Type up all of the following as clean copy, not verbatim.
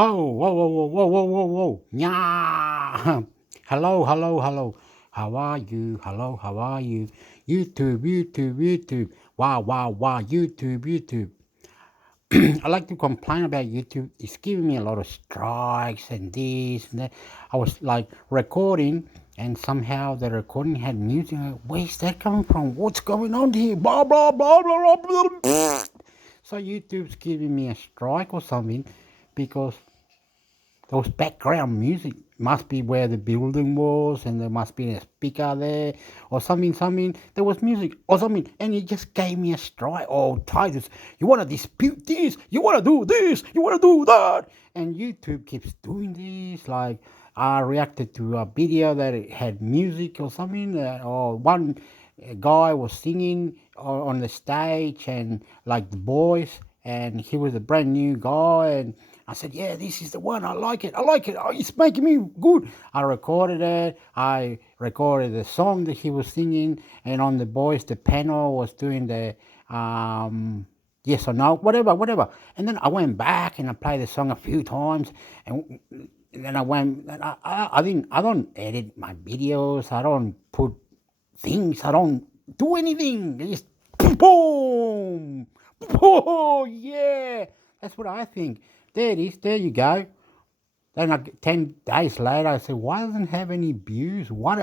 Oh, whoa, whoa, whoa, whoa, whoa, whoa, whoa. Yeah. Hello, hello, hello. How are you? Hello, how are you? YouTube, YouTube, YouTube. Wow, wow, wow. YouTube, YouTube. I like to complain about YouTube. It's giving me a lot of strikes and this and that. I was like recording, and somehow the recording had music. Where's that coming from? What's going on here? Blah, blah, blah, blah, blah, blah. So YouTube's giving me a strike or something because those background music must be where the building was, and there must be a speaker there, or something, something. There was music or something, and it just gave me a strike. Oh, Titus, you want to dispute this? You want to do this? You want to do that? And YouTube keeps doing this. Like I reacted to a video that it had music or something, or one guy was singing on the stage, and like the boys, and he was a brand new guy, and I said, yeah, this is the one. I like it. I like it. Oh, it's making me good. I recorded it. I recorded the song that he was singing. And on the boys, the panel was doing the yes or no, whatever, whatever. And then I went back and I played the song a few times. And then I went, and I don't edit my videos. I don't put things. I don't do anything. Just boom, oh yeah. That's what I think. There it is. There you go. Then 10 days later, I said, "Why doesn't it have any views? What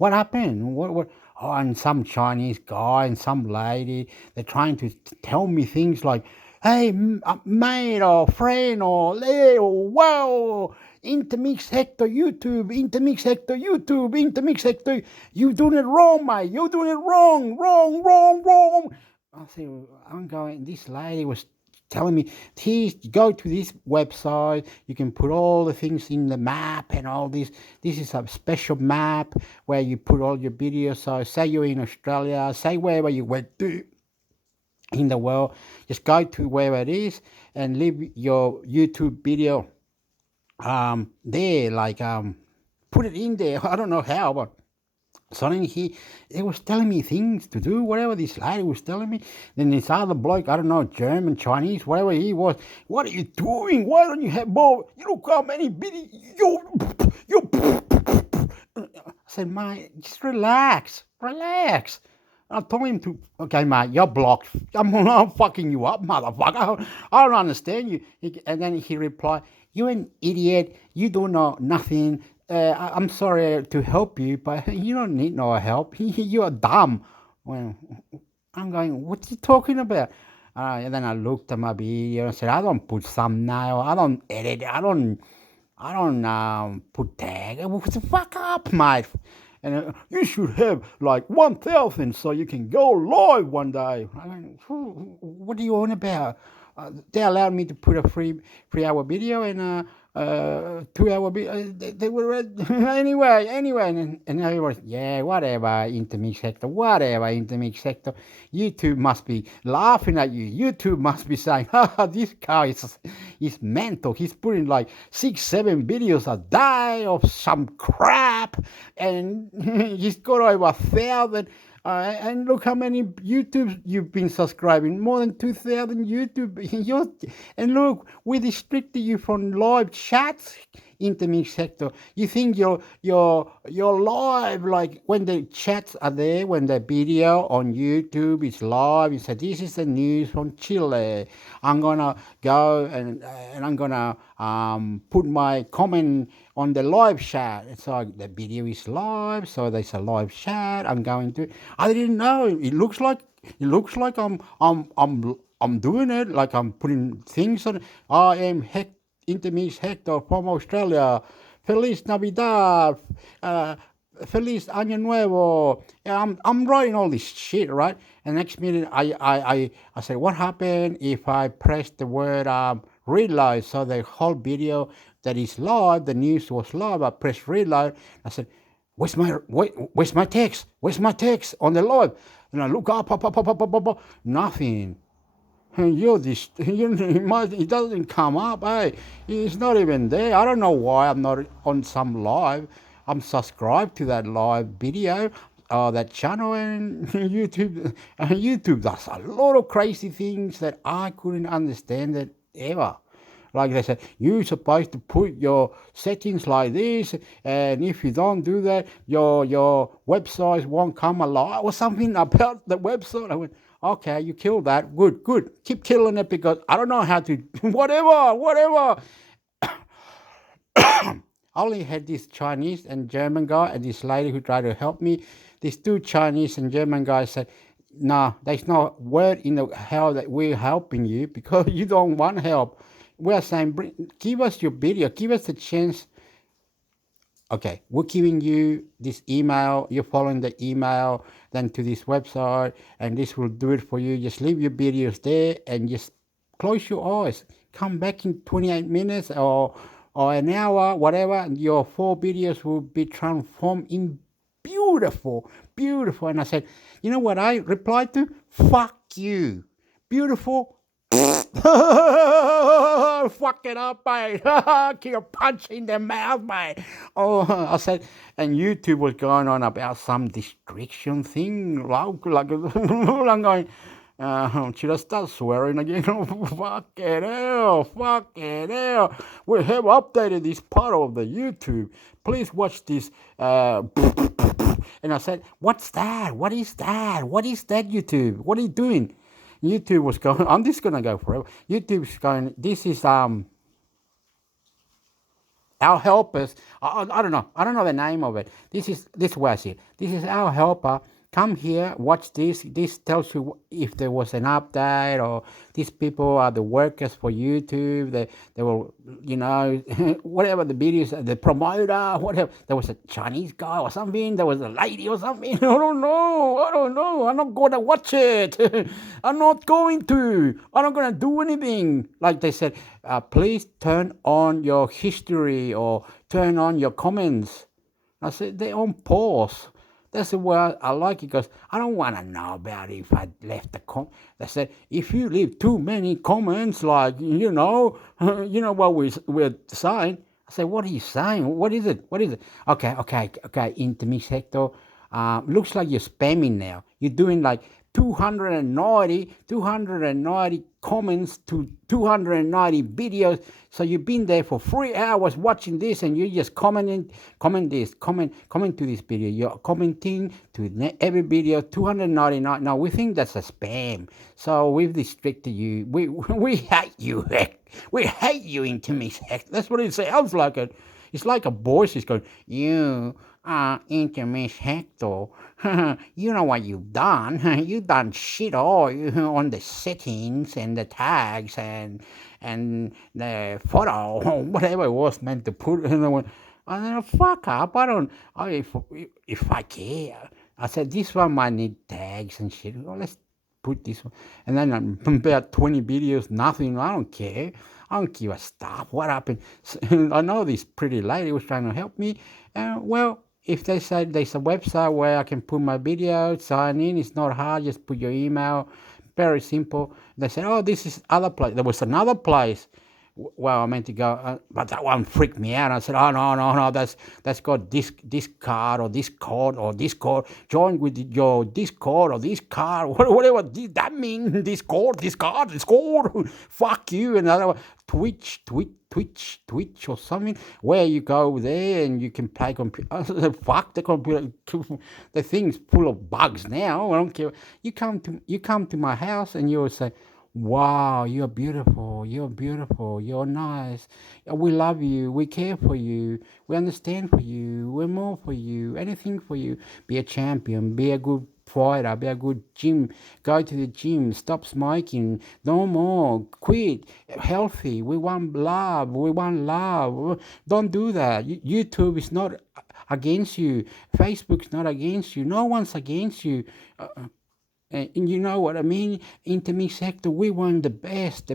happened? What?" Oh, and some Chinese guy and some lady, they're trying to tell me things like, "Hey, mate or friend or hey, or wow, Intermix Hector YouTube, Intermix Hector YouTube, Intermix Hector, you doing it wrong, mate. You're doing it wrong, wrong, wrong, wrong." I said, I'm going. This lady was telling me, "Please go to this website. You can put all the things in the map and all this. This is a special map where you put all your videos. So say you're in Australia, say wherever you went to in the world, just go to wherever it is and leave your YouTube video there, like put it in there." I don't know how, but suddenly he was telling me things to do, whatever this lady was telling me. Then this other bloke, I don't know, German, Chinese, whatever he was, "What are you doing? Why don't you have more? You look how many video, you. I said, "Mate, just relax, relax." I told him to, "Okay, mate, you're blocked. I'm fucking you up, motherfucker. I don't understand you." And then he replied, "You're an idiot. You don't know nothing. I'm sorry to help you, but you don't need no help. You're dumb." Well, I'm going, "What are you talking about?" And then I looked at my video and said, "I don't put thumbnail. I don't edit. I don't put tag. What the fuck up, mate? And you should have like 1,000 so you can go live one day." I mean, what are you on about? They allowed me to put a 3 hour video and a 2 hour video. They were anyway, and everybody, yeah, whatever, intermix sector, whatever, intermix sector. YouTube must be laughing at you. YouTube must be saying, "Ha, this guy is mental. He's putting like 6, 7 videos a day of some crap, and he's got over 1,000. And look how many YouTube you've been subscribing, more than 2,000 YouTube. And look, we restricted you from live chats, intermix sector. You think you're live, like when the chats are there, when the video on YouTube is live. You say, "This is the news from Chile. I'm gonna go and I'm gonna put my comment on the live chat." So the video is live, so there's a live chat. I'm going to. I didn't know. It looks like I'm doing it. Like I'm putting things on. I am Intermix Hector from Australia. Feliz Navidad. Uh, Feliz Año Nuevo. Yeah, I'm writing all this shit, right? And next minute, I said, "What happened if I press the word reload?" So the whole video that is live, the news was live. I pressed reload. I said, where's my text? Where's my text on the live? And I look up, nothing. It doesn't come up. Hey, it's not even there. I don't know why I'm not on some live. I'm subscribed to that live video, that channel, and YouTube. YouTube does a lot of crazy things that I couldn't understand it ever. Like they said, you're supposed to put your settings like this, and if you don't do that, your website won't come alive or something about the website. I went, okay, you killed that. Good, good. Keep killing it because I don't know how to. Whatever. I only had this Chinese and German guy and this lady who tried to help me. These two Chinese and German guys said, "No, there's no word in the hell that we're helping you because you don't want help. We're saying, give us your video, give us a chance. Okay, we're giving you this email, you're following the email, then to this website, and this will do it for you. Just leave your videos there and just close your eyes. Come back in 28 minutes or an hour, whatever, and your 4 videos will be transformed in beautiful, beautiful." And I said, you know what I replied to? Fuck you. Beautiful. Fuck it up, mate. Give a punch in the mouth, mate. Oh, I said, and YouTube was going on about some distraction thing. Like I'm going, should I start swearing again? Fuck it hell. We have updated this part of the YouTube. Please watch this. And I said, what's that? What is that? What is that, YouTube? What are you doing? YouTube was going, I'm just going to go forever. YouTube's going, this is our helpers. I don't know. I don't know the name of it. This was it. This is our helper. Come here, watch this. This tells you if there was an update or these people are the workers for YouTube. They will, whatever the videos, the promoter, whatever. There was a Chinese guy or something. There was a lady or something. I don't know. I'm not going to watch it. I'm not going to. I'm not going to do anything. Like they said, please turn on your history or turn on your comments. I said, they're on pause. That's the way I like it because I don't want to know about it if I left a comment. They said, if you leave too many comments, like, what we're saying. I said, what are you saying? What is it? Okay, Intermix Hector. Looks like you're spamming now. You're doing like 290 comments to 290 videos. So you've been there for 3 hours watching this and you're just comment to this video. You're commenting to every video, 299. No, we think that's a spam. So we've restricted you. We hate you, heck. We hate you, Intermix Heck. That's what it sounds like. It's like a voice is going, you Intermix Hector. You know what you've done? You've done shit all on the settings and the tags and the photo, whatever it was meant to put. And I went, fuck up. If I care. I said, this one might need tags and shit. Well, let's put this one. And then about 20 videos, nothing. I don't care. I don't give a stuff. What happened? I know this pretty lady was trying to help me. Well, if they said there's a website where I can put my video, sign in, it's not hard, just put your email, very simple. They said, oh, this is other place. There was another place where I meant to go, but that one freaked me out. I said, oh, no, that's got this card or this code or this code. Join with your Discord or this card, whatever that means, this card. Fuck you. Another one, Twitch or something, where you go there and you can play computer. Fuck the computer. The thing's full of bugs now. I don't care. You come to my house and you will say, wow, you're beautiful, you're nice, we love you, we care for you, we understand for you, we're more for you, anything for you. Be a champion, be a good fighter, be a good gym, go to the gym, stop smoking, no more, quit, healthy, we want love, don't do that. YouTube is not against you, Facebook's not against you, no one's against you. And you know what I mean? Intermix Hector, we want the best.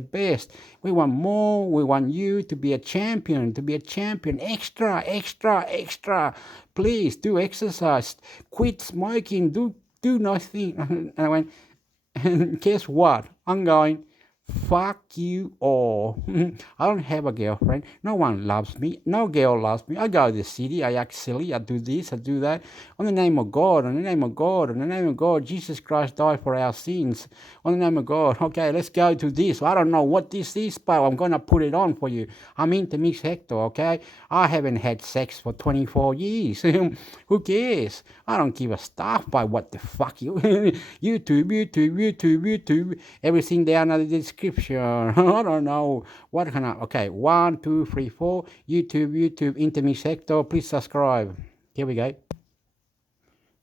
We want more. We want you to be a champion. Extra. Please do exercise. Quit smoking. Do nothing. And I went, and guess what? I'm going, Fuck you all. I don't have a girlfriend. No one loves me. No girl loves me. I go to the city. I act silly. I do this. I do that. On the name of God. On the name of God. On the name of God. Jesus Christ died for our sins. On the name of God. Okay, let's go to this. I don't know what this is, but I'm going to put it on for you. I'm Intermix Hector, okay? I haven't had sex for 24 years. Who cares? I don't give a stuff by what the fuck you... YouTube. Everything down in the description. I don't know. What can I... Okay, 1, 2, 3, 4. YouTube, Intermix Hector. Please subscribe. Here we go.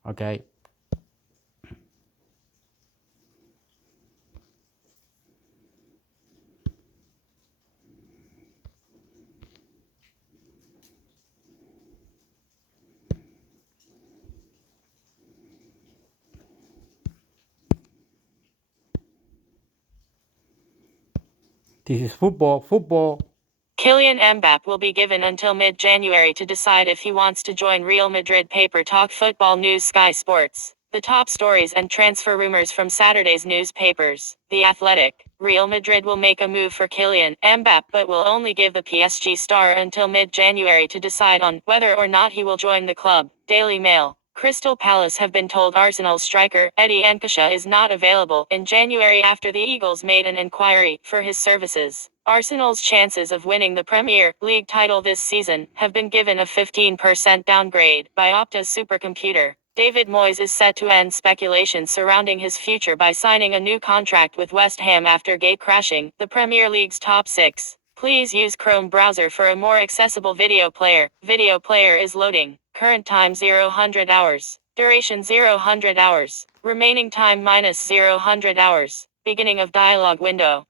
Okay. This is football. Kylian Mbappé will be given until mid-January to decide if he wants to join Real Madrid. Paper Talk Football News Sky Sports. The top stories and transfer rumors from Saturday's newspapers. The Athletic. Real Madrid will make a move for Kylian Mbappé but will only give the PSG star until mid-January to decide on whether or not he will join the club. Daily Mail. Crystal Palace have been told Arsenal striker Eddie Nketiah is not available in January after the Eagles made an inquiry for his services. Arsenal's chances of winning the Premier League title this season have been given a 15% downgrade by Opta supercomputer. David Moyes is set to end speculation surrounding his future by signing a new contract with West Ham after gate-crashing the Premier League's top 6. Please use Chrome browser for a more accessible video player. Video player is loading. Current time 0-100 hours. Duration 0-100 hours. Remaining time -0-100 hours. Beginning of dialog window.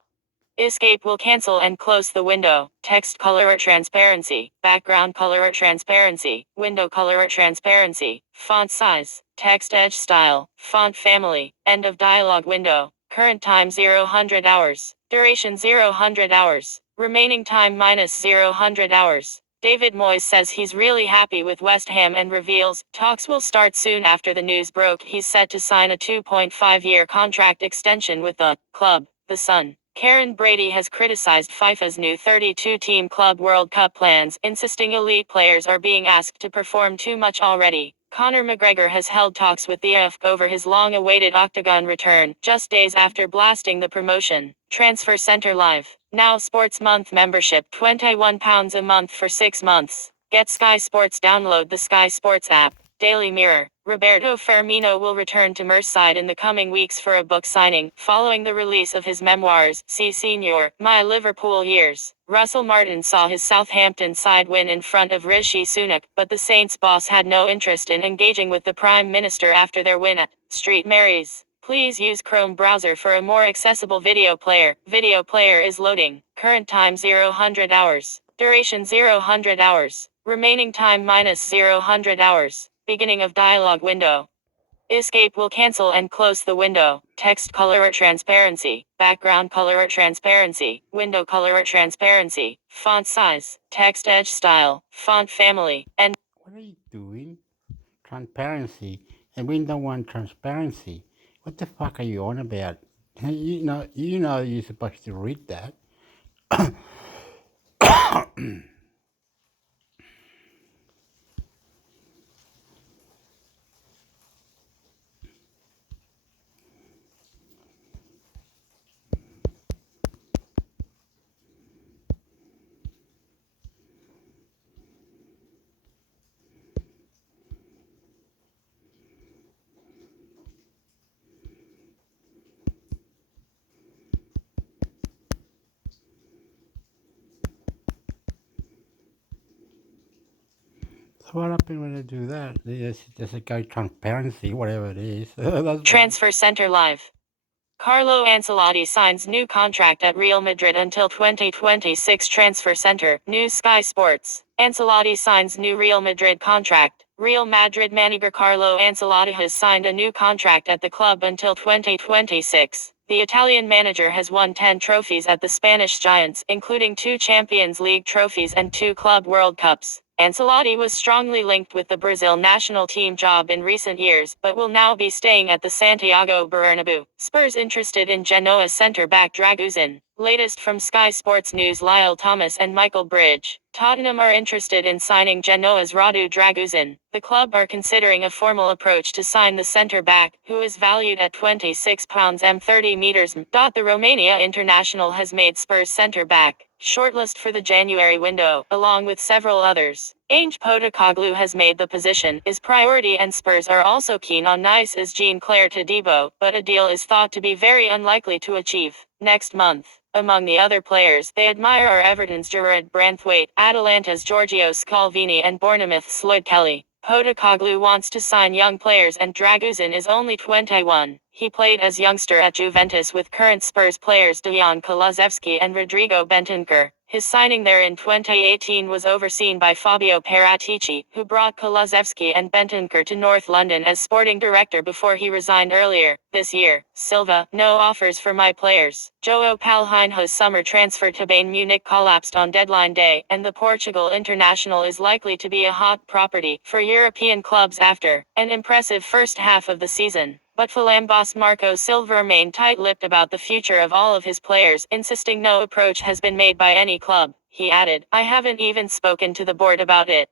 Escape will cancel and close the window. Text color or transparency. Background color or transparency. Window color or transparency. Font size. Text edge style. Font family. End of dialog window. Current time 0-100 hours. Duration 0-100 hours. Remaining time -0-100 hours. David Moyes says he's really happy with West Ham and reveals talks will start soon after the news broke. He's set to sign a 2.5-year contract extension with the club. The Sun. Karen Brady has criticized FIFA's new 32-team Club World Cup plans, insisting elite players are being asked to perform too much already. Conor McGregor has held talks with the IFF over his long-awaited Octagon return, just days after blasting the promotion. Transfer Center Live. Now Sports Month membership £21 a month for 6 months. Get Sky Sports. Download the Sky Sports app. Daily Mirror. Roberto Firmino will return to Merseyside in the coming weeks for a book signing, following the release of his memoirs, See Senior, My Liverpool Years. Russell Martin saw his Southampton side win in front of Rishi Sunak, but the Saints boss had no interest in engaging with the Prime Minister after their win at St Mary's. Please use Chrome browser for a more accessible video player. Video player is loading. Current time 0-100 hours. Duration 0-100 hours. Remaining time -0-100 hours. Beginning of dialog window. Escape will cancel and close the window. Text color or transparency. Background color or transparency. Window color or transparency. Font size. Text edge style. Font family. And What are you doing? Transparency. And we don't want transparency. What the fuck are you on about? You know you're supposed to read that. So what happened when I do that? Just go transparency, whatever it is. That's Transfer Center Live. Carlo Ancelotti signs new contract at Real Madrid until 2026. Transfer Center, new Sky Sports. Ancelotti signs new Real Madrid contract. Real Madrid manager Carlo Ancelotti has signed a new contract at the club until 2026. The Italian manager has won 10 trophies at the Spanish Giants, including 2 Champions League trophies and 2 Club World Cups. Ancelotti was strongly linked with the Brazil national team job in recent years, but will now be staying at the Santiago Bernabeu. Spurs interested in Genoa centre-back Dragusin. Latest from Sky Sports News: Lyle Thomas and Michael Bridge. Tottenham are interested in signing Genoa's Radu Dragusin. The club are considering a formal approach to sign the centre-back, who is valued at £26 and 30 meters. The Romania international has made Spurs centre-back shortlist for the January window, along with several others. Ange Postecoglou has made the position his priority, and Spurs are also keen on Nice's Jean-Claire Todibo, but a deal is thought to be very unlikely to achieve next month. Among the other players they admire are Everton's Gerard Branthwaite, Atalanta's Giorgio Scalvini and Bournemouth's Lloyd Kelly. Postecoglou wants to sign young players, and Dragusin is only 21. He played as youngster at Juventus with current Spurs players Dejan Kulusevski and Rodrigo Bentancur. His signing there in 2018 was overseen by Fabio Paratici, who brought Kulusevski and Bentancur to North London as sporting director before he resigned earlier this year. Silva: no offers for my players. João Palhinha's summer transfer to Bayern Munich collapsed on deadline day, and the Portugal international is likely to be a hot property for European clubs after an impressive first half of the season. But Fulham boss Marco Silva remained tight-lipped about the future of all of his players, insisting no approach has been made by any club. He added, "I haven't even spoken to the board about it.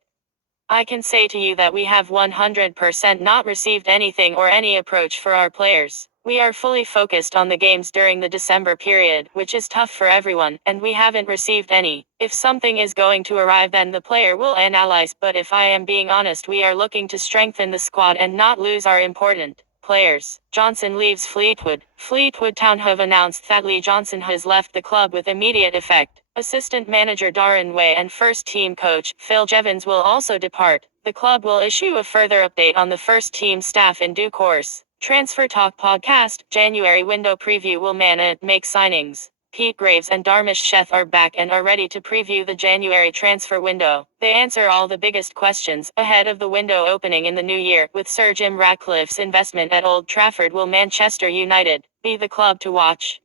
I can say to you that we have 100% not received anything or any approach for our players. We are fully focused on the games during the December period, which is tough for everyone, and we haven't received any. If something is going to arrive, then the player will analyze, but if I am being honest, we are looking to strengthen the squad and not lose our important players." Johnson leaves Fleetwood. Fleetwood Town have announced that Lee Johnson has left the club with immediate effect. Assistant manager Darren Way and first-team coach Phil Jevons will also depart. The club will issue a further update on the first-team staff in due course. Transfer Talk Podcast, January window preview. Will Man make signings? Pete Graves and Darmish Sheth are back and are ready to preview the January transfer window. They answer all the biggest questions ahead of the window opening in the new year. With Sir Jim Ratcliffe's investment at Old Trafford, will Manchester United be the club to watch?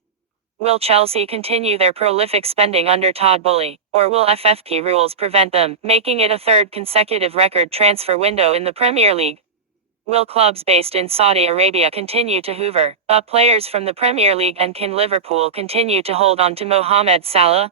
Will Chelsea continue their prolific spending under Todd Boehly, or will FFP rules prevent them, making it a third consecutive record transfer window in the Premier League? Will clubs based in Saudi Arabia continue to hoover up players from the Premier League, and can Liverpool continue to hold on to Mohamed Salah?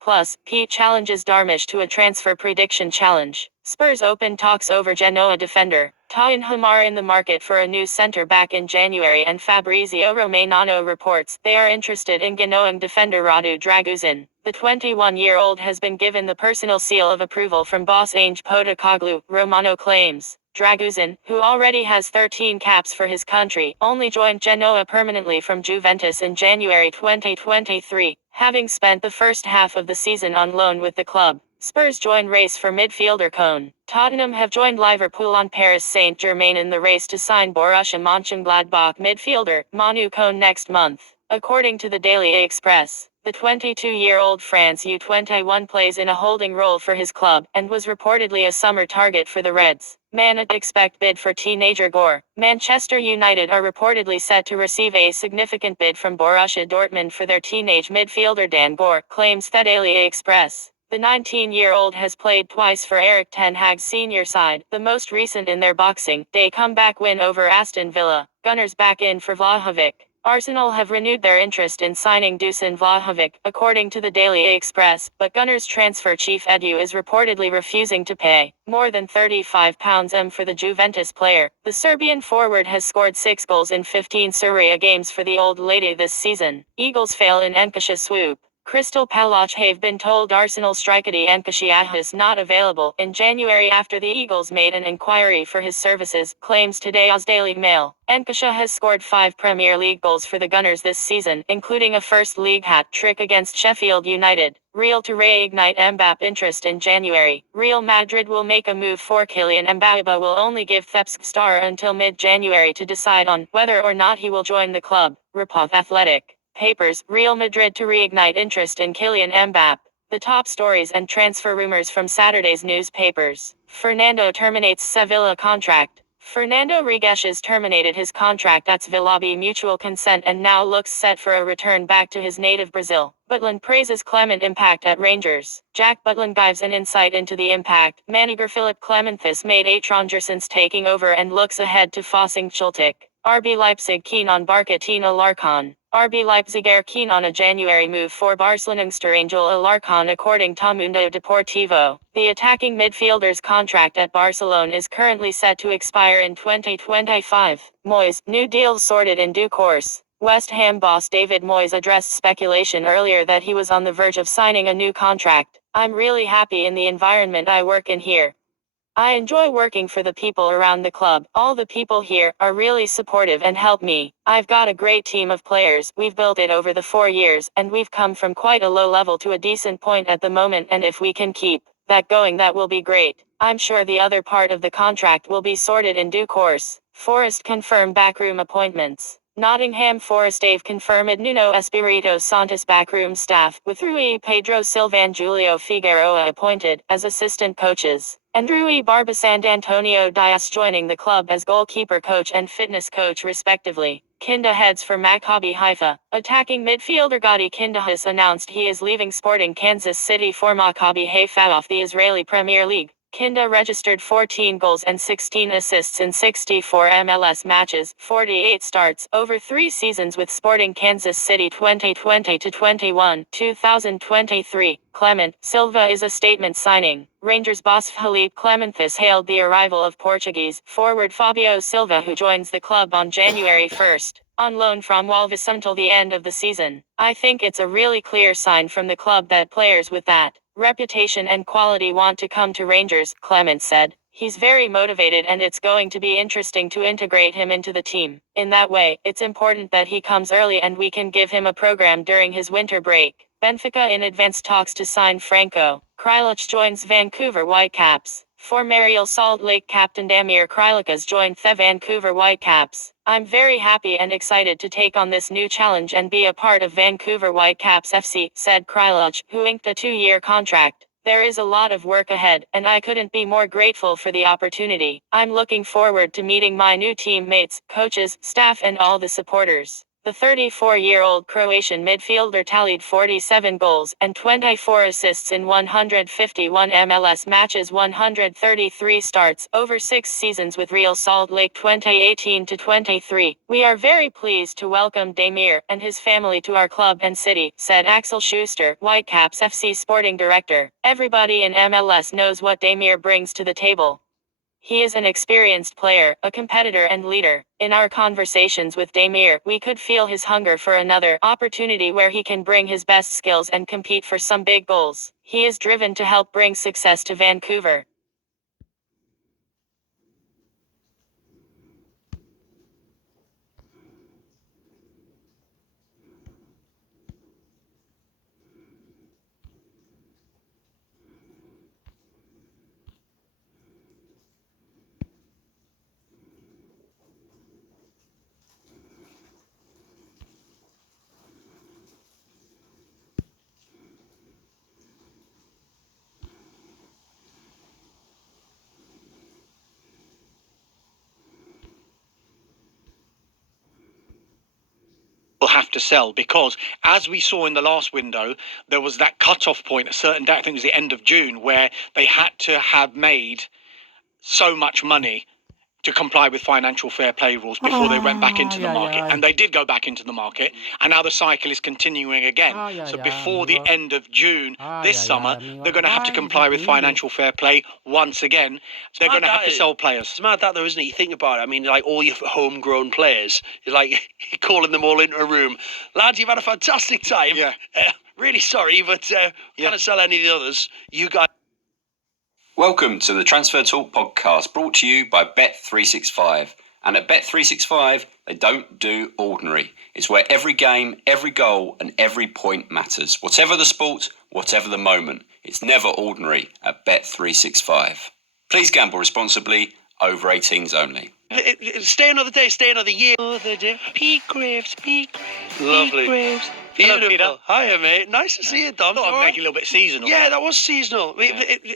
Plus, Pete challenges Darmish to a transfer prediction challenge. Spurs open talks over Genoa defender Tauan Hamar in the market for a new centre-back in January, and Fabrizio Romano reports they are interested in Genoan defender Radu Dragusin. The 21-year-old has been given the personal seal of approval from boss Ange Postecoglou, Romano claims. Dragusin, who already has 13 caps for his country, only joined Genoa permanently from Juventus in January 2023, having spent the first half of the season on loan with the club. Spurs join race for midfielder Cone. Tottenham have joined Liverpool on Paris Saint-Germain in the race to sign Borussia Mönchengladbach midfielder Manu Cone next month. According to the Daily Express, the 22-year-old France U21 plays in a holding role for his club, and was reportedly a summer target for the Reds. Man expect bid for teenager Gore. Manchester United are reportedly set to receive a significant bid from Borussia Dortmund for their teenage midfielder Dan Gore, claims the Daily Express. The 19-year-old has played twice for Erik ten Hag's senior side, the most recent in their Boxing Day comeback win over Aston Villa. Gunners back in for Vlahovic. Arsenal have renewed their interest in signing Dusan Vlahovic, according to the Daily Express, but Gunners transfer chief Edu is reportedly refusing to pay more than £35 for the Juventus player. The Serbian forward has scored 6 goals in 15 Serie A games for the Old Lady this season. Eagles fail in Encatia swoop. Crystal Palace have been told Arsenal striker Encatia is not available in January after the Eagles made an inquiry for his services, claims today's Daily Mail. Encatia has scored 5 Premier League goals for the Gunners this season, including a first league hat-trick against Sheffield United. Real to reignite Mbappe interest in January. Real Madrid will make a move for Kylian Mbappe, but will only give Thepsk star until mid-January to decide on whether or not he will join the club. Report Athletic. Papers, Real Madrid to reignite interest in Kylian Mbappe. The top stories and transfer rumors from Saturday's newspapers. Fernando terminates Sevilla contract. Fernando Reguesh has terminated his contract at Villa by mutual consent and now looks set for a return back to his native Brazil. Butland praises Clement impact at Rangers. Jack Butland gives an insight into the impact. Manager Philip Clementhis made 8 Rangers since taking over and looks ahead to facing Celtic. RB Leipzig keen on Barcatina Alarcon. RB Leipzig are keen on a January move for Barcelonangster Angel Alarcon according to Mundo Deportivo. The attacking midfielder's contract at Barcelona is currently set to expire in 2025. Moyes, new deals sorted in due course. West Ham boss David Moyes addressed speculation earlier that he was on the verge of signing a new contract. I'm really happy in the environment I work in here. I enjoy working for the people around the club. All the people here are really supportive and help me. I've got a great team of players. We've built it over the 4 years, and we've come from quite a low level to a decent point at the moment, and if we can keep that going, that will be great. I'm sure the other part of the contract will be sorted in due course. Forest confirmed backroom appointments. Nottingham Forest have confirmed Nuno Espirito Santos backroom staff, with Rui Pedro Silva and Julio Figueroa appointed as assistant coaches, and Rui Barbas and Antonio Dias joining the club as goalkeeper coach and fitness coach respectively. Kinda heads for Maccabi Haifa. Attacking midfielder Gadi Kinda has announced he is leaving Sporting Kansas City for Maccabi Haifa of the Israeli Premier League. Kinda registered 14 goals and 16 assists in 64 MLS matches, 48 starts, over 3 seasons with Sporting Kansas City 2020-21, 2023. Clement Silva is a statement signing. Rangers boss Felipe Clementhis hailed the arrival of Portuguese forward Fabio Silva, who joins the club on January 1st. On loan from Wolves until the end of the season. I think it's a really clear sign from the club that players with that reputation and quality want to come to Rangers, Clement said. He's very motivated and it's going to be interesting to integrate him into the team. In that way, it's important that he comes early and we can give him a program during his winter break. Benfica in advanced talks to sign Franco Krilic joins Vancouver Whitecaps. Former Real Salt Lake captain Damir Krilic has joined the Vancouver Whitecaps. I'm very happy and excited to take on this new challenge and be a part of Vancouver Whitecaps FC, said Krilic, who inked a 2-year contract. There is a lot of work ahead, and I couldn't be more grateful for the opportunity. I'm looking forward to meeting my new teammates, coaches, staff and all the supporters. The 34-year-old Croatian midfielder tallied 47 goals and 24 assists in 151 MLS matches, 133 starts, over 6 seasons with Real Salt Lake 2018-23. We are very pleased to welcome Damir and his family to our club and city, said Axel Schuster, Whitecaps FC sporting director. Everybody in MLS knows what Damir brings to the table. He is an experienced player, a competitor and leader. In our conversations with Damir, we could feel his hunger for another opportunity where he can bring his best skills and compete for some big goals. He is driven to help bring success to Vancouver. Will have to sell, because as we saw in the last window, there was that cut-off point, a certain date, I think it was the end of June, where they had to have made so much money to comply with financial fair play rules before they went back into the market. And they did go back into the market, and now the cycle is continuing again. So before the end of June this summer, they're going to have to comply with financial fair play once again. They're going to have to sell players. It's mad that though, isn't it? You think about it. I mean, like all your homegrown players, you're like you're calling them all into a room. Lads, you've had a fantastic time. Yeah. Really sorry, but can't sell any of the others. You guys. Welcome to the Transfer Talk podcast, brought to you by Bet365. And at Bet365, they don't do ordinary. It's where every game, every goal and every point matters. Whatever the sport, whatever the moment. It's never ordinary at Bet365. Please gamble responsibly, over 18s only. Stay another day, stay another year. Peak Graves, Lovely. Graves. Beautiful. Peter. Hiya, mate. Nice to see you, Dom. Thought All I'd right? make it a little bit seasonal. Yeah, that was seasonal.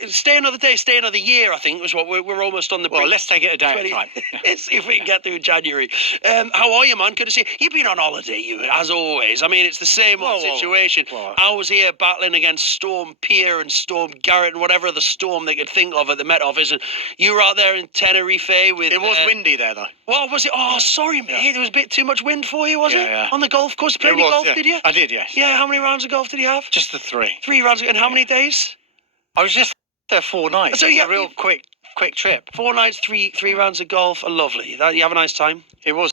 Stay another day, stay another year, I think, was what we're almost on the Well, brink. let's take it a day at a 20 time. Let's see if we can get through January. How are you, man? Good to see you. You've been on holiday, you, as always. I mean, it's the same old Whoa. situation. Whoa. I was here battling against Storm Pier and Storm Garrett and whatever other storm they could think of at the Met Office. And you were out there in Tenerife with... It was windy there, though. Well, was it? Oh, sorry, mate. There was a bit too much wind for you, was it? Yeah. On the golf course? Play It any was, golf, yeah. did you? I did, yes. Yeah, how many rounds of golf did you have? Just the 3. 3 rounds. And how many days? I was just there 4 nights. So, yeah, a real quick trip. 4 nights, three rounds of golf are lovely. You have a nice time. It was.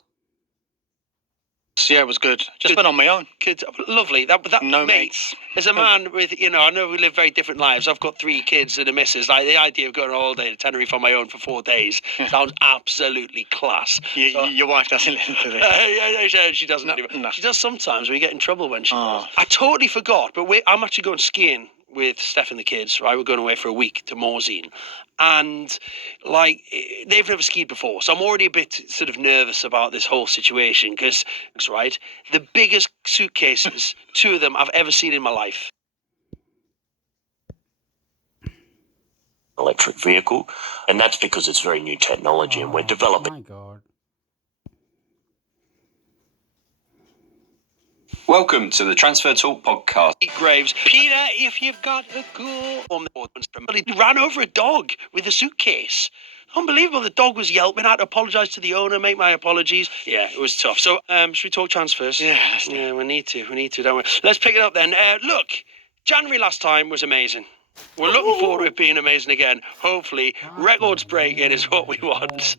Yeah, it was good. Just Good. went on my own. Good, lovely. That No mate, mates. as a man with, I know we live very different lives. I've got 3 kids and a missus. Like the idea of going all day to Tenerife on my own for 4 days sounds absolutely class. Your wife doesn't listen to this. Yeah, she doesn't. No, anymore. no. She does sometimes. We get in trouble when she Oh. does. I totally forgot, but I'm actually going skiing with Steph and the kids. Right, we're going away for a week to Morzine, and like they've never skied before, so I'm already a bit sort of nervous about this whole situation because, right, the biggest suitcases, 2 of them I've ever seen in my life. Electric vehicle, and that's because it's very new technology and we're developing. My God. Welcome to the Transfer Talk podcast. Pete Graves, Peter, if you've got a cool... he ran over a dog with a suitcase. Unbelievable. The dog was yelping. I had to apologise to the owner, make my apologies. Yeah, it was tough. So, should we talk transfers? Yeah, let's do it. Yeah, we need to, don't we? Let's pick it up then. Look, January last time was amazing. We're looking forward to it being amazing again. Hopefully, records breaking is what we want.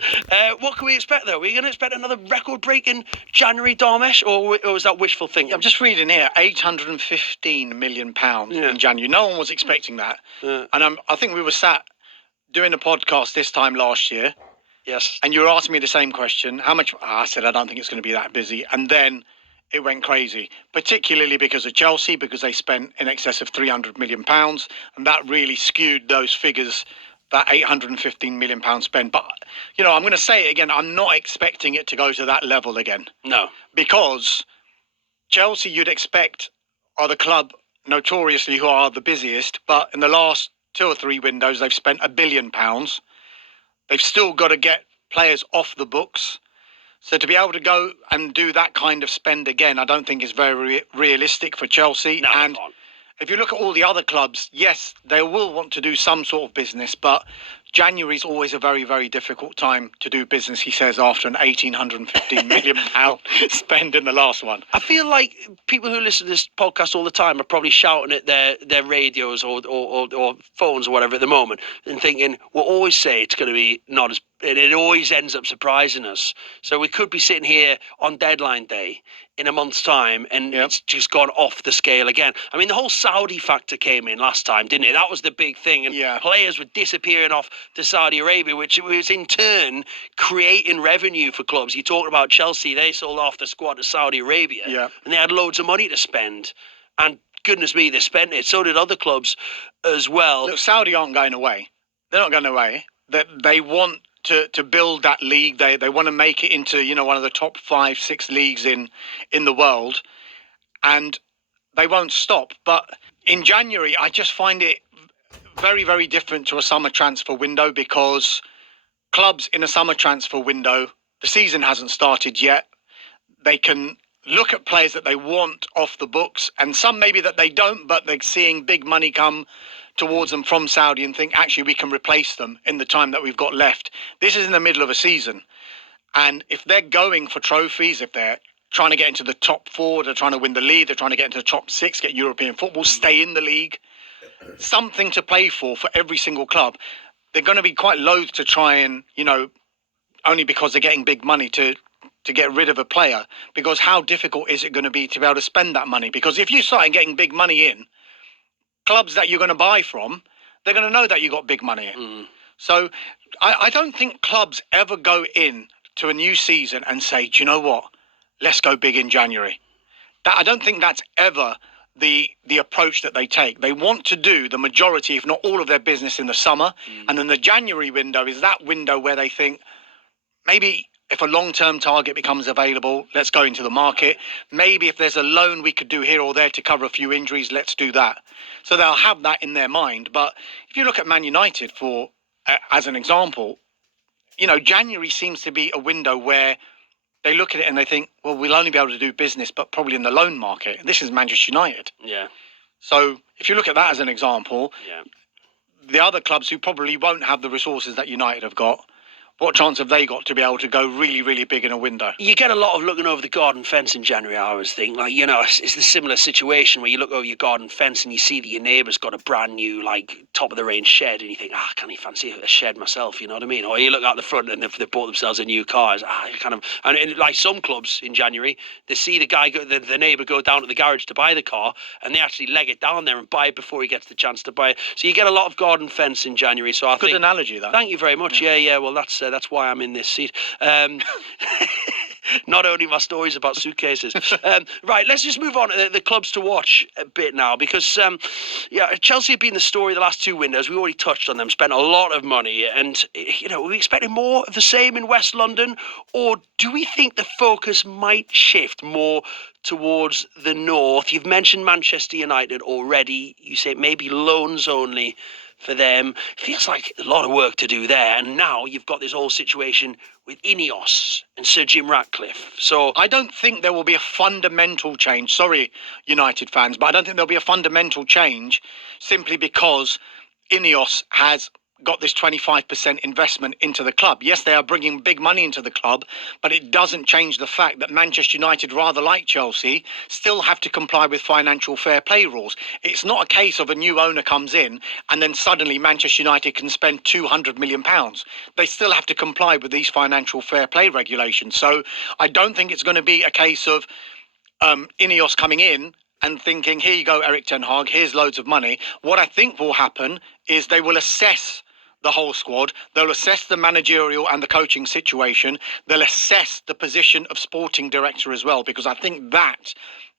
What can we expect, though? Are we going to expect another record-breaking January, Darmesh, or is that wishful thinking? I'm just reading here, £815 million in January. No one was expecting that. Yeah. And I think we were sat doing a podcast this time last year, Yes. and you were asking me the same question. How much? I said, I don't think it's going to be that busy. And then it went crazy, particularly because of Chelsea, because they spent in excess of £300 million. And that really skewed those figures, that £815 million spend. But, I'm going to say it again. I'm not expecting it to go to that level again. No. Because Chelsea, you'd expect, are the club notoriously who are the busiest, but in the last 2 or 3 windows, they've spent £1 billion. They've still got to get players off the books. So to be able to go and do that kind of spend again, I don't think is very realistic for Chelsea. No, and come on. if you look at all the other clubs, yes, they will want to do some sort of business, but January is always a very, very difficult time to do business, he says, after an £1,815 million spend in the last one. I feel like people who listen to this podcast all the time are probably shouting at their radios or phones or whatever at the moment and thinking, we'll always say it's going to be not as... And it always ends up surprising us. So we could be sitting here on deadline day in a month's time and Yep. it's just gone off the scale again. I mean, the whole Saudi factor came in last time, didn't it? That was the big thing. And Yeah. players were disappearing off to Saudi Arabia, which was in turn creating revenue for clubs. You talked about Chelsea. They sold off the squad to Saudi Arabia. Yeah. And they had loads of money to spend. And goodness me, they spent it. So did other clubs as well. Look, Saudi aren't going away. They're not going away. They want to build that league. They want to make it into, one of the top 5, 6 leagues in the world. And they won't stop. But in January, I just find it very, very different to a summer transfer window, because clubs in a summer transfer window, the season hasn't started yet. They can look at players that they want off the books, and some maybe that they don't, but they're seeing big money come towards them from Saudi and think, actually, we can replace them in the time that we've got left. This is in the middle of a season. And if they're going for trophies, if they're trying to get into the top 4, they're trying to win the league, they're trying to get into the top 6, get European football, stay in the league, something to play for every single club, they're going to be quite loath to try and, only because they're getting big money to get rid of a player, because how difficult is it going to be to be able to spend that money? Because if you start getting big money in, clubs that you're going to buy from, they're going to know that you got big money in. So I don't think clubs ever go in to a new season and say, do you know what? Let's go big in January. I don't think that's ever the approach that they take. They want to do the majority, if not all of their business in the summer. And then the January window is that window where they think, maybe if a long-term target becomes available, let's go into the market. Maybe if there's a loan we could do here or there to cover a few injuries, let's do that. So they'll have that in their mind. But if you look at Man United as an example, January seems to be a window where they look at it and they think, well, we'll only be able to do business, but probably in the loan market. This is Manchester United. Yeah. So if you look at that as an example, Yeah. the other clubs who probably won't have the resources that United have got, what chance have they got to be able to go really, really big in a window? You get a lot of looking over the garden fence in January, I always think. It's the similar situation where you look over your garden fence and you see that your neighbour's got a brand new, top-of-the-range shed, and you think, can't you fancy a shed myself, you know what I mean? Or you look out the front and they've bought themselves a new car. And like some clubs in January, they see the neighbour go down to the garage to buy the car, and they actually leg it down there and buy it before he gets the chance to buy it. So you get a lot of garden fence in January. So I Good think... analogy, that. Thank you very much. Yeah. Well, that's why I'm in this seat. Not only my stories about suitcases. Right, let's just move on to the clubs to watch a bit now, because Chelsea have been the story the last two windows. We already touched on them, spent a lot of money, and are we expecting more of the same in West London, or do we think the focus might shift more towards the north? You've mentioned Manchester United already. You say maybe loans only for them. Feels like a lot of work to do there, and now you've got this whole situation with Ineos and Sir Jim Ratcliffe. So I don't think there will be a fundamental change. Sorry, United fans, but I don't think there'll be a fundamental change simply because Ineos has got this 25% investment into the club. Yes, they are bringing big money into the club, but it doesn't change the fact that Manchester United, rather like Chelsea, still have to comply with financial fair play rules. It's not a case of a new owner comes in and then suddenly Manchester United can spend £200 million. They still have to comply with these financial fair play regulations. So I don't think it's going to be a case of Ineos coming in and thinking, here you go, Eric Ten Hag, here's loads of money. What I think will happen is they will assess the whole squad. They'll assess the managerial and the coaching situation. They'll assess the position of sporting director as well, because I think that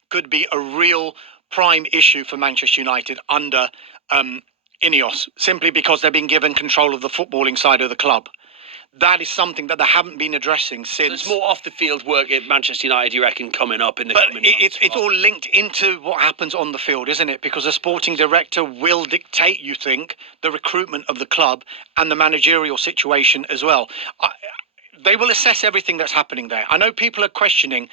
could be a real prime issue for Manchester United under Ineos, simply because they're being given control of the footballing side of the club. That is something that they haven't been addressing since. there's more off the field work at Manchester United, you reckon, coming up in the But coming months. it's all linked into what happens on the field, isn't it? Because a sporting director will dictate, you think, the recruitment of the club and the managerial situation as well. They will assess everything that's happening there. I know people are questioning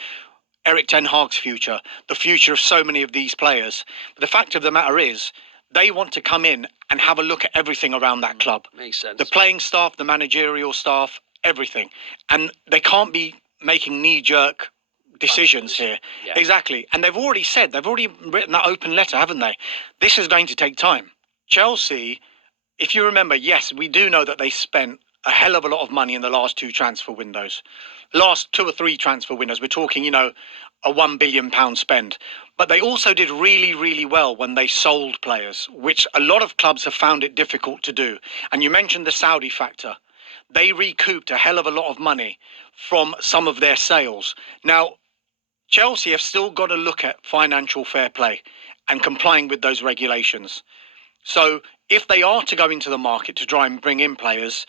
Eric Ten Hag's future, the future of so many of these players. But the fact of the matter is, they want to come in and have a look at everything around that club. Makes sense. The playing staff, the managerial staff, everything. And they can't be making knee-jerk decisions here. Yeah. Exactly. And they've already written that open letter, haven't they? This is going to take time. Chelsea, if you remember, yes, we do know that they spent a hell of a lot of money in the last two transfer windows. Last 2 or 3 transfer windows. We're talking, a £1 billion spend. But they also did really, really well when they sold players, which a lot of clubs have found it difficult to do. And you mentioned the Saudi factor. They recouped a hell of a lot of money from some of their sales. Now, Chelsea have still got to look at financial fair play and complying with those regulations. So if they are to go into the market to try and bring in players,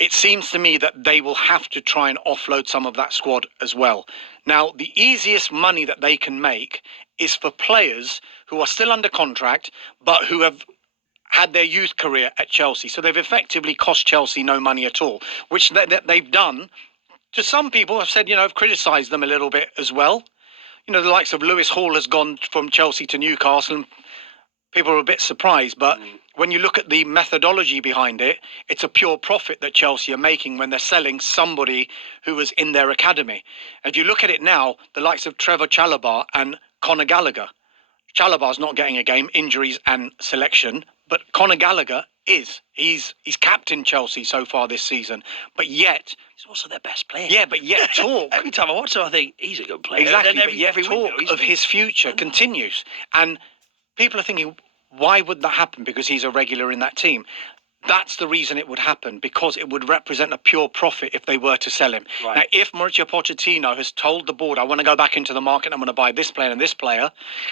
it seems to me that they will have to try and offload some of that squad as well. Now, the easiest money that they can make is for players who are still under contract, but who have had their youth career at Chelsea. So they've effectively cost Chelsea no money at all, which they've done. To some people have said, have criticised them a little bit as well. The likes of Lewis Hall has gone from Chelsea to Newcastle, and people are a bit surprised. But when you look at the methodology behind it, it's a pure profit that Chelsea are making when they're selling somebody who was in their academy. If you look at it now, the likes of Trevor Chalobah and Conor Gallagher. Chalobah's not getting a game, injuries and selection, but Conor Gallagher is. He's captained Chelsea so far this season, but yet He's also their best player. Yeah, but yet talk. Every time I watch him, I think he's a good player. Exactly, And but yet every talk window, of his future continues. And people are thinking, why would that happen? Because he's a regular in that team. That's the reason it would happen, because it would represent a pure profit if they were to sell him. Right. Now, if Mauricio Pochettino has told the board, I want to go back into the market, I'm going to buy this player and this player,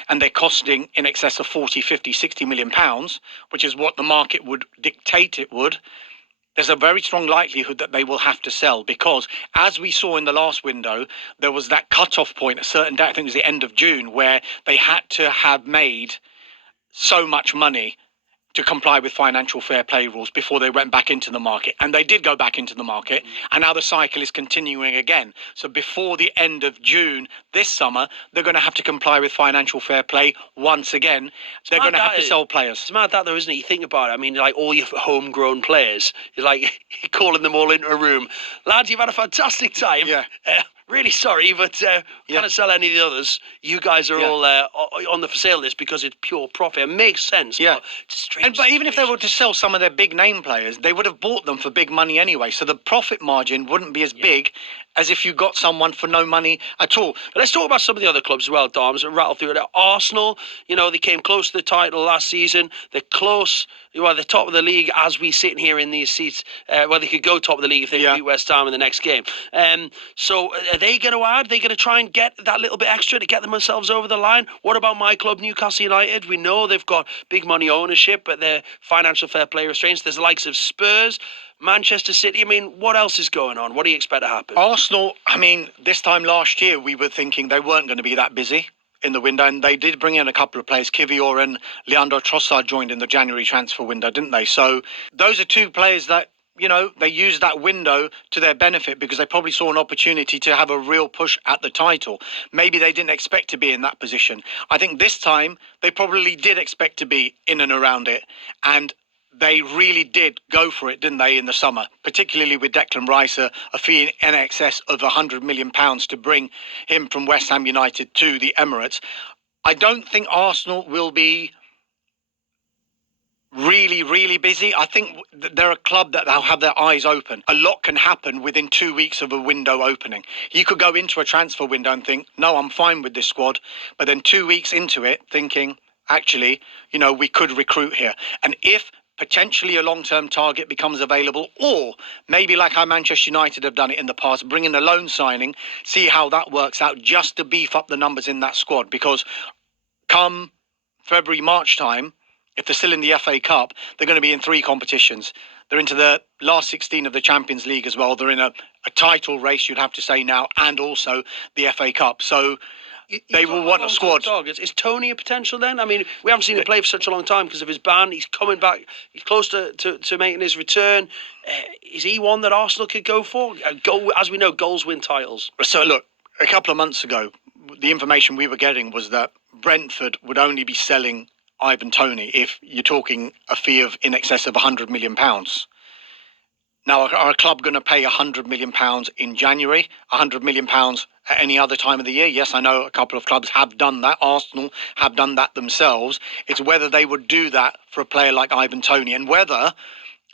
and they're costing in excess of 40, 50, 60 million pounds, which is what the market would dictate it would, there's a very strong likelihood that they will have to sell because, as we saw in the last window, there was that cut-off point, a certain date, I think it was the end of June, where they had to have made so much money to comply with financial fair play rules before they went back into the market. And they did go back into the market, and now the cycle is continuing again. So before the end of June this summer, they're going to have to comply with financial fair play once again. They're going to have to sell players. It's mad that though, isn't it? You think about it. I mean, like all your homegrown players, you're like you're calling them all into a room. Lads, you've had a fantastic time. Yeah. Really sorry, but can't sell any of the others. You guys are all on the for sale list because it's pure profit. It makes sense. Yeah. But it's a strange But even if they situation. were to sell some of their big name players, they would have bought them for big money anyway. So the profit margin wouldn't be as big as if you got someone for no money at all. But let's talk about some of the other clubs as well, Doms, and rattle through it. Arsenal, they came close to the title last season. They're close. They're top of the league as we sit here in these seats. They could go top of the league if they beat West Ham in the next game. So are they going to add? Are they going to try and get that little bit extra to get themselves over the line? What about my club, Newcastle United? We know they've got big money ownership, but their financial fair play restraints. There's the likes of Spurs, Manchester City. I mean, what else is going on? What do you expect to happen? Arsenal, I mean, this time last year, we were thinking they weren't going to be that busy in the window, and they did bring in a couple of players. Kivior and Leandro Trossard joined in the January transfer window, didn't they? So those are two players that, they used that window to their benefit because they probably saw an opportunity to have a real push at the title. Maybe they didn't expect to be in that position. I think this time they probably did expect to be in and around it, and they really did go for it, didn't they, in the summer, particularly with Declan Rice, a fee in excess of £100 million to bring him from West Ham United to the Emirates. I don't think Arsenal will be really, really busy. I think they're a club that they'll have their eyes open. A lot can happen within 2 weeks of a window opening. You could go into a transfer window and think, no, I'm fine with this squad. But then 2 weeks into it, thinking, actually, we could recruit here. And if potentially a long-term target becomes available, or maybe like how Manchester United have done it in the past, bring in a loan signing, see how that works out just to beef up the numbers in that squad. Because come February, March time, if they're still in the FA Cup, they're going to be in 3 competitions. They're into the last 16 of the Champions League as well. They're in a title race, you'd have to say now, and also the FA Cup. So they will want a squad. Targets. Is Tony a potential then? I mean, we haven't seen him play for such a long time because of his ban. He's coming back. He's close to making his return. Is he one that Arsenal could go for? As we know, goals win titles. So look, a couple of months ago, the information we were getting was that Brentford would only be selling Ivan Toney if you're talking a fee of in excess of £100 million. Now, are a club going to pay £100 million in January, £100 million at any other time of the year? Yes, I know a couple of clubs have done that. Arsenal have done that themselves. It's whether they would do that for a player like Ivan Toney, and whether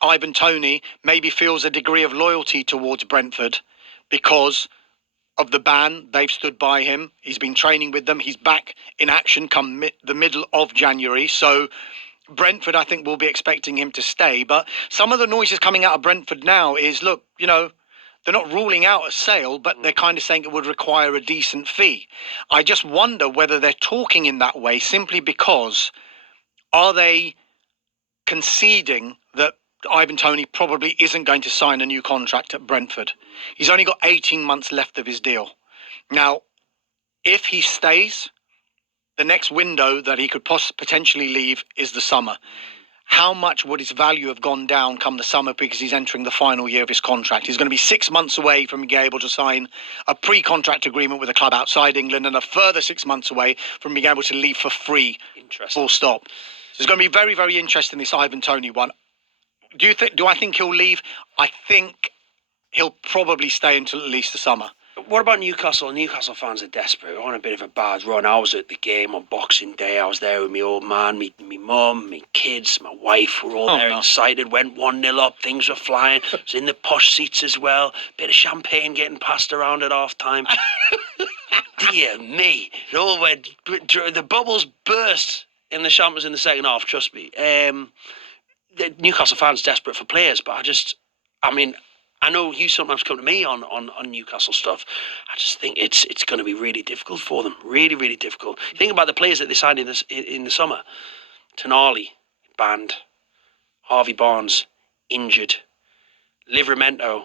Ivan Toney maybe feels a degree of loyalty towards Brentford because of the ban. They've stood by him. He's been training with them. He's back in action come the middle of January. So Brentford, I think, will be expecting him to stay. But some of the noises coming out of Brentford now is, look, they're not ruling out a sale, but they're kind of saying it would require a decent fee. I just wonder whether they're talking in that way simply because are they conceding that Ivan Toney probably isn't going to sign a new contract at Brentford? He's only got 18 months left of his deal. Now, if he stays, the next window that he could potentially leave is the summer. How much would his value have gone down come the summer because he's entering the final year of his contract? He's going to be 6 months away from being able to sign a pre-contract agreement with a club outside England, and a further 6 months away from being able to leave for free. Full stop. So it's going to be very, very interesting, this Ivan Toney one. Do I think he'll leave? I think he'll probably stay until at least the summer. What about Newcastle? Newcastle fans are desperate. We're on a bit of a bad run. I was at the game on Boxing Day. I was there with my old man, me mum, my kids, my wife. We're all there excited. Went 1-0 up. Things were flying. I was in the posh seats as well. Bit of champagne getting passed around at half time. Dear me. It all went, the bubbles burst in the champers in the second half, trust me. The Newcastle fans desperate for players, but I know you sometimes come to me on Newcastle stuff. I just think it's going to be really difficult for them. Really, really difficult. Think about the players that they signed in the summer. Tonali, banned. Harvey Barnes, injured. Livramento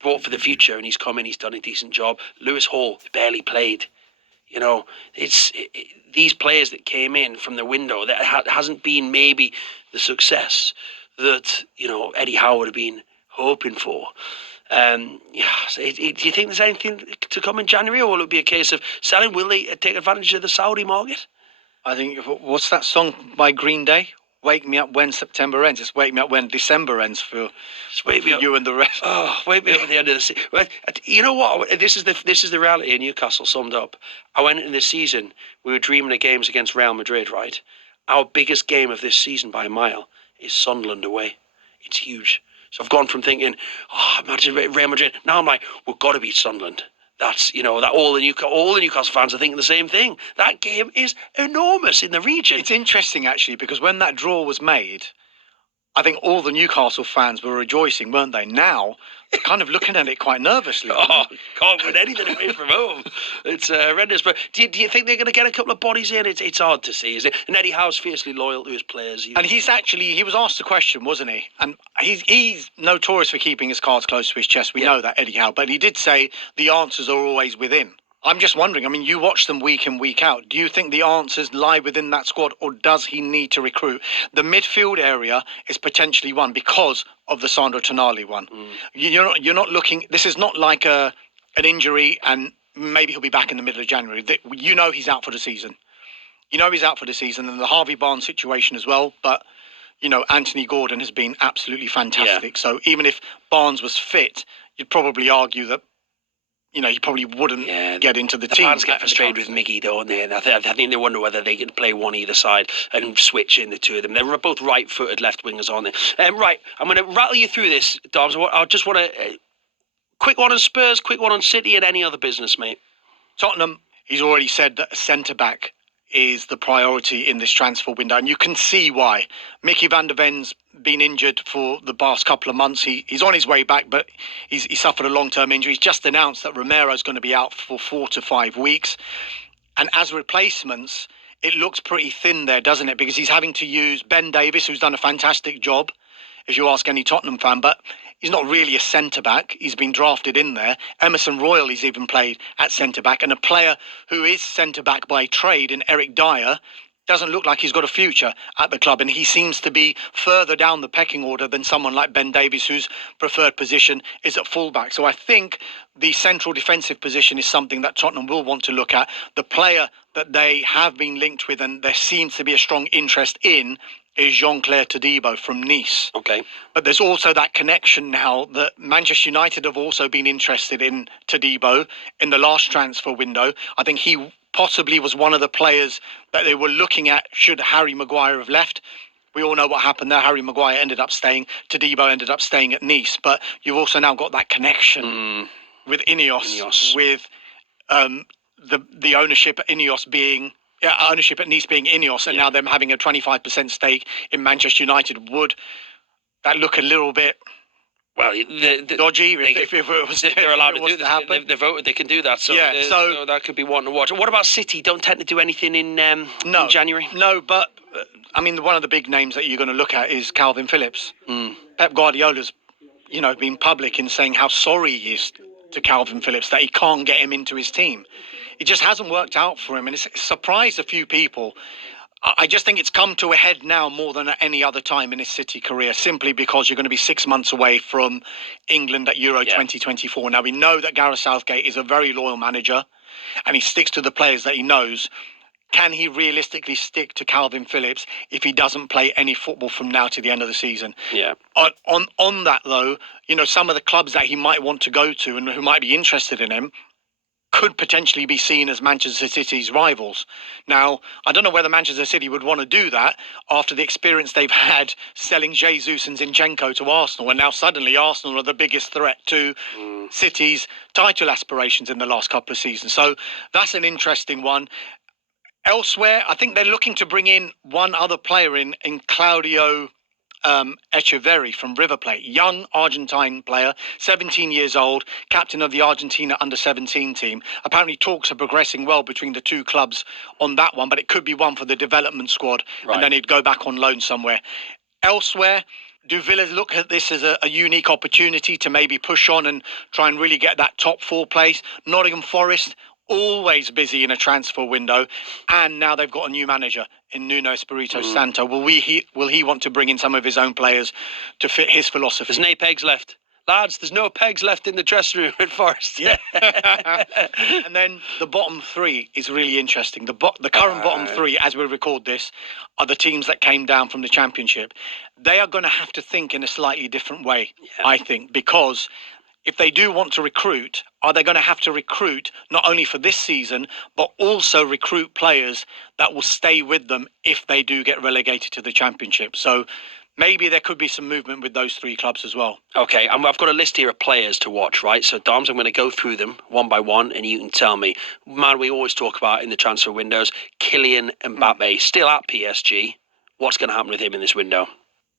brought for the future, and he's come in. He's done a decent job. Lewis Hall barely played. You know, these players that came in from the window that hasn't been maybe the success that Eddie Howe would have been hoping for. Do you think there's anything to come in January, or will it be a case of selling? Will they take advantage of the Saudi market? I think, what's that song by Green Day? Wake me up when September ends. Just wake me up when December ends for you and the rest. Oh, wake me up at the end of the season. Well, you know what? This is the reality of Newcastle summed up. I went into this season. We were dreaming of games against Real Madrid, right? Our biggest game of this season by a mile is Sunderland away. It's huge. So I've gone from thinking, imagine Real Madrid. Now I'm like, we've got to beat Sunderland. That's, that all the Newcastle fans are thinking the same thing. That game is enormous in the region. It's interesting, actually, because when that draw was made, I think all the Newcastle fans were rejoicing, weren't they? Now, they're kind of looking at it quite nervously. Can't win anything away from home. It's horrendous. But do you think they're going to get a couple of bodies in? It's hard to see, isn't it? And Eddie Howe's fiercely loyal to his players. And he was asked a question, wasn't he? And he's notorious for keeping his cards close to his chest. We know that, Eddie Howe. But he did say the answers are always within. I'm just wondering, I mean, you watch them week in, week out. Do you think the answers lie within that squad, or does he need to recruit? The midfield area is potentially one because of the Sandro Tonali one. You're not looking, this is not like an injury and maybe he'll be back in the middle of January. He's out for the season. He's out for the season, and the Harvey Barnes situation as well. But, Anthony Gordon has been absolutely fantastic. Yeah. So even if Barnes was fit, you'd probably argue that he probably wouldn't get into the team. Fans get frustrated with Miggy, don't they? And I think they wonder whether they can play one either side and switch in the two of them. They're both right-footed left wingers, aren't they? Right, I'm going to rattle you through this, Dobbs. I just want to... quick one on Spurs, quick one on City, and any other business, mate. Tottenham, he's already said that a centre-back is the priority in this transfer window, and you can see why. Mickey van der Ven's been injured for the past couple of months. He's on his way back, but he suffered a long-term injury. He's just announced that Romero's going to be out for 4 to 5 weeks. And as replacements, it looks pretty thin there, doesn't it? Because he's having to use Ben Davis, who's done a fantastic job, if you ask any Tottenham fan, but he's not really a centre-back. He's been drafted in there. Emerson Royal, he's even played at centre-back. And a player who is centre-back by trade in Eric Dyer doesn't look like he's got a future at the club. And he seems to be further down the pecking order than someone like Ben Davies, whose preferred position is at fullback. So I think the central defensive position is something that Tottenham will want to look at. The player that they have been linked with and there seems to be a strong interest in is Jean-Claire Todibo from Nice. Okay. But there's also that connection now that Manchester United have also been interested in Todibo in the last transfer window. I think he possibly was one of the players that they were looking at should Harry Maguire have left. We all know what happened there. Harry Maguire ended up staying. Todibo ended up staying at Nice. But you've also now got that connection with Ineos. With the ownership at Ineos being... ownership at Nice being Ineos, and now them having a 25% stake in Manchester United. Would that look a little bit dodgy if it was? They're allowed to do that. They're voted. They can do that. So, so that could be one to watch. What about City? Don't tend to do anything in January. No, but one of the big names that you're going to look at is Calvin Phillips. Pep Guardiola's, been public in saying how sorry he is to Calvin Phillips that he can't get him into his team. It just hasn't worked out for him, and it's surprised a few people. I just think it's come to a head now more than at any other time in his City career, simply because you're going to be 6 months away from England at Euro 2024. Now, we know that Gareth Southgate is a very loyal manager, and he sticks to the players that he knows. Can he realistically stick to Calvin Phillips if he doesn't play any football from now to the end of the season? Yeah. On that, though, some of the clubs that he might want to go to and who might be interested in him could potentially be seen as Manchester City's rivals. Now, I don't know whether Manchester City would want to do that after the experience they've had selling Jesus and Zinchenko to Arsenal, and now suddenly Arsenal are the biggest threat to City's title aspirations in the last couple of seasons. So that's an interesting one. Elsewhere, I think they're looking to bring in one other player in Claudio Echeverri from River Plate, young Argentine player, 17 years old, captain of the Argentina under-17 team. Apparently talks are progressing well between the two clubs on that one, but it could be one for the development squad, and then he'd go back on loan somewhere. Elsewhere, Do Villa look at this as a unique opportunity to maybe push on and try and really get that top 4 place? Nottingham Forest, always busy in a transfer window, and now they've got a new manager in Nuno Espirito Santo. Will he want to bring in some of his own players to fit his philosophy? There's no pegs left. Lads, there's no pegs left in the dressing room at Forest. Yeah. And then the bottom 3 is really interesting. The current bottom 3, as we record this, are the teams that came down from the Championship. They are going to have to think in a slightly different way, I think, because if they do want to recruit, are they going to have to recruit not only for this season, but also recruit players that will stay with them if they do get relegated to the Championship? So maybe there could be some movement with those 3 clubs as well. Okay, I've got a list here of players to watch, right? So, Doms, I'm going to go through them one by one, and you can tell me. Man, we always talk about in the transfer windows, Kylian Mbappe, still at PSG. What's going to happen with him in this window?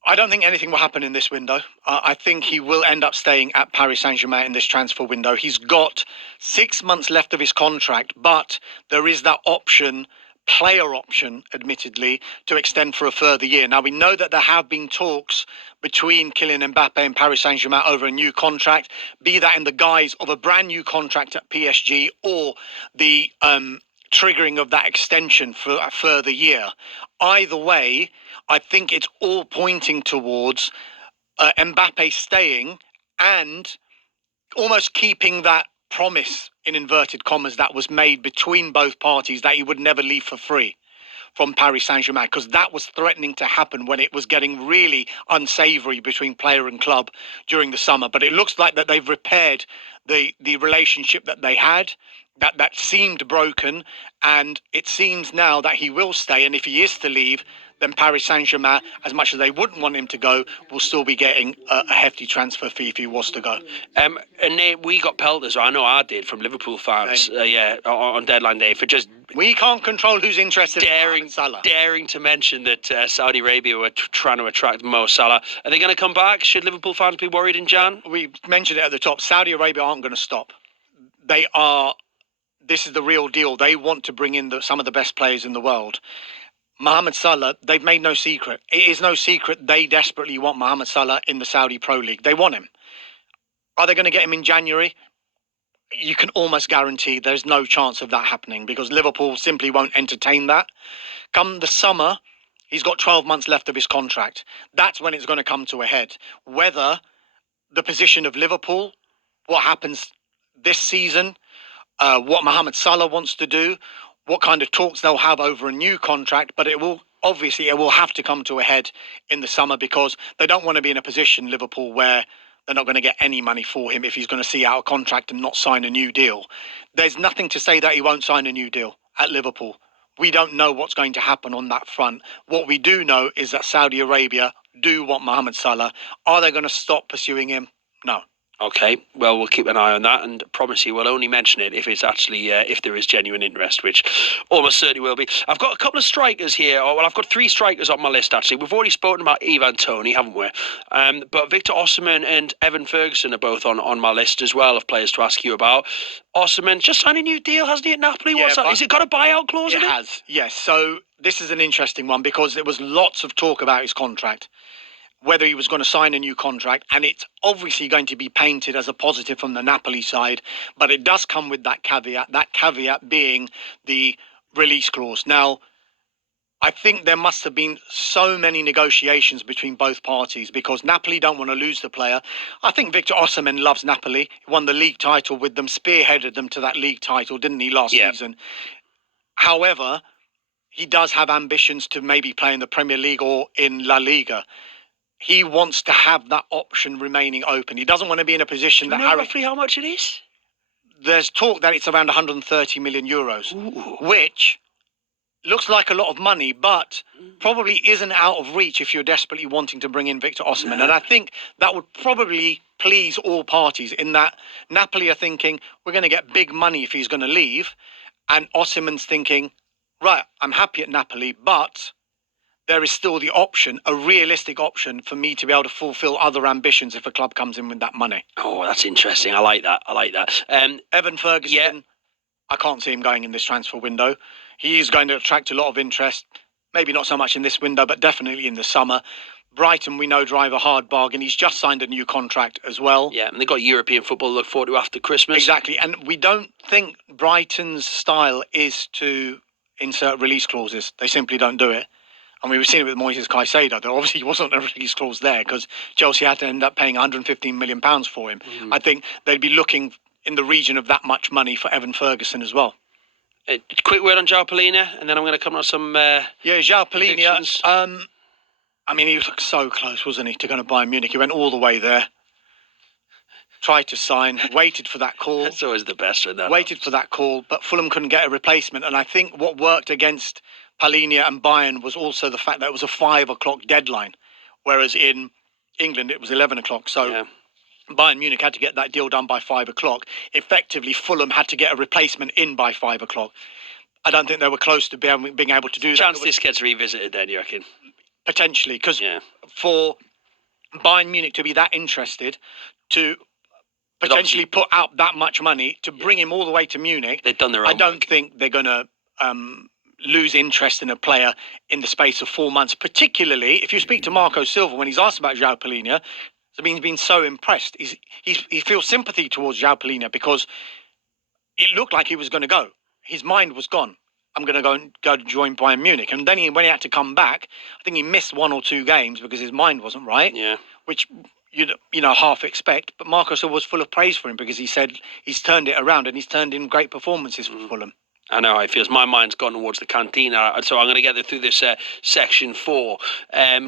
I don't think anything will happen in this window. I think he will end up staying at Paris Saint-Germain in this transfer window. He's got 6 months left of his contract, but there is that option, player option, admittedly, to extend for a further year. Now, we know that there have been talks between Kylian Mbappe and Paris Saint-Germain over a new contract, be that in the guise of a brand new contract at PSG or the triggering of that extension for a further year. Either way, I think it's all pointing towards Mbappe staying and almost keeping that promise, in inverted commas, that was made between both parties that he would never leave for free from Paris Saint-Germain, because that was threatening to happen when it was getting really unsavoury between player and club during the summer. But it looks like that they've repaired the relationship that they had, that seemed broken, and it seems now that he will stay. And if he is to leave, then Paris Saint-Germain, as much as they wouldn't want him to go, will still be getting a hefty transfer fee if he was to go. And Nate, we got pelters, or I know I did, from Liverpool fans, on deadline day for just We can't control who's interested in Mohamed Salah. daring to mention that Saudi Arabia were trying to attract Mo Salah. Are they going to come back? Should Liverpool fans be worried in Jan? We mentioned it at the top. Saudi Arabia aren't going to stop. This is the real deal. They want to bring in some of the best players in the world. Mohamed Salah, they've made no secret. It is no secret they desperately want Mohamed Salah in the Saudi Pro League. They want him. Are they going to get him in January? You can almost guarantee there's no chance of that happening because Liverpool simply won't entertain that. Come the summer, he's got 12 months left of his contract. That's when it's going to come to a head. Whether the position of Liverpool, what happens this season, what Mohamed Salah wants to do, what kind of talks they'll have over a new contract, but it will have to come to a head in the summer because they don't want to be in a position, Liverpool, where they're not going to get any money for him if he's going to see out a contract and not sign a new deal. There's nothing to say that he won't sign a new deal at Liverpool. We don't know what's going to happen on that front. What we do know is that Saudi Arabia do want Mohamed Salah. Are they going to stop pursuing him? No. Okay, well, we'll keep an eye on that and promise you we'll only mention it if it's actually, if there is genuine interest, which almost certainly will be. I've got a couple of strikers here, I've got 3 strikers on my list, actually. We've already spoken about Ivan Toney, haven't we? But Victor Osimhen and Evan Ferguson are both on my list as well of players to ask you about. Osimhen just signed a new deal, hasn't he, at Napoli? Yeah, What's that? Has it got a buyout clause in it? It has, yes. So this is an interesting one because there was lots of talk about his contract, whether he was going to sign a new contract, and it's obviously going to be painted as a positive from the Napoli side, but it does come with that caveat being the release clause. Now, I think there must have been so many negotiations between both parties because Napoli don't want to lose the player. I think Victor Osimhen loves Napoli. He won the league title with them, spearheaded them to that league title, didn't he, last season? However, he does have ambitions to maybe play in the Premier League or in La Liga. He wants to have that option remaining open. He doesn't want to be in a position Do you know roughly how much it is? There's talk that it's around 130 million euros, which looks like a lot of money, but probably isn't out of reach if you're desperately wanting to bring in Victor Osimhen. No. And I think that would probably please all parties in that Napoli are thinking, we're going to get big money if he's going to leave. And Osimhen's thinking, right, I'm happy at Napoli, but there is still the option, a realistic option for me to be able to fulfill other ambitions if a club comes in with that money. Oh, that's interesting. I like that. Evan Ferguson, I can't see him going in this transfer window. He is going to attract a lot of interest, maybe not so much in this window, but definitely in the summer. Brighton, we know, drive a hard bargain. He's just signed a new contract as well. Yeah, and they've got European football to look forward to after Christmas. Exactly. And we don't think Brighton's style is to insert release clauses. They simply don't do it. And we've seen it with Moises Caicedo. There obviously wasn't a release clause there because Chelsea had to end up paying £115 million for him. I think they'd be looking in the region of that much money for Evan Ferguson as well. Quick word on João Palhinha, and then I'm going to come on some... Yeah, João predictions. Palhinha. I mean, he was so close, wasn't he, to going to Bayern Munich. He went all the way there. Tried to sign, waited for that call. That's always the best one. Waited for that call, but Fulham couldn't get a replacement. And I think what worked against Palhinha and Bayern was also the fact that it was a 5 o'clock deadline, whereas in England it was 11 o'clock. So Yeah. Bayern Munich had to get that deal done by 5 o'clock. Effectively, Fulham had to get a replacement in by 5 o'clock. I don't think they were close to being able to do that. Chance this gets revisited then, you reckon? Potentially, because Yeah. for Bayern Munich to be that interested to potentially put out that much money to bring him all the way to Munich, They've done their own I don't work. think they're going to lose interest in a player in the space of 4 months. Particularly if you speak to Marco Silva when he's asked about João Palhinha, I mean, he's been so impressed. He feels sympathy towards João Palhinha because it looked like he was going to go. His mind was gone. I'm going to go to join Bayern Munich. And then when he had to come back, I think he missed 1 or 2 games because his mind wasn't right, Yeah. which you know half expect. But Marco Silva was full of praise for him because he said he's turned it around and he's turned in great performances for Fulham. I know how it feels. My mind's gone towards the cantina, so I'm going to get through this section 4,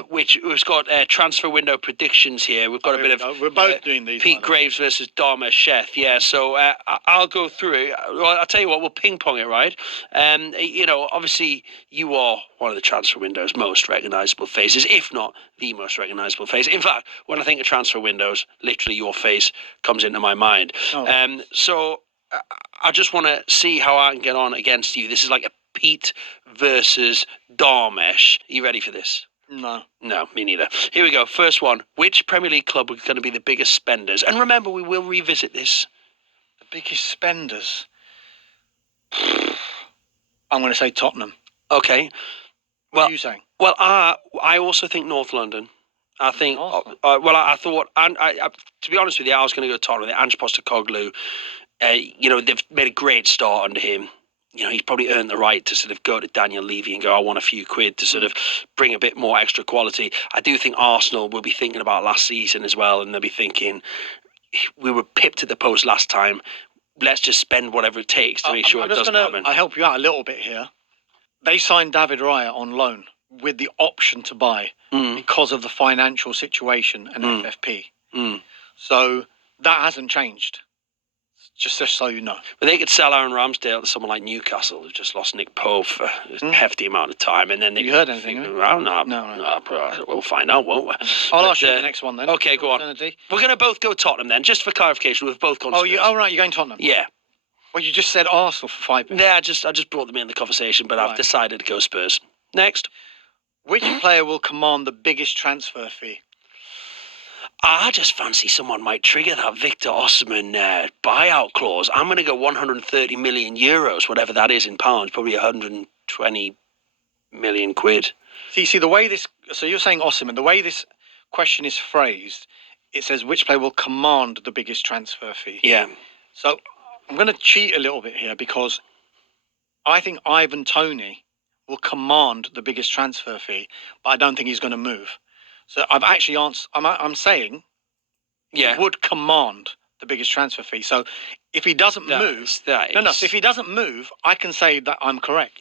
which has got transfer window predictions here. We've got a bit of We're both doing these. Pete Graves versus Dharma Sheth. Yeah, so I'll go through it. Well, I'll tell you what, we'll ping pong it, right? You know, obviously you are one of the transfer window's most recognisable faces, if not the most recognisable face. In fact, when I think of transfer windows, literally your face comes into my mind. Oh. So I just want to see how I can get on against you. This is like a Pete versus Dharmesh. Are you ready for this? No. No, me neither. Here we go. First one. Which Premier League club are going to be the biggest spenders? And remember, we will revisit this. The biggest spenders. I'm going to say Tottenham. Okay. What Well, are you saying? Well, I also think North London. I think. North? I thought, and to be honest with you, I was going to go Tottenham. Ange Postecoglou. You know, they've made a great start under him. You know, he's probably earned the right to sort of go to Daniel Levy and go, I want a few quid to sort of bring a bit more extra quality. I do think Arsenal will be thinking about last season as well, and they'll be thinking, we were pipped at the post last time. Let's just spend whatever it takes to make sure it doesn't happen. I'll help you out a little bit here. They signed David Raya on loan with the option to buy because of the financial situation and FFP. So that hasn't changed. Just so you know. But they could sell Aaron Ramsdale to someone like Newcastle, who just lost Nick Pope for a hefty amount of time. And then they, You heard anything, have you? Well, no, No. we'll find out, won't we? I'll But, ask you the next one then. Okay, go on. Eternity. We're going to both go Tottenham then, just for clarification. We've both gone. Oh, Spurs. right, you're going Tottenham. Yeah. Well, you just said Arsenal for 5 minutes. Yeah, I just brought them in the conversation, but I've Right. decided to go Spurs. Next. Which player will command the biggest transfer fee? I just fancy someone might trigger that Victor Osimhen buyout clause. I'm going to go 130 million euros, whatever that is in pounds, probably 120 million quid. See, the way this... So you're saying Osimhen. The way this question is phrased, it says which player will command the biggest transfer fee. Yeah. So I'm going to cheat a little bit here because I think Ivan Toney will command the biggest transfer fee, but I don't think he's going to move. So I've actually answered. I'm saying Yeah. he would command the biggest transfer fee. So if he doesn't move, no. So if he doesn't move, I can say that I'm correct.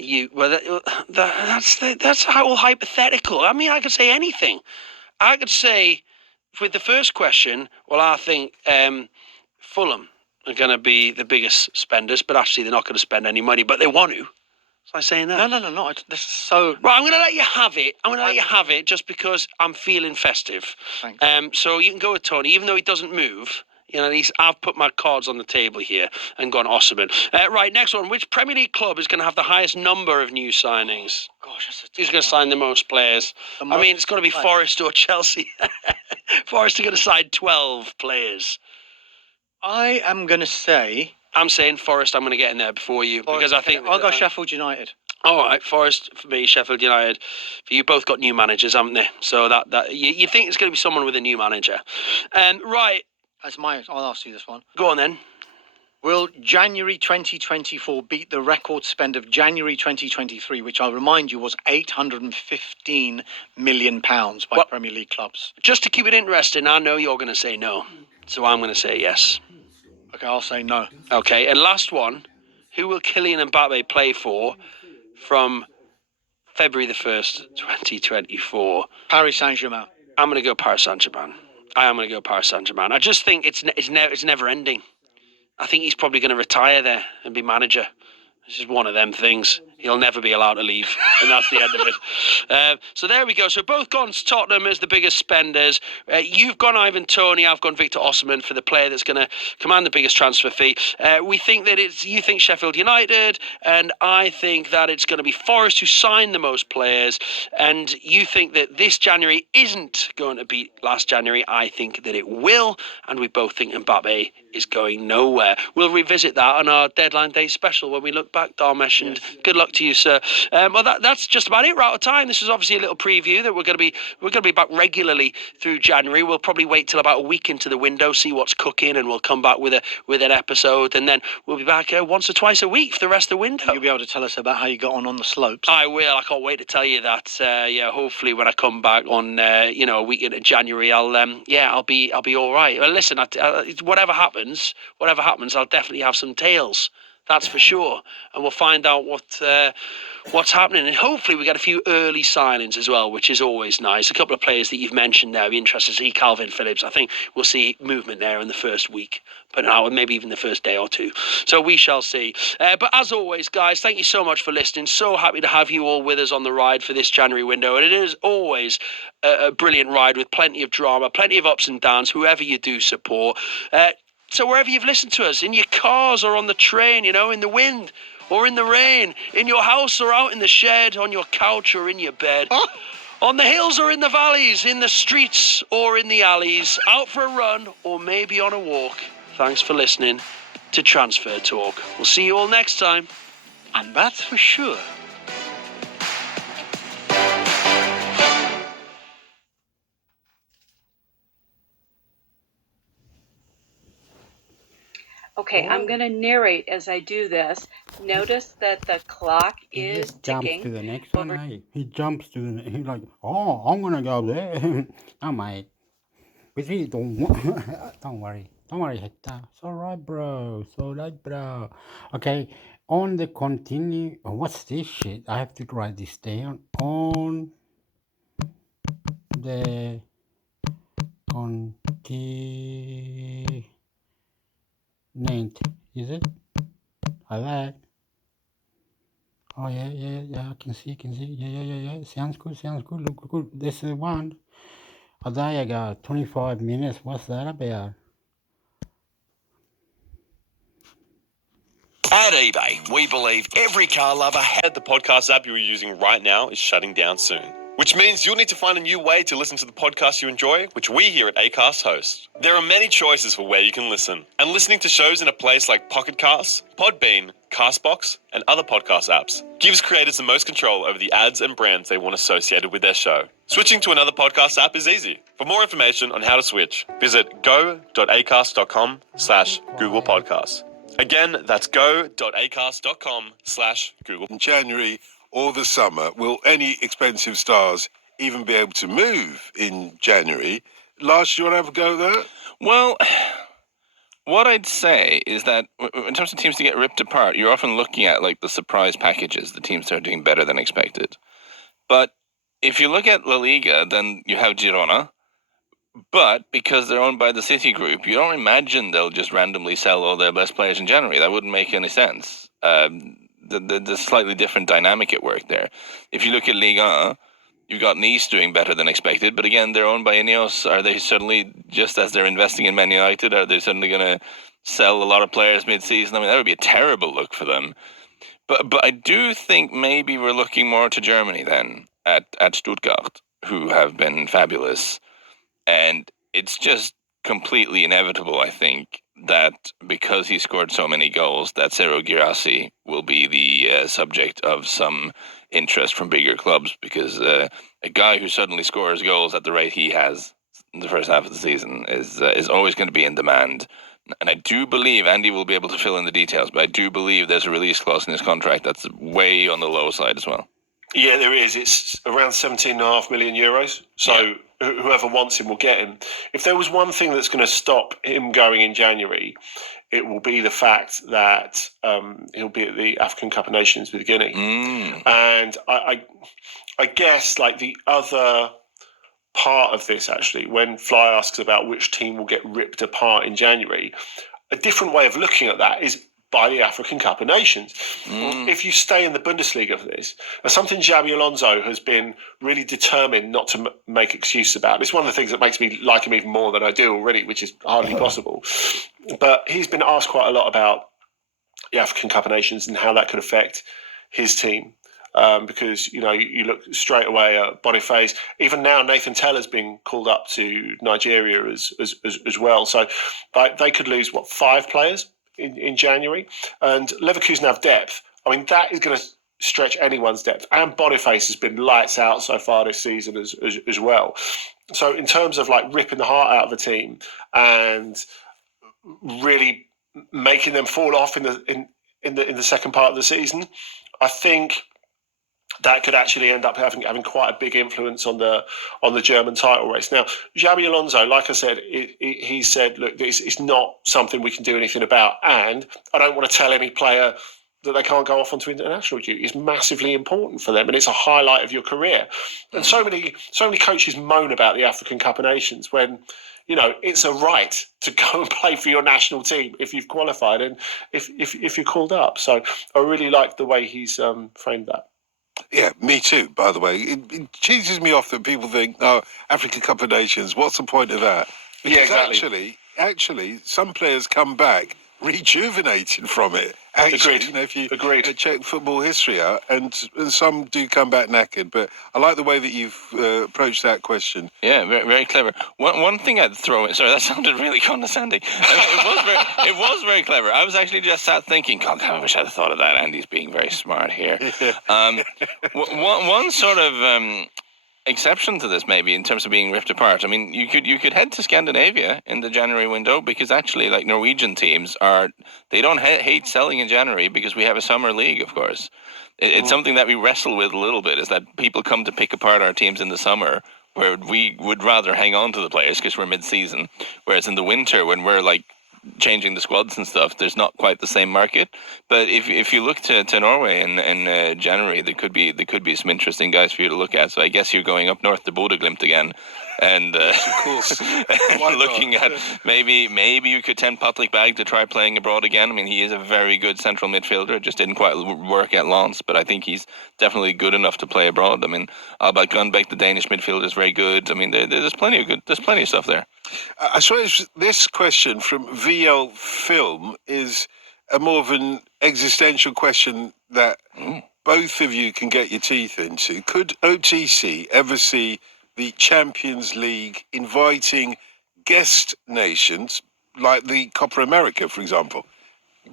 That's all hypothetical. I mean, I could say anything. I could say, with the first question, well, I think Fulham are going to be the biggest spenders, but actually they're not going to spend any money, but they want to. So I'm saying that. No. This is so. Right, I'm going to let you have it. I'm going to let you have it just because I'm feeling festive. Thanks. So you can go with Tony, even though he doesn't move. You know, at least I've put my cards on the table here and gone Osimhen. Right, next one. Which Premier League club is going to have the highest number of new signings? Gosh, that's a Who's tough going to sign the most players? The I mean, most it's got to be players. Forest or Chelsea. Forest are going to sign 12 players. I am going to say. I'm saying Forest. I'm going to get in there before you because I think I'll go Sheffield United. All right, Forest for me, Sheffield United. For you, both got new managers, haven't they? So that you think it's going to be someone with a new manager. Right, I'll ask you this one. go on then. Will January 2024 beat the record spend of January 2023, which I'll remind you was £815 million by Well- Premier League clubs? Just to keep it interesting, I know you're going to say no, so I'm going to say yes. Okay, I'll say no. Okay, and last one. Who will Kylian Mbappe play for from February the 1st, 2024? Paris Saint-Germain. I'm going to go Paris Saint-Germain. I am going to go Paris Saint-Germain. I just think it's never ending. I think he's probably going to retire there and be manager. This is one of them things. He'll never be allowed to leave, and that's the end of it. So there we go. So both gone to Tottenham as the biggest spenders. You've gone Ivan Toney. I've gone Victor Osimhen for the player that's going to command the biggest transfer fee. We think that you think Sheffield United, and I think that it's going to be Forest who signed the most players. And you think that this January isn't going to be last January. I think that it will, and we both think Mbappe is going nowhere. We'll revisit that on our deadline day special when we look back, Dharmesh, and good luck to you, sir. Well, that's just about it. We're out of time. This is obviously a little preview that we're going to be back regularly through January. We'll probably wait till about a week into the window, see what's cooking, and we'll come back with an episode, and then we'll be back once or twice a week for the rest of the window. You'll be able to tell us about how you got on the slopes. I will. I can't wait to tell you that. Hopefully when I come back on, a week into January, I'll be all right. Well, listen, whatever happens, I'll definitely have some tales. That's for sure, and we'll find out what's happening, and hopefully we get a few early signings as well, which is always nice. A couple of players that you've mentioned there, I'd be interested to see. Calvin Phillips, I think we'll see movement there in the first week, but now maybe even the first day or two. So we shall see. But as always, guys, thank you so much for listening. So happy to have you all with us on the ride for this January window, and it is always a brilliant ride with plenty of drama, plenty of ups and downs, whoever you do support. So wherever you've listened to us, in your cars or on the train, in the wind or in the rain, in your house or out in the shed, on your couch or in your bed, on the hills or in the valleys, in the streets or in the alleys, out for a run or maybe on a walk. Thanks for listening to Transfer Talk. We'll see you all next time. And that's for sure. Okay, I'm going to narrate as I do this. Notice that the clock He is just jumps ticking. to the next one, over- eh? He jumps to the he's like, oh, I'm gonna go there. Oh mate. But he don't don't worry. Don't worry, Hector. It's alright, bro. It's alright, bro. Okay. On the continue what's this shit? I have to write this down. On the continent. Is it? Hello? Oh yeah. I can see. Yeah. Sounds good. Look good. This is one. Oh, there you go. 25 minutes. What's that about? At eBay, we believe every car lover has The podcast app you're using right now is shutting down soon, which means you'll need to find a new way to listen to the podcast you enjoy, which we here at Acast host. There are many choices for where you can listen, and listening to shows in a place like Pocket Casts, Podbean, Castbox, and other podcast apps gives creators the most control over the ads and brands they want associated with their show. Switching to another podcast app is easy. For more information on how to switch, visit go.acast.com/Google Podcasts. Again, that's go.acast.com/Google. In January or the summer, will any expensive stars even be able to move in January? Lars, do you want to have a go at that? Well, what I'd say is that in terms of teams to get ripped apart, you're often looking at like the surprise packages, the teams that are doing better than expected. But if you look at La Liga, then you have Girona. But because they're owned by the City Group, you don't imagine they'll just randomly sell all their best players in January. That wouldn't make any sense. There's slightly different dynamic at work there. If you look at Ligue 1, you've got Nice doing better than expected, but again, they're owned by Ineos. Are they suddenly, just as they're investing in Man United, are they suddenly going to sell a lot of players mid-season? I mean, that would be a terrible look for them. But I do think maybe we're looking more to Germany then, at Stuttgart, who have been fabulous. And it's just completely inevitable, I think, that because he scored so many goals, that Serhou Guirassy will be the subject of some interest from bigger clubs, because a guy who suddenly scores goals at the rate he has in the first half of the season is always going to be in demand. And I do believe Andy will be able to fill in the details, but I do believe there's a release clause in his contract that's way on the low side as well. Yeah, there is. It's around 17.5 million euros. So whoever wants him will get him. If there was one thing that's going to stop him going in January, it will be the fact that he'll be at the African Cup of Nations with Guinea. And I guess like the other part of this, actually, when Fly asks about which team will get ripped apart in January, a different way of looking at that is by the African Cup of Nations. If you stay in the Bundesliga for this, something Xabi Alonso has been really determined not to make excuses about. It's one of the things that makes me like him even more than I do already, which is hardly possible. But he's been asked quite a lot about the African Cup of Nations and how that could affect his team. Because, you know, you look straight away at Boniface. Even now, Nathan Teller's been called up to Nigeria as well. So they could lose, 5 players in January? And Leverkusen have depth. I mean, that is going to stretch anyone's depth. And Boniface has been lights out so far this season as well. So in terms of like ripping the heart out of the team and really making them fall off in the second part of the season, I think that could actually end up having quite a big influence on the German title race. Now, Xabi Alonso, like I said, he said, look, it's not something we can do anything about, and I don't want to tell any player that they can't go off onto international duty. It's massively important for them, and it's a highlight of your career. And so many coaches moan about the African Cup of Nations when, you know, it's a right to go and play for your national team if you've qualified and if you're called up. So I really like the way he's framed that. Yeah, me too, by the way. It cheeses me off that people think, oh, African Cup of Nations, what's the point of that? Because yeah, exactly. Actually, some players come back rejuvenated from it. Actually, Agreed. You know, if you Agreed. check football history out, and some do come back knackered, but I like the way that you've approached that question. Yeah, very, very clever. One thing I'd throw in, sorry, that sounded really condescending. It was very clever. I was actually just sat thinking, God, I wish I'd have thought of that. Andy's being very smart here. One sort of exception to this, maybe, in terms of being ripped apart. I mean, you could head to Scandinavia in the January window, because actually, like, Norwegian teams they don't hate selling in January because we have a summer league, of course. It's something that we wrestle with a little bit, is that people come to pick apart our teams in the summer, where we would rather hang on to the players because we're mid-season, whereas in the winter, when we're like changing the squads and stuff, there's not quite the same market. But if you look to Norway in January, there could be some interesting guys for you to look at. So I guess you're going up north to Bodø/Glimt again, and of course, looking at maybe you could tempt Patrik Berg to try playing abroad again. I mean, he is a very good central midfielder. It just didn't quite work at Lens, but I think he's definitely good enough to play abroad. I mean, Albert Grønbæk, the Danish midfielder, is very good. I mean, there's plenty of stuff there. I suppose this question from VL Film is more of an existential question that both of you can get your teeth into. Could OTC ever see the Champions League inviting guest nations like the Copa America, for example?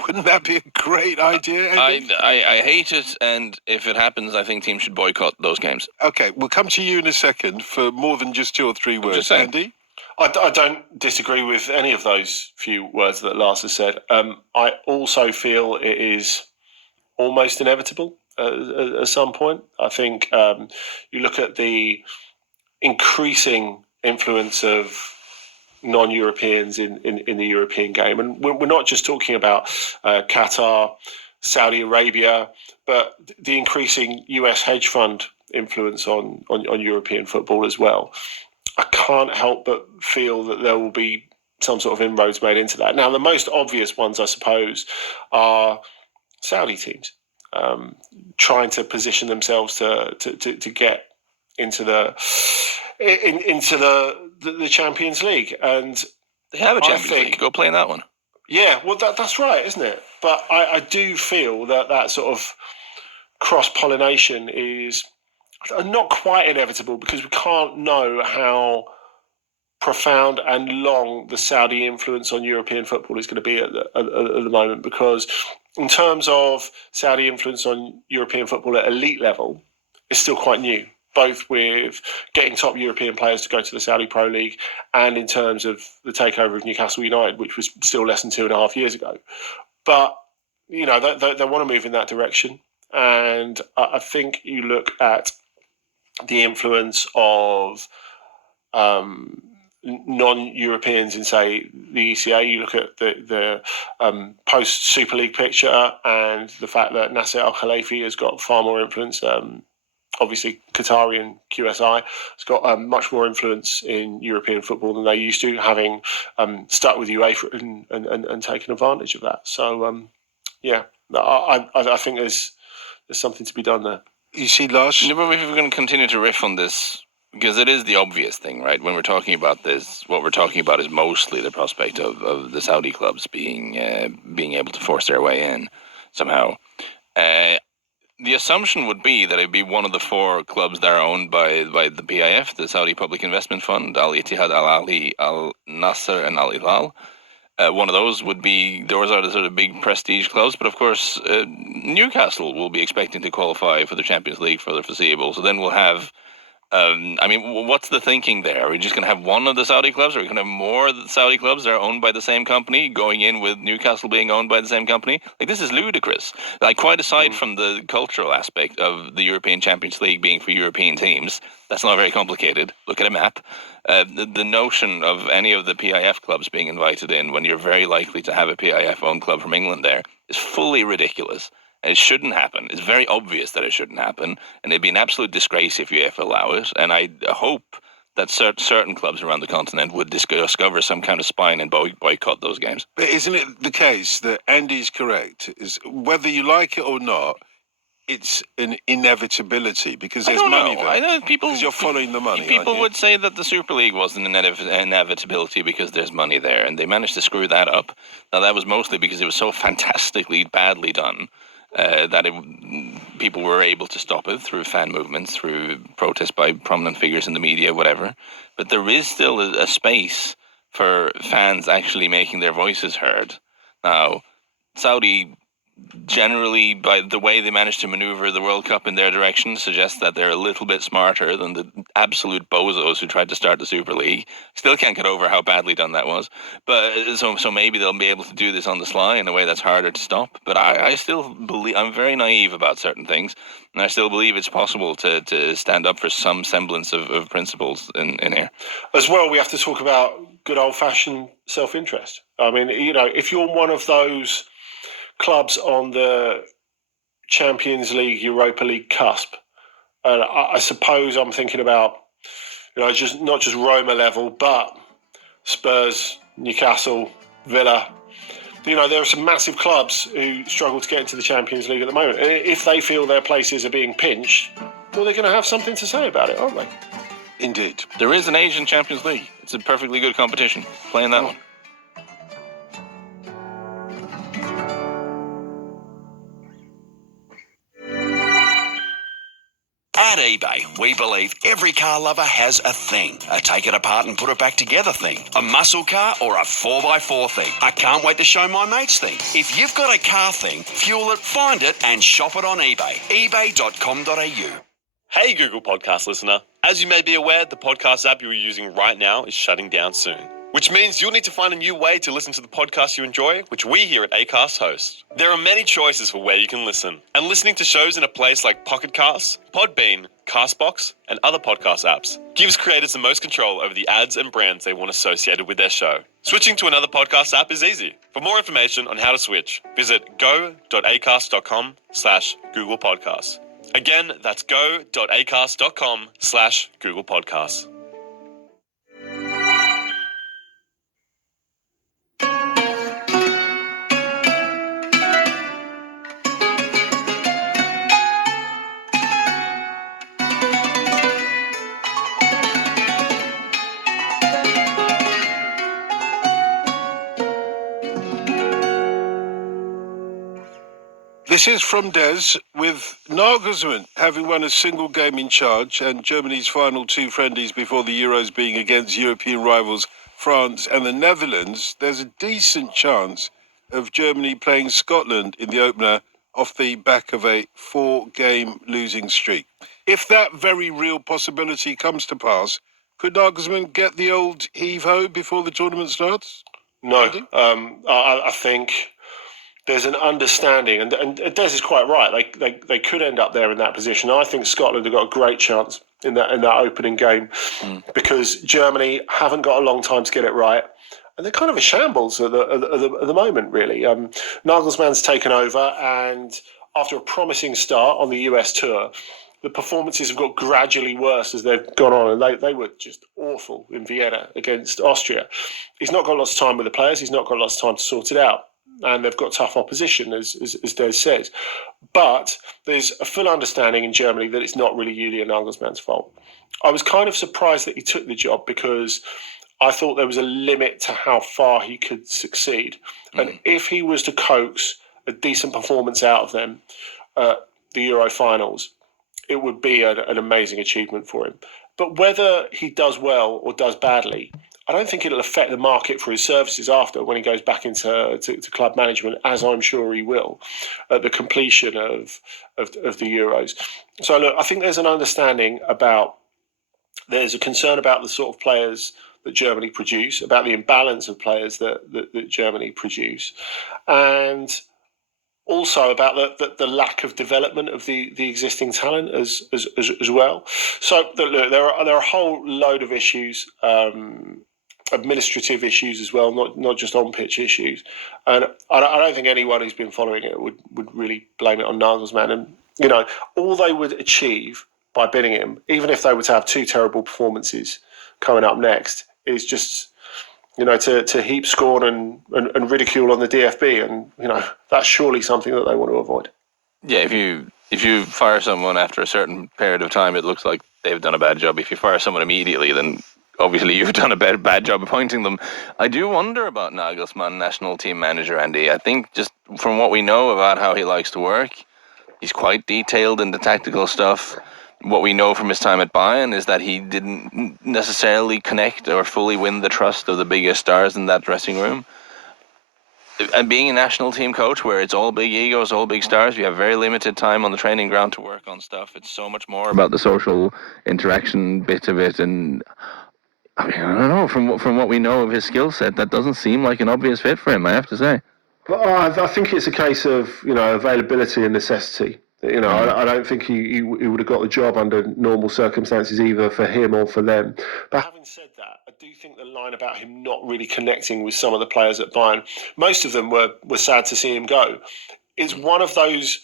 Wouldn't that be a great idea, Andy? I hate it, and if it happens, I think teams should boycott those games. Okay, we'll come to you in a second for more than just 2 or 3 words, Andy. I don't disagree with any of those few words that Lars has said. I also feel it is almost inevitable at some point. I think you look at the increasing influence of non-Europeans in the European game, and we're not just talking about Qatar, Saudi Arabia, but the increasing US hedge fund influence on European football as well. I can't help but feel that there will be some sort of inroads made into that. Now, the most obvious ones, I suppose, are Saudi teams trying to position themselves to get into the Champions League, and they have a Champions League. Go play in that one. Yeah, well, that's right, isn't it? But I do feel that sort of cross-pollination is not quite inevitable, because we can't know how profound and long the Saudi influence on European football is going to be at the moment, because in terms of Saudi influence on European football at elite level, it's still quite new, both with getting top European players to go to the Saudi Pro League and in terms of the takeover of Newcastle United, which was still less than 2.5 years ago. But, they want to move in that direction. And I think you look at the influence of non-Europeans in, say, the ECA. You look at the post-Super League picture and the fact that Nasser Al-Khelafi has got far more influence. Obviously, Qatari and QSI has got much more influence in European football than they used to, having stuck with UEFA and taken advantage of that. So, I think there's something to be done there. You see, Lars? But if we're going to continue to riff on this, because it is the obvious thing, right? When we're talking about this, what we're talking about is mostly the prospect of the Saudi clubs being able to force their way in somehow. The assumption would be that it'd be one of the 4 clubs that are owned by the PIF, the Saudi Public Investment Fund, Al Ittihad, Al Ahly, Al Nasser, and Al Hilal. One of those would be, those are the sort of big prestige clubs, but of course, Newcastle will be expecting to qualify for the Champions League for the foreseeable. So then we'll have, what's the thinking there? Are we just going to have one of the Saudi clubs? Are we going to have more of the Saudi clubs that are owned by the same company going in with Newcastle being owned by the same company? Like, this is ludicrous. Like, quite aside from the cultural aspect of the European Champions League being for European teams, that's not very complicated. Look at a map. The notion of any of the PIF clubs being invited in when you're very likely to have a PIF-owned club from England there is fully ridiculous. And it shouldn't happen. It's very obvious that it shouldn't happen. And it'd be an absolute disgrace if UEFA allow it. And I hope that certain clubs around the continent would discover some kind of spine and boycott those games. But isn't it the case that Andy's correct? Is whether you like it or not, it's an inevitability because there's money there. I know people, because you're following the money. People would say that the Super League wasn't an inevitability because there's money there, and they managed to screw that up. Now, that was mostly because it was so fantastically badly done that people were able to stop it through fan movements, through protests by prominent figures in the media, whatever. But there is still a space for fans actually making their voices heard. Now, Saudi, generally, by the way they managed to maneuver the World Cup in their direction, suggests that they're a little bit smarter than the absolute bozos who tried to start the Super League. Still can't get over how badly done that was. But so maybe they'll be able to do this on the sly in a way that's harder to stop. But I still believe, I'm very naive about certain things, and I still believe it's possible to stand up for some semblance of principles in here. As well, we have to talk about good old-fashioned self-interest. I mean, if you're one of those clubs on the Champions League, Europa League cusp, and I suppose I'm thinking about, just not just Roma level, but Spurs, Newcastle, Villa. There are some massive clubs who struggle to get into the Champions League at the moment. If they feel their places are being pinched, well, they're going to have something to say about it, aren't they? Indeed. There is an Asian Champions League. It's a perfectly good competition. Playing that one. At eBay, we believe every car lover has a thing. A take it apart and put it back together thing. A muscle car or a 4x4 thing. I can't wait to show my mates thing. If you've got a car thing, fuel it, find it and shop it on eBay. ebay.com.au. Hey Google Podcast listener. As you may be aware, the podcast app you're using right now is shutting down soon. Which means you'll need to find a new way to listen to the podcast you enjoy, which we here at Acast host. There are many choices for where you can listen, and listening to shows in a place like Pocket Casts, Podbean, Castbox, and other podcast apps gives creators the most control over the ads and brands they want associated with their show. Switching to another podcast app is easy. For more information on how to switch, visit go.acast.com/Google Podcasts. Again, that's go.acast.com/Google Podcasts. This is from Des. With Nagelsmann having won a single game in charge and Germany's final 2 friendlies before the Euros being against European rivals France and the Netherlands, there's a decent chance of Germany playing Scotland in the opener off the back of a 4-game losing streak. If that very real possibility comes to pass, could Nagelsmann get the old heave-ho before the tournament starts? No, I think there's an understanding, and Des is quite right. They could end up there in that position. I think Scotland have got a great chance in that opening game because Germany haven't got a long time to get it right, and they're kind of a shambles at the moment, really. Nagelsmann's taken over, and after a promising start on the US tour, the performances have got gradually worse as they've gone on, and they were just awful in Vienna against Austria. He's not got lots of time with the players. He's not got lots of time to sort it out. And they've got tough opposition, as Des says. But there's a full understanding in Germany that it's not really Julian Nagelsmann's fault. I was kind of surprised that he took the job because I thought there was a limit to how far he could succeed. And if he was to coax a decent performance out of them at the Euro finals, it would be an amazing achievement for him. But whether he does well or does badly, I don't think it'll affect the market for his services after when he goes back into club management, as I'm sure he will, at the completion of the Euros. So, look, I think there's an understanding there's a concern about the sort of players that Germany produce, about the imbalance of players that Germany produce, and also about the lack of development of the existing talent as well. So, look, there are a whole load of issues. Administrative issues as well, not just on-pitch issues. And I don't think anyone who's been following it would really blame it on Nagelsmann. And, all they would achieve by bidding him, even if they were to have 2 terrible performances coming up next, is just, to heap scorn and ridicule on the DFB. And, that's surely something that they want to avoid. Yeah, if you fire someone after a certain period of time, it looks like they've done a bad job. If you fire someone immediately, then obviously you've done a bad job appointing them. I do wonder about Nagelsmann, national team manager, Andy. I think just from what we know about how he likes to work, he's quite detailed in the tactical stuff. What we know from his time at Bayern is that he didn't necessarily connect or fully win the trust of the biggest stars in that dressing room. And being a national team coach where it's all big egos, all big stars, you have very limited time on the training ground to work on stuff. It's so much more about the social interaction bit of it. And I mean, I don't know, from what we know of his skill set, that doesn't seem like an obvious fit for him, I have to say. But I think it's a case of, availability and necessity. I don't think he would have got the job under normal circumstances, either for him or for them. But having said that, I do think the line about him not really connecting with some of the players at Bayern, most of them were sad to see him go. It's one of those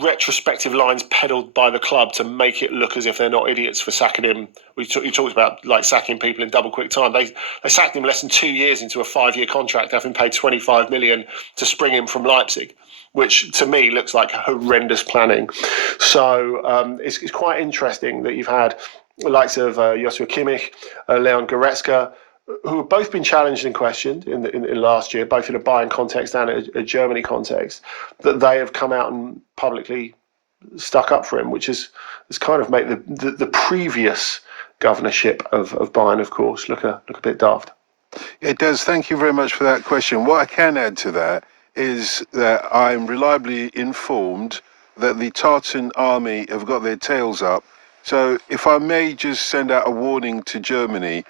retrospective lines peddled by the club to make it look as if they're not idiots for sacking him. You talked about like sacking people in double quick time. They sacked him less than 2 years into a 5-year contract, having paid 25 million to spring him from Leipzig, which to me looks like horrendous planning. So it's quite interesting that you've had the likes of Joshua Kimmich, Leon Goretzka, who have both been challenged and questioned in last year, both in a Bayern context and a Germany context, that they have come out and publicly stuck up for him, which has kind of made the previous governorship of Bayern, of course, look a bit daft. It does. Thank you very much for that question. What I can add to that is that I'm reliably informed that the Tartan army have got their tails up. So if I may just send out a warning to Germany,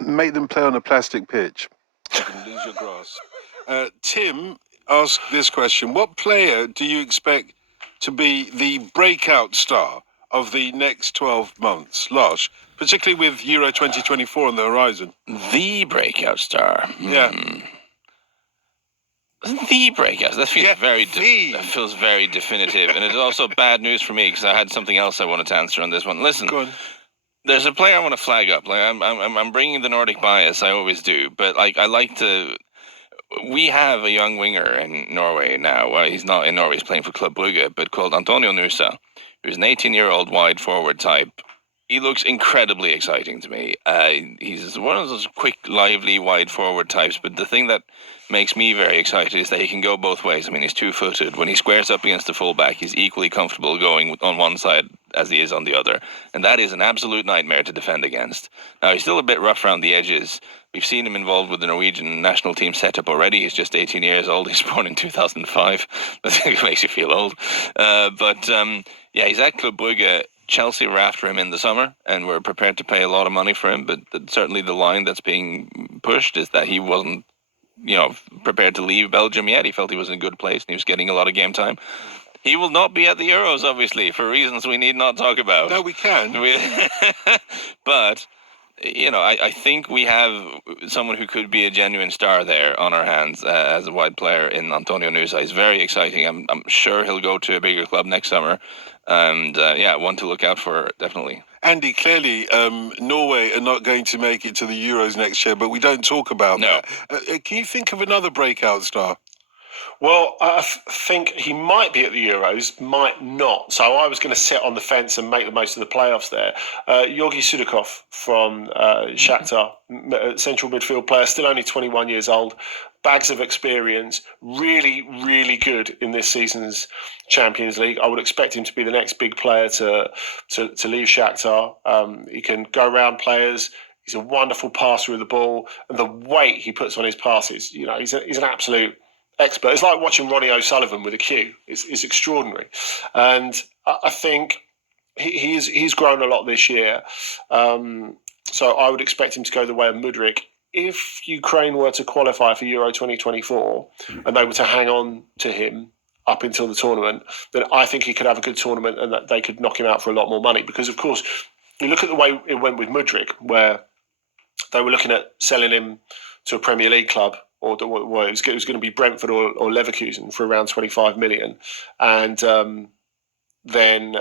make them play on a plastic pitch. You can lose your grasp. Tim asked this question. What player do you expect to be the breakout star of the next 12 months, Lars, particularly with Euro 2024 on the horizon? The breakout star? Yeah. The breakout. That feels very definitive. And it's also bad news for me because I had something else I wanted to answer on this one. Listen. Go on. There's a player I want to flag up. Like I'm bringing the Nordic bias. I always do, but I like to. We have a young winger in Norway now. Well, he's not in Norway. He's playing for Club Brugge, but called Antonio Nusa, who's an 18-year-old wide forward type. He looks incredibly exciting to me. He's one of those quick, lively, wide-forward types, but the thing that makes me very excited is that he can go both ways. I mean, he's two-footed. When he squares up against the fullback, he's equally comfortable going on one side as he is on the other, and that is an absolute nightmare to defend against. Now, he's still a bit rough around the edges. We've seen him involved with the Norwegian national team setup already. He's just 18 years old. He's born in 2005. I think it makes you feel old. Yeah, he's at Club Brugge. Chelsea were after him in the summer and were prepared to pay a lot of money for him, but certainly the line that's being pushed is that he wasn't, prepared to leave Belgium yet. He felt he was in a good place and he was getting a lot of game time. He will not be at the Euros, obviously, for reasons we need not talk about. No, we can. But, I think we have someone who could be a genuine star there on our hands as a wide player in Antonio Nusa. He's very exciting. I'm sure he'll go to a bigger club next summer. And, one to look out for, definitely. Andy, clearly, Norway are not going to make it to the Euros next year, but we don't talk about that. Can you think of another breakout star? Well, I think he might be at the Euros, might not. So I was going to sit on the fence and make the most of the playoffs there. Georgi Sudakov from Shakhtar, central midfield player, still only 21 years old, bags of experience, really, really good in this season's Champions League. I would expect him to be the next big player to leave Shakhtar. He can go around players. He's a wonderful passer of the ball, and the weight he puts on his passes, he's an absolute expert. It's like watching Ronnie O'Sullivan with a cue. It's extraordinary, and I think he's grown a lot this year. So I would expect him to go the way of Mudryk. If Ukraine were to qualify for Euro 2024 and they were to hang on to him up until the tournament, then I think he could have a good tournament and that they could knock him out for a lot more money. Because, of course, you look at the way it went with Mudryk, where they were looking at selling him to a Premier League club, or it was going to be Brentford or Leverkusen for around 25 million. And then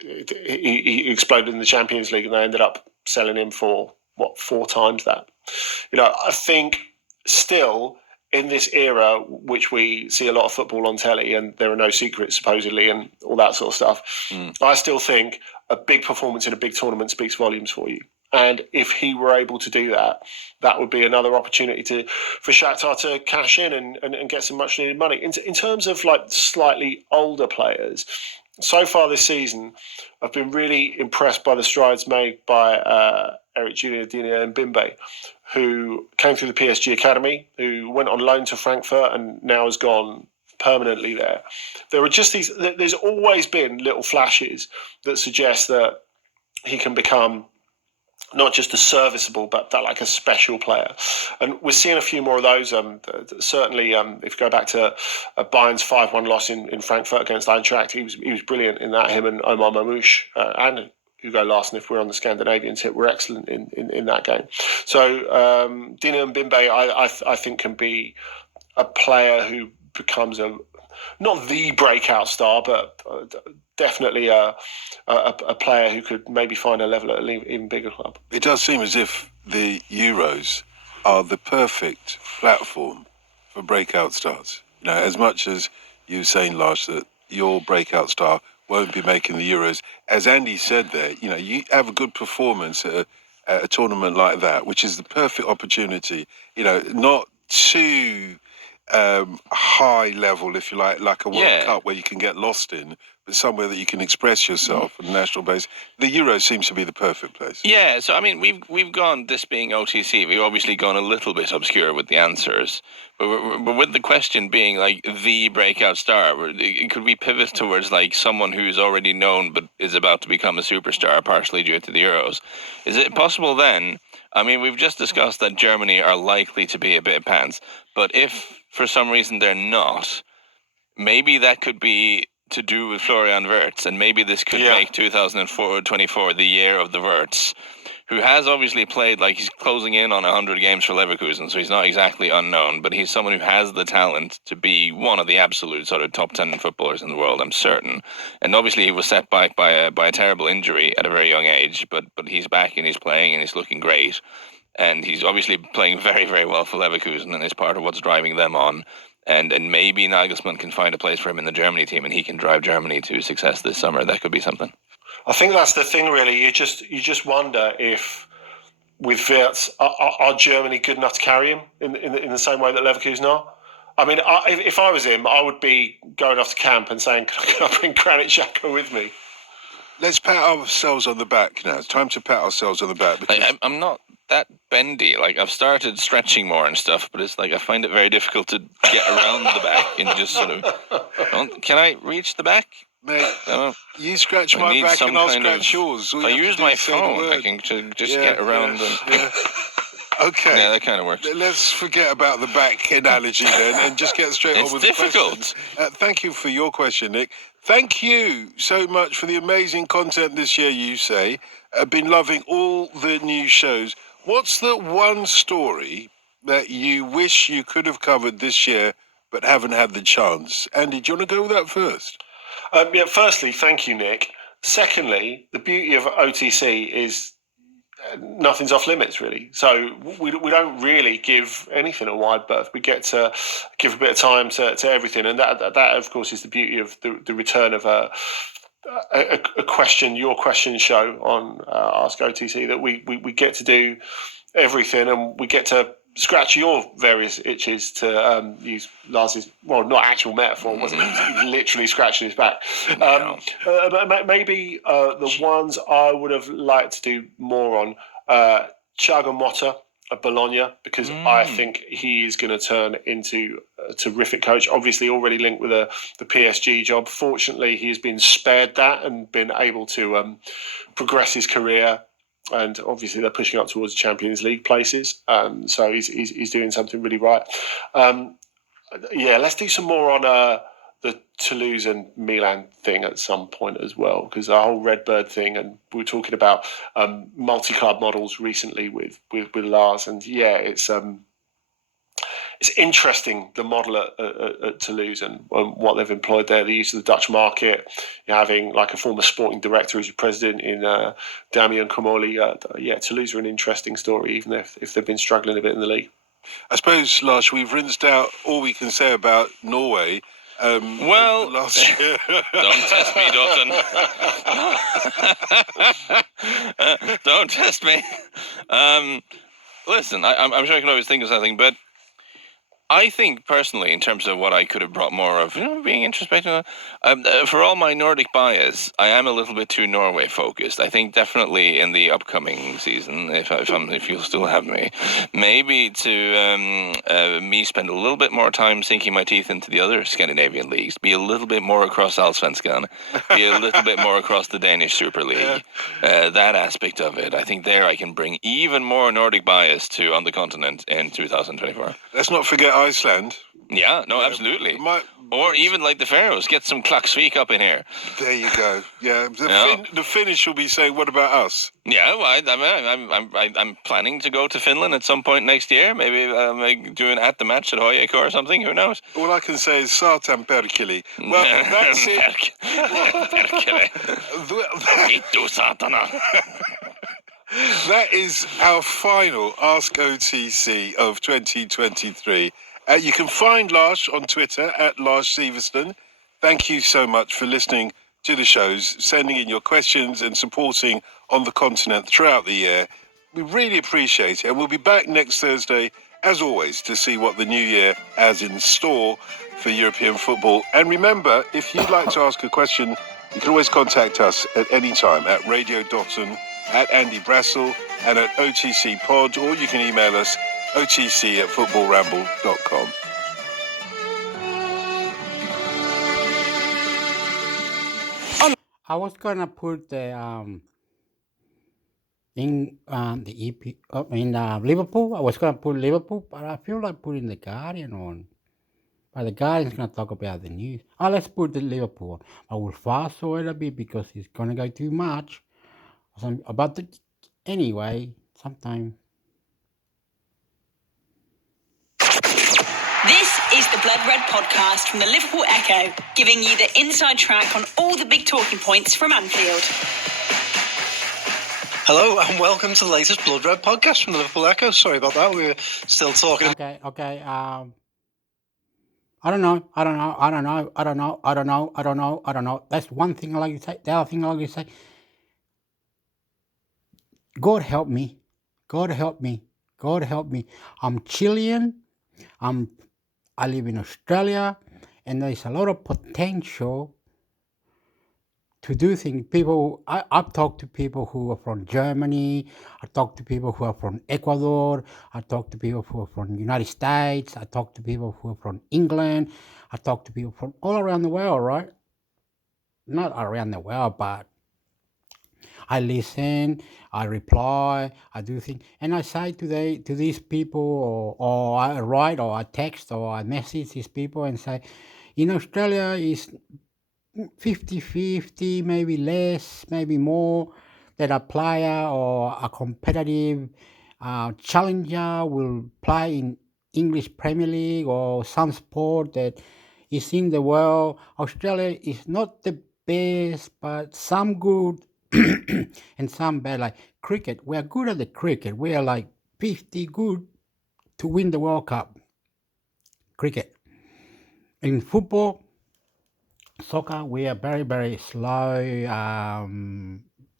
he exploded in the Champions League and they ended up selling him for 4 times that. I think still in this era, which we see a lot of football on telly and there are no secrets supposedly and all that sort of stuff, I still think a big performance in a big tournament speaks volumes for you. And if he were able to do that, that would be another opportunity for Shakhtar to cash in and get some much needed money. In terms of like slightly older players, so far this season, I've been really impressed by the strides made by Eric Junior Dina Mbimbe, who came through the PSG Academy, who went on loan to Frankfurt and now has gone permanently there. There are just there's always been little flashes that suggest that he can become not just a serviceable, but like a special player. And we're seeing a few more of those. Certainly, if you go back to Bayern's 5-1 loss in Frankfurt against Eintracht, he was brilliant in that. Him and Omar Mamouche and Hugo Larsson, if we're on the Scandinavian tip, were excellent in that game. So Dina Mbimbe, I think, can be a player who becomes not the breakout star, but definitely a player who could maybe find a level at an even bigger club. It does seem as if the Euros are the perfect platform for breakout stars. As much as you were saying, Lars, that your breakout star won't be making the Euros, as Andy said there, you have a good performance at a tournament like that, which is the perfect opportunity, not too high level, if you like a World Cup where you can get lost in, but somewhere that you can express yourself on a national base. The Euro seems to be the perfect place. Yeah, so I mean, we've gone, this being OTC, we've obviously gone a little bit obscure with the answers, but with the question being like the breakout star, could we pivot towards like someone who's already known but is about to become a superstar, partially due to the Euros? Is it possible then? I mean, we've just discussed that Germany are likely to be a bit pants, but if for some reason they're not, maybe that could be to do with Florian Wirtz, and maybe this could make 2024 the year of the Wirtz, who has obviously played, like he's closing in on 100 games for Leverkusen, so he's not exactly unknown, but he's someone who has the talent to be one of the absolute sort of top 10 footballers in the world, I'm certain. And obviously he was set back by a terrible injury at a very young age, but he's back and he's playing and he's looking great. And he's obviously playing very, very well for Leverkusen and is part of what's driving them on. And maybe Nagelsmann can find a place for him in the Germany team and he can drive Germany to success this summer. That could be something. I think that's the thing, really. You just wonder if with Wirtz, are Germany good enough to carry him in the same way that Leverkusen are? I mean, if I was him, I would be going off to camp and saying, "Can I bring Granit Xhaka with me?" Let's pat ourselves on the back now. It's time to pat ourselves on the back. Because I'm not that bendy. Like, I've started stretching more and stuff, but it's like I find it very difficult to get around the back and just sort of. Can I reach the back? Mate, you scratch my back and I'll scratch yours. If I use my phone, I can just get around and. Okay. Yeah, that kind of works. Let's forget about the back analogy then and just get straight on with the questions. Thank you for your question, Nick. Thank you so much for the amazing content this year, you say. I've been loving all the new shows. What's the one story that you wish you could have covered this year but haven't had the chance? Andy, do you want to go with that first? Firstly, thank you, Nick. Secondly, the beauty of OTC is nothing's off limits, really. So we don't really give anything a wide berth. We get to give a bit of time to everything, and that of course is the beauty of the return of a question, your question show on Ask OTC, that we get to do everything, and we get to scratch your various itches, to use Lars's, well, not actual metaphor, wasn't it? He was literally scratching his back. Maybe the ones I would have liked to do more on, Thiago Motta at Bologna, because I think he is going to turn into a terrific coach. Obviously already linked with the PSG job. Fortunately, he has been spared that and been able to progress his career. And obviously they're pushing up towards Champions League places. So he's doing something really right. Let's do some more on the Toulouse and Milan thing at some point as well, because the whole Redbird thing, and we were talking about multi-club models recently with Lars, and it's interesting, the model at Toulouse and what they've employed there, the use of the Dutch market, having like a former sporting director as your president in Damian Comoli. Toulouse are an interesting story, even if they've been struggling a bit in the league. I suppose, Lars, we've rinsed out all we can say about Norway. Last year. Don't test me, Dawson. Don't test me. Listen, I'm sure I can always think of something, but I think personally, in terms of what I could have brought more of, being introspective, for all my Nordic bias, I am a little bit too Norway focused. I think definitely in the upcoming season, if you'll still have me, maybe to me spend a little bit more time sinking my teeth into the other Scandinavian leagues, be a little bit more across Allsvenskan, be a little bit more across the Danish Super League, that aspect of it. I think there I can bring even more Nordic bias to on the continent in 2024. Let's not forget Iceland. Yeah, no, absolutely. Or even like the Faroes, get some Klaksvik up in here. There you go. Yeah, the Finnish will be saying, "What about us?" Yeah, well, I'm planning to go to Finland at some point next year. Maybe doing at the match at Hoyeko or something. Who knows? All I can say is Satan Perkele. Well, that's it. Perkele. Vittu satana. That is our final Ask OTC of 2023. You can find Lars on Twitter at Lars Siverston. Thank you so much for listening to the shows, sending in your questions and supporting On the Continent throughout the year. We really appreciate it. And we'll be back next Thursday, as always, to see what the new year has in store for European football. And remember, if you'd like to ask a question, you can always contact us at any time at Radio Dotton, at Andy Brassel, and at OTC Pod, or you can email us otc@footballramble.com. I was gonna put the in the EP in Liverpool. I was gonna put Liverpool, but I feel like putting the Guardian on. But the Guardian's gonna talk about the news. Let's put the Liverpool on. I will fast forward a bit because it's gonna go too much. Anyway, sometime. This is the Blood Red podcast from the Liverpool Echo, giving you the inside track on all the big talking points from Anfield. Hello and welcome to the latest Blood Red podcast from the Liverpool Echo. Sorry about that, we were still talking. Okay. I don't know. That's one thing I like to say. The other thing I like to say, God help me. God help me. God help me. I'm Chilean. I live in Australia, and there's a lot of potential to do things. I've talked to people who are from Germany. I talked to people who are from Ecuador. I talked to people who are from the United States. I talked to people who are from England. I talked to people from all around the world, right? Not around the world, but I listen, I reply, I do things, and I say to these people, or I write, or I text, or I message these people and say, in Australia is 50-50, maybe less, maybe more, that a player or a competitive challenger will play in English Premier League or some sport that is in the world. Australia is not the best, but some good and some bad. Like cricket, we are good at the cricket. We are like 50 good to win the World Cup. Cricket. In football, soccer, we are very, very slow.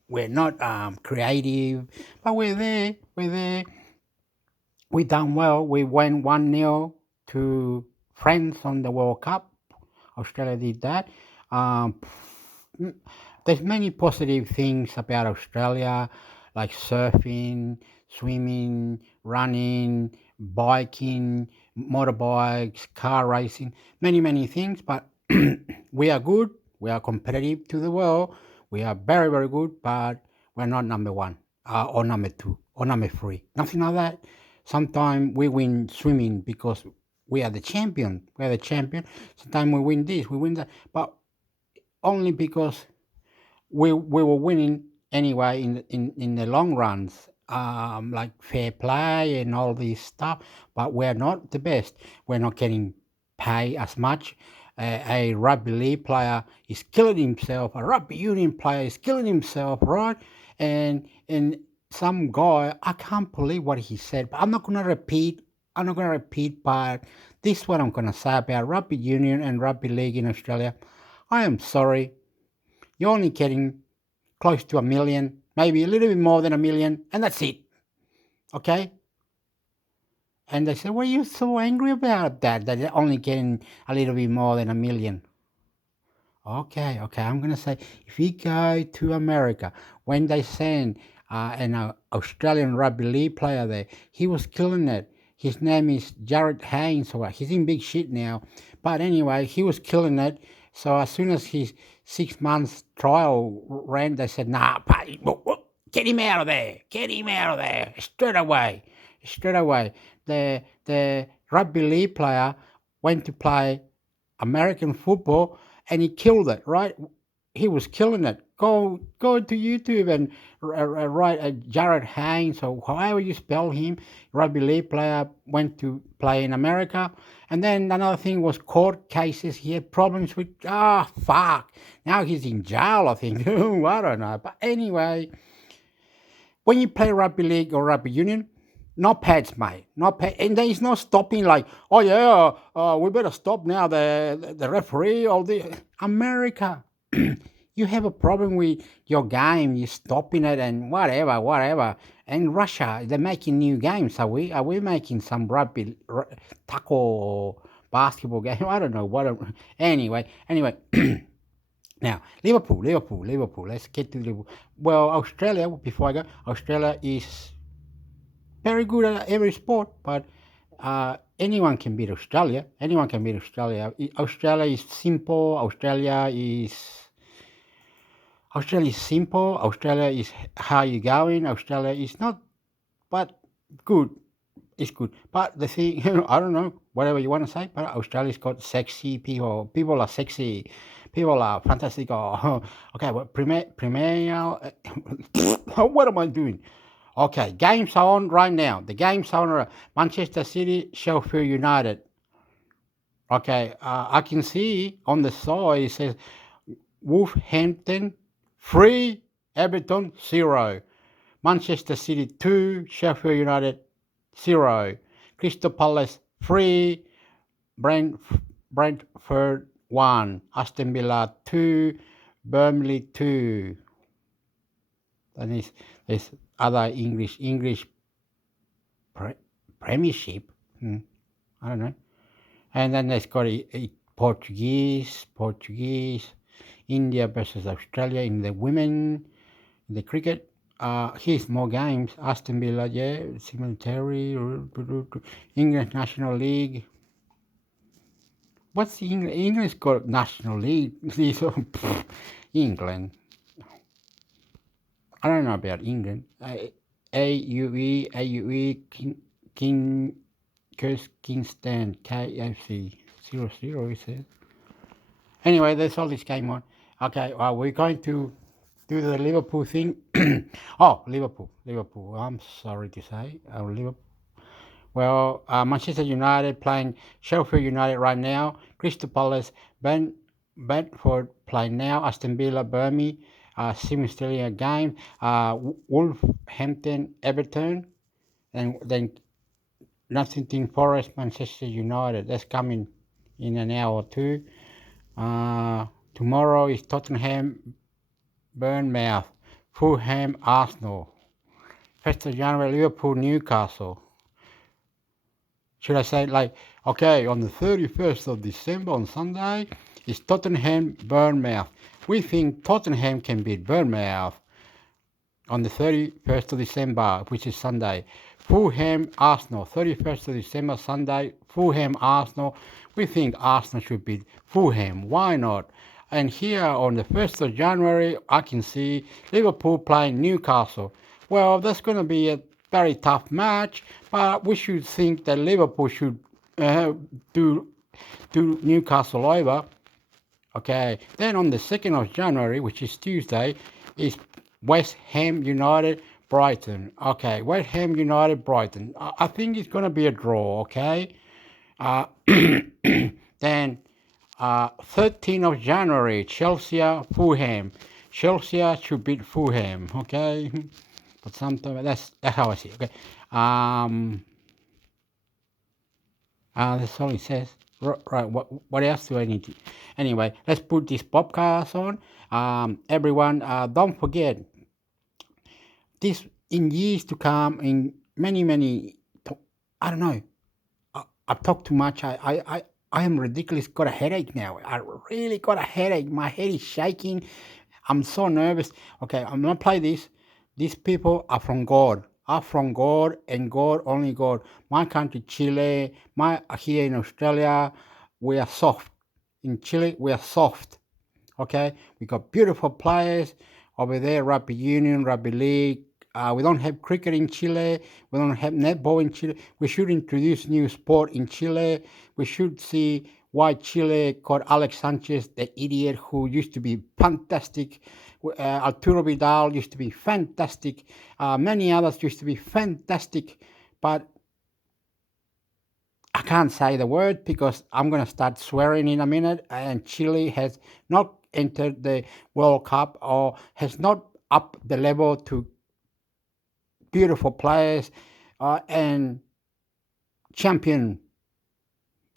We're not creative, but we're there. We're there. We done well. We went 1-0 to France on the World Cup. Australia did that. There's many positive things about Australia, like surfing, swimming, running, biking, motorbikes, car racing, many, many things. But we are good. We are competitive to the world. We are very, very good, but we're not number one or number two or number three. Nothing like that. Sometimes we win swimming because we are the champion. We are the champion. Sometimes we win this, we win that, but only because we were winning anyway in the long runs, like fair play and all this stuff. But we're not the best. We're not getting paid as much. A rugby league player is killing himself. A rugby union player is killing himself, right? And some guy, I can't believe what he said, but I'm not gonna repeat. But this is what I'm gonna say about rugby union and rugby league in Australia. I am sorry. You're only getting close to 1 million, maybe a little bit more than 1 million, and that's it. Okay? And they said, "What are you so angry about that they're only getting a little bit more than 1 million?" Okay, I'm going to say, if you go to America, when they send an Australian rugby league player there, he was killing it. His name is Jared Haynes, or he's in big shit now. But anyway, he was killing it. So as soon as his 6 months trial ran, they said, "Nah, get him out of there. Get him out of there. Straight away. The rugby league player went to play American football and he killed it, right? He was killing it. Go to YouTube and write Jared Haynes, or however you spell him, rugby league player, went to play in America. And then another thing was court cases. He had problems with, fuck. Now he's in jail, I think. I don't know. But anyway, when you play rugby league or rugby union, no pads, mate. No pads. And there's no stopping like, oh yeah, we better stop now, the referee, all the America. You have a problem with your game, you're stopping it and whatever. And Russia, they're making new games, are we? Are we making some rugby, tackle, or basketball game? I don't know. Anyway. Now, Liverpool. Let's get to Liverpool. Well, Australia, before I go, Australia is very good at every sport, but anyone can beat Australia. Australia is simple. Australia is simple. Australia is how you going. Australia is not, but good. It's good. But the thing, I don't know, whatever you want to say, but Australia's got sexy people. People are sexy. People are fantastic. Okay, well, Premier. What am I doing? Okay, games are on right now. The games are on Manchester City, Sheffield United. Okay, I can see on the side it says Wolverhampton 3, Everton 0. Manchester City 2, Sheffield United 0. Crystal Palace 3, Brentford 1. Aston Villa 2, Burnley 2. And there's other English Premiership. I don't know. And then there's got Portuguese, India versus Australia in the women, in the cricket. Here's more games. Aston Villa, yeah, Singletary, English National League. What's the English? England's got National League. England. I don't know about England. AUE, Kingston, KFC, 0-0, he says. Anyway, there's all this game on. Okay, we're going to do the Liverpool thing. Liverpool. I'm sorry to say, Liverpool. Well, Manchester United playing Sheffield United right now. Crystal Palace, Brentford playing now. Aston Villa, Birmingham. Semi-Australia game. Wolverhampton, Everton, and then Nottingham Forest, Manchester United. That's coming in an hour or two. Tomorrow is Tottenham, Bournemouth, Fulham, Arsenal. 1st of January, Liverpool, Newcastle. Should I say on the 31st of December on Sunday is Tottenham, Bournemouth. We think Tottenham can beat Bournemouth on the 31st of December, which is Sunday. Fulham, Arsenal, 31st of December, Sunday. Fulham, Arsenal. We think Arsenal should beat Fulham. Why not? And here on the 1st of January, I can see Liverpool playing Newcastle. Well, that's going to be a very tough match, but we should think that Liverpool should do Newcastle over. Okay, then on the 2nd of January, which is Tuesday, is West Ham United, Brighton. Okay, West Ham United, Brighton. I think it's going to be a draw, okay? Then 13th of January, Chelsea, Fulham. Chelsea should beat Fulham, okay? But sometimes that's how I see it, okay? That's all it says. Right, what else do I need to... Anyway, let's put this podcast on. Everyone, don't forget, this in years to come, in many, I don't know, I've talked too much. I am ridiculous, got a headache now. I really got a headache. My head is shaking. I'm so nervous. Okay, I'm going to play this. These people are from God. Are from God and God, only God. My country, Chile, here in Australia, we are soft. In Chile, we are soft. Okay? We got beautiful players over there, rugby union, rugby league. We don't have cricket in Chile. We don't have netball in Chile. We should introduce new sport in Chile. We should see why Chile got Alex Sanchez, the idiot who used to be fantastic. Arturo Vidal used to be fantastic. Many others used to be fantastic. But I can't say the word because I'm going to start swearing in a minute. And Chile has not entered the World Cup or has not upped the level to beautiful players and champion,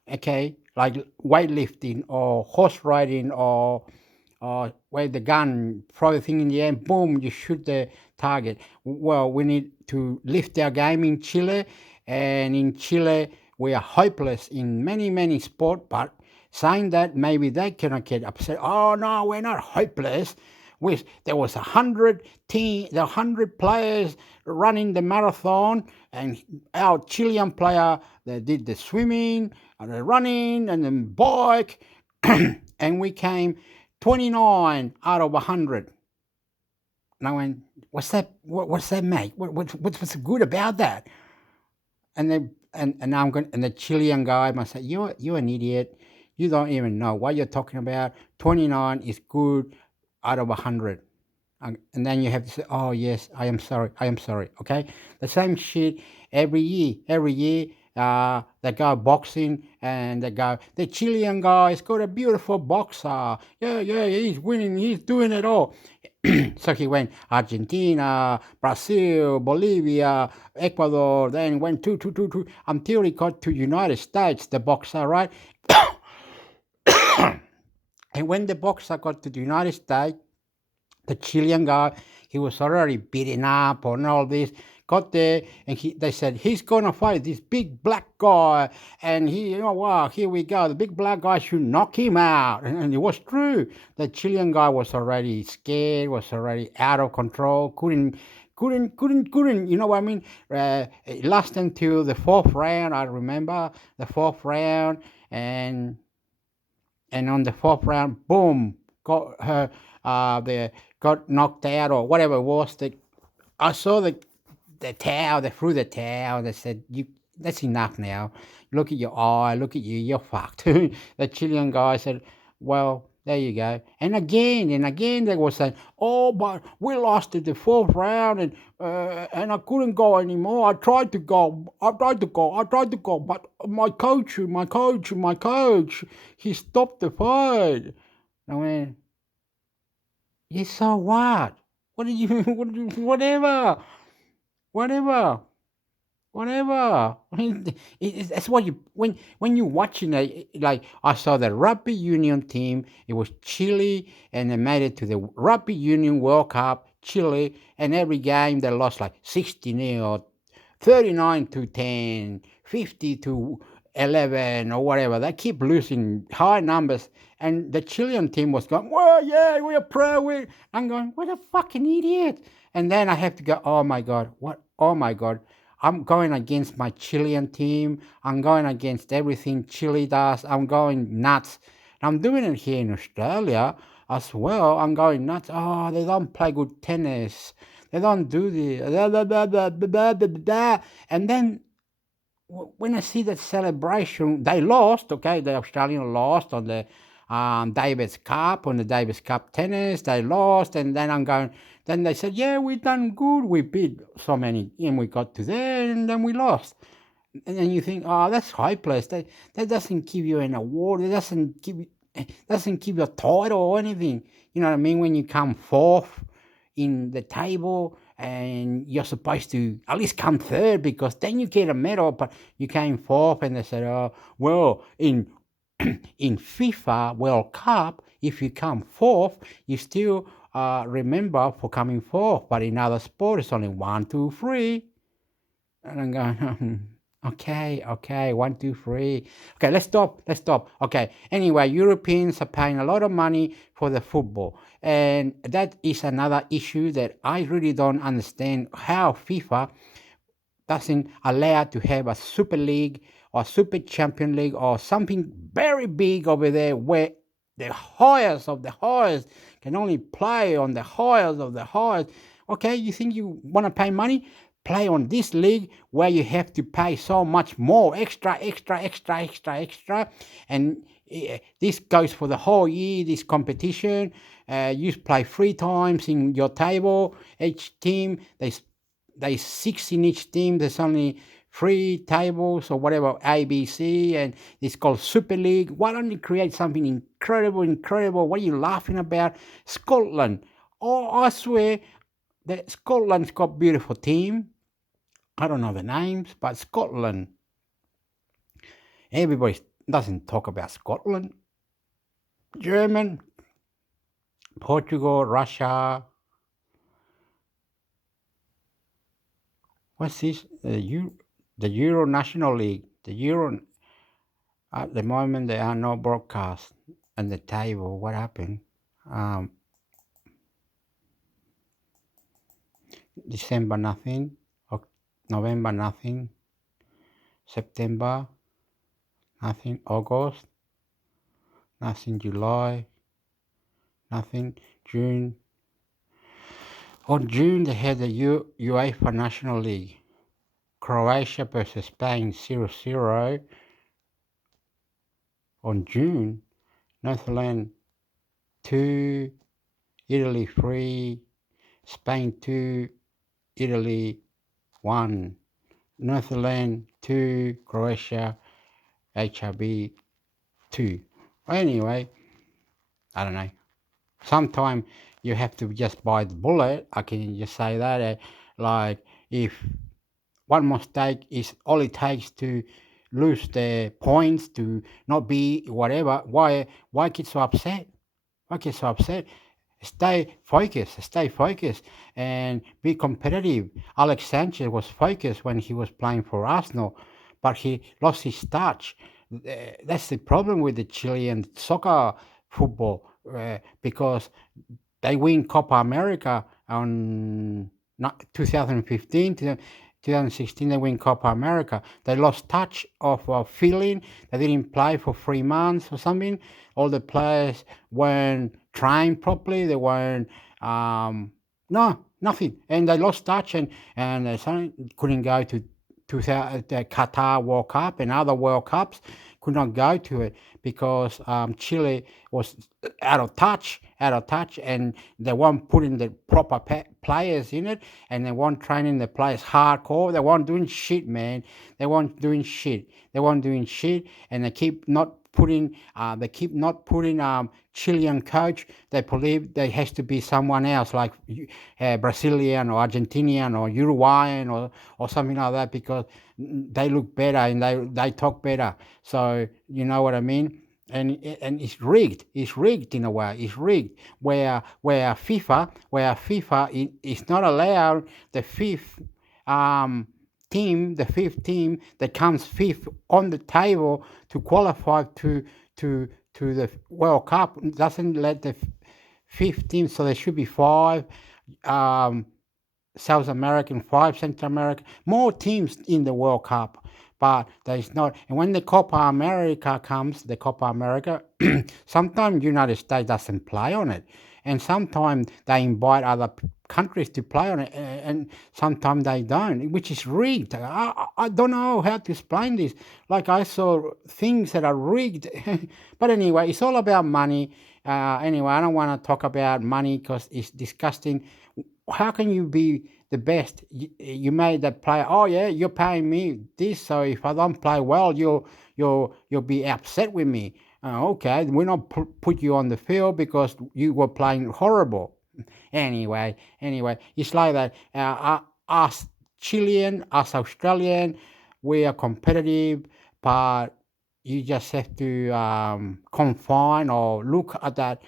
okay, like weightlifting or horse riding or wave the gun, throw the thing in the air, boom, you shoot the target. Well, we need to lift our game in Chile, and in Chile we are hopeless in many sports, but saying that, maybe they cannot get upset. Oh no, we're not hopeless. There was 100 players running the marathon, and our Chilean player, they did the swimming and the running and the bike, and we came 29 out of 100. And I went, what's that? What's that, mate? What's good about that? And the Chilean guy must say, you're an idiot. You don't even know what you're talking about. 29 is good out of 100. And then you have to say, oh yes, I am sorry, okay? The same shit every year. They go boxing and they go, the Chilean guy's got a beautiful boxer. Yeah, he's winning, he's doing it all. So he went Argentina, Brazil, Bolivia, Ecuador, then went two, until he got to United States, the boxer, right? And when the boxer got to the United States, The Chilean guy, he was already beaten up and all this. Got there and they said he's gonna fight this big black guy, and wow, here we go. The big black guy should knock him out, and it was true. The Chilean guy was already scared, was already out of control, couldn't. You know what I mean? It lasted until the 4th round. I remember the 4th round, and on the 4th round, boom, got her. Got knocked out or whatever it was. I saw the towel. They threw the towel. They said, that's enough now. Look at your eye. Look at you. You're fucked. The Chilean guy said, well, there you go. And again, they were saying, oh, but we lost at the 4th round, and I couldn't go anymore. I tried to go, but my coach, he stopped the fight. I went, yeah, so what? What did you? Whatever. That's what you when you're watching it. Like I saw the rugby union team. It was Chile, and they made it to the Rugby Union World Cup. Chile, and every game they lost like 60-0, 39-10, 50-11, or whatever. They keep losing high numbers. And the Chilean team was going, well, yeah, we're pro. I'm going, what a fucking idiot. And then I have to go, oh my God, what? Oh my God. I'm going against my Chilean team. I'm going against everything Chile does. I'm going nuts. I'm doing it here in Australia as well. I'm going nuts. Oh, they don't play good tennis. They don't do this. And then when I see that celebration, they lost, okay? The Australian lost on the Davis Cup, on the Davis Cup tennis. They lost, and then I'm going. Then they said, yeah, we done good. We beat so many, and we got to there, and then we lost. And then you think, oh, that's hopeless. That doesn't give you an award. It doesn't give you a title or anything. You know what I mean? When you come 4th in the table, and you're supposed to at least come 3rd, because then you get a medal, but you came 4th, and they said, oh, well, in FIFA World Cup, if you come 4th, you still remember for coming 4th, but in other sports, it's only 1, 2, 3. And I'm going, okay, 1, 2, 3. Okay, let's stop. Okay, anyway, Europeans are paying a lot of money for the football. And that is another issue that I really don't understand, how FIFA doesn't allow to have a Super League or Super Champion League or something very big over there, where the highest of the highest can only play on the highest of the highest. Okay, you think you want to pay money? Play on this league where you have to pay so much more, extra. And this goes for the whole year, this competition. You play 3 times in your table. Each team, there's 6 in each team. There's only 3 tables or whatever, A, B, C, and it's called Super League. Why don't you create something incredible? What are you laughing about? Scotland. Oh, I swear that Scotland's got beautiful team. I don't know the names, but Scotland. Everybody doesn't talk about Scotland. German, Portugal, Russia. What's this? The Euro National League. The Euro. At the moment, there are no broadcasts on the table. What happened? December nothing. November nothing. September nothing. August nothing. July nothing. June. On June they had the UEFA National League. Croatia versus Spain 0-0. On June, Netherlands 2, Italy 3, Spain 2, Italy 1, Netherlands 2, Croatia, HRB 2. Anyway, I don't know. Sometimes you have to just bite the bullet. I can just say that. Like, if one mistake is all it takes to lose the points, to not be whatever, why get so upset? stay focused, and be competitive. Alex Sanchez was focused when he was playing for Arsenal, but he lost his touch. That's the problem with the Chilean soccer football, because they win Copa America on 2015, 2016. They win Copa America. They lost touch of feeling. They didn't play for 3 months or something. All the players weren't trained properly. They weren't nothing, and they lost touch, and they couldn't go to the Qatar World Cup and other World Cups. Could not go to it because Chile was out of touch, and they weren't putting the proper players in it, and they weren't training the players hardcore. They weren't doing shit, man. They weren't doing shit, and they keep not putting. Chilean coach. They believe there has to be someone else, like Brazilian or Argentinian or Uruguayan or something like that, because they look better and they talk better. So you know what I mean. And it's rigged. It's rigged in a way. It's rigged. Where FIFA is not allowed the fifth team that comes fifth on the table to qualify to the World Cup, doesn't let the fifth team. So there should be 5 South American, 5 Central American, more teams in the World Cup. But there's not. And when the Copa America comes, sometimes United States doesn't play on it, and sometimes they invite other countries to play on it, and sometimes they don't, which is rigged. I don't know how to explain this. Like, I saw things that are rigged. But anyway, it's all about money. Anyway, I don't want to talk about money because it's disgusting. How can you be the best? You made that player. Oh yeah, you're paying me this, so if I don't play well, you'll be upset with me. Okay, we're not put you on the field because you were playing horrible. Anyway, it's like that. Us Chilean, us Australian, we are competitive, but you just have to confine or look at that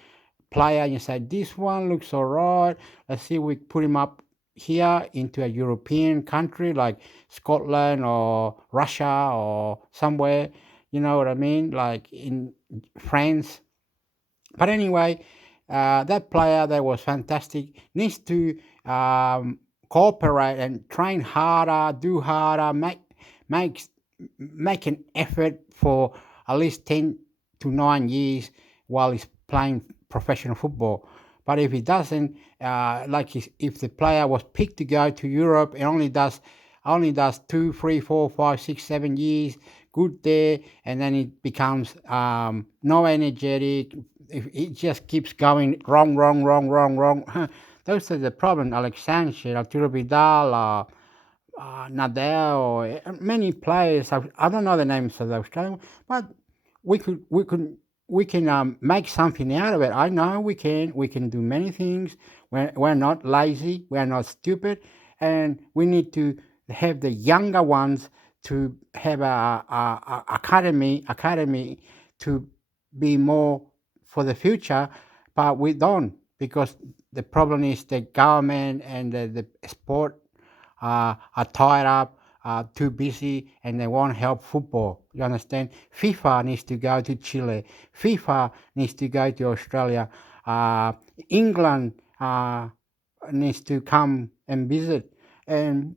player and you say, this one looks all right. Let's see, we put him up here into a European country like Scotland or Russia or somewhere, you know what I mean, like in France. But anyway, that player that was fantastic needs to cooperate and train harder, do harder, make an effort for at least 10 to 9 years while he's playing professional football. But if he doesn't, if the player was picked to go to Europe and only does 2, 3, 4, 5, 6, 7 years, good there, and then it becomes no energetic. If it just keeps going wrong. Those are the problem. Alex Sanchez, Arturo Vidal, Nadal, many players. I don't know the names of the Australian, but we can make something out of it. I know we can. We can do many things. We're not lazy. We're not stupid, and we need to have the younger ones to have a academy to be more for the future. But we don't, because the problem is the government and the sport are tied up, too busy, and they won't help football. You understand? FIFA needs to go to Chile. FIFA needs to go to Australia. England needs to come and visit. And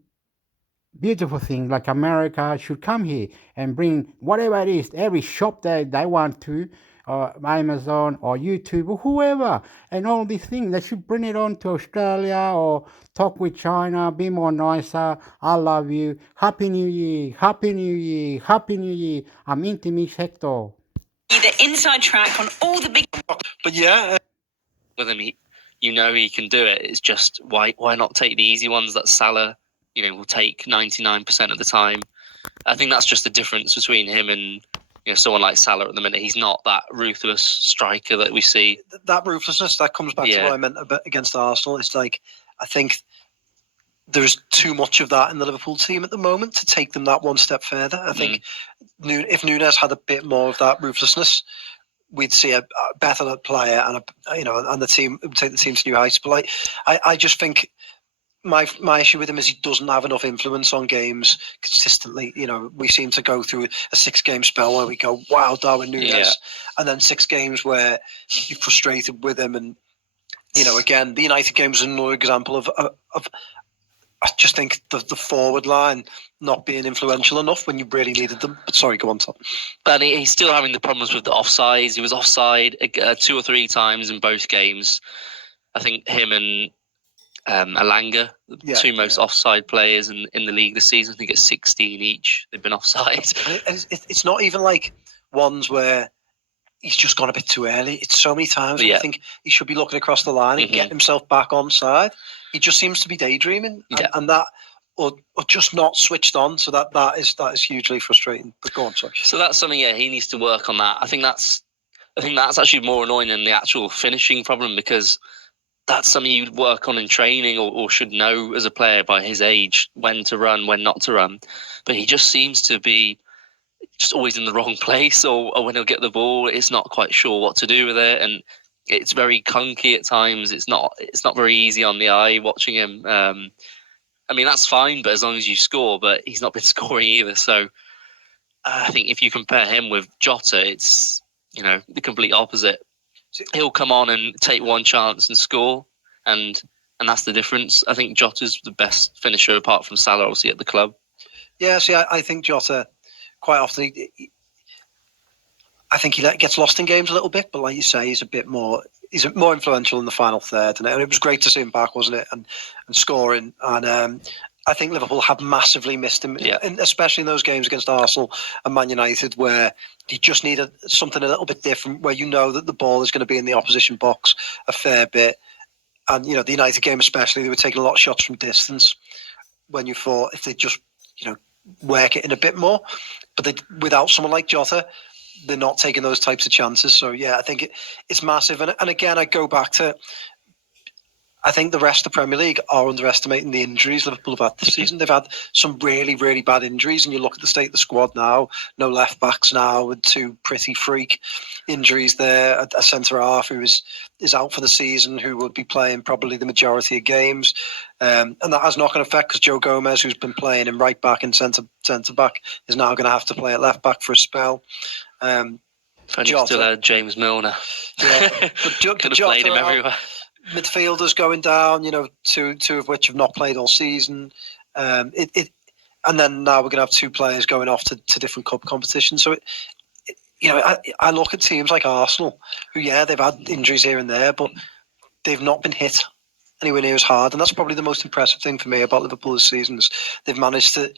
beautiful thing like America should come here and bring whatever it is, every shop that they want to, or Amazon or YouTube or whoever, and all these things. They should bring it on to Australia or talk with China, be more nicer. I love you. Happy New Year. Happy New Year. Happy New Year. I'm Intimis Hector. The inside track on all the big... But yeah... With him, he can do it. It's just, why not take the easy ones that Salah, will take 99% of the time. I think that's just the difference between him and someone like Salah at the minute. He's not that ruthless striker that we see. That ruthlessness, that comes back to what I meant a bit against Arsenal. It's like, I think there's too much of that in the Liverpool team at the moment to take them that one step further. I think if Núñez had a bit more of that ruthlessness, we'd see a better player and and the team would take the team to new heights. But like, I just think my issue with him is he doesn't have enough influence on games consistently. We seem to go through a 6-game spell where we go, wow, Darwin Núñez, and then 6 games where you're frustrated with him. And again, the United game was another example of I just think the forward line not being influential enough when you really needed them. But sorry, go on, Tom. But he's still having the problems with the offsides. He was offside 2 or 3 times in both games. I think him and Alanga, the 2 most offside players in the league this season. I think it's 16 each. They've been offside. It's not even like ones where he's just gone a bit too early. It's so many times I think he should be looking across the line and getting himself back onside. He just seems to be daydreaming, and that, or just not switched on. So that is hugely frustrating. But go on, sorry. So that's something. Yeah, he needs to work on that. I think that's actually more annoying than the actual finishing problem, because that's something you'd work on in training or should know as a player by his age, when to run, when not to run. But he just seems to be just always in the wrong place, or when he'll get the ball, it's not quite sure what to do with it, and it's very clunky at times. It's not very easy on the eye watching him. I mean, that's fine, but as long as you score, but he's not been scoring either. So I think if you compare him with Jota, it's, the complete opposite. He'll come on and take one chance and score, and that's the difference. I think Jota's the best finisher apart from Salah, obviously, at the club. Yeah, see, I think Jota quite often, I think he gets lost in games a little bit, but like you say, he's more influential in the final third, and it was great to see him back, wasn't it? And scoring, and I think Liverpool have massively missed him, especially in those games against Arsenal and Man United, where you just needed something a little bit different, where that the ball is going to be in the opposition box a fair bit. And, the United game especially, they were taking a lot of shots from distance, when you thought if they just, work it in a bit more. But without someone like Jota, they're not taking those types of chances. So, yeah, I think it's massive. And again, I go back to, I think the rest of the Premier League are underestimating the injuries Liverpool have had this season. They've had some really, really bad injuries, and you look at the state of the squad now, no left backs now, with 2 pretty freak injuries there, a centre half who is out for the season, who would be playing probably the majority of games, and that has knock-on effect, because Joe Gomez, who's been playing in right back and centre back, is now going to have to play at left back for a spell. Jota still had James Milner. Yeah, but could have played him everywhere. Midfielders going down, 2 of which have not played all season. And then now we're going to have 2 players going off to different cup competitions. So, I look at teams like Arsenal, who, they've had injuries here and there, but they've not been hit anywhere near as hard. And that's probably the most impressive thing for me about Liverpool this season, is they've managed to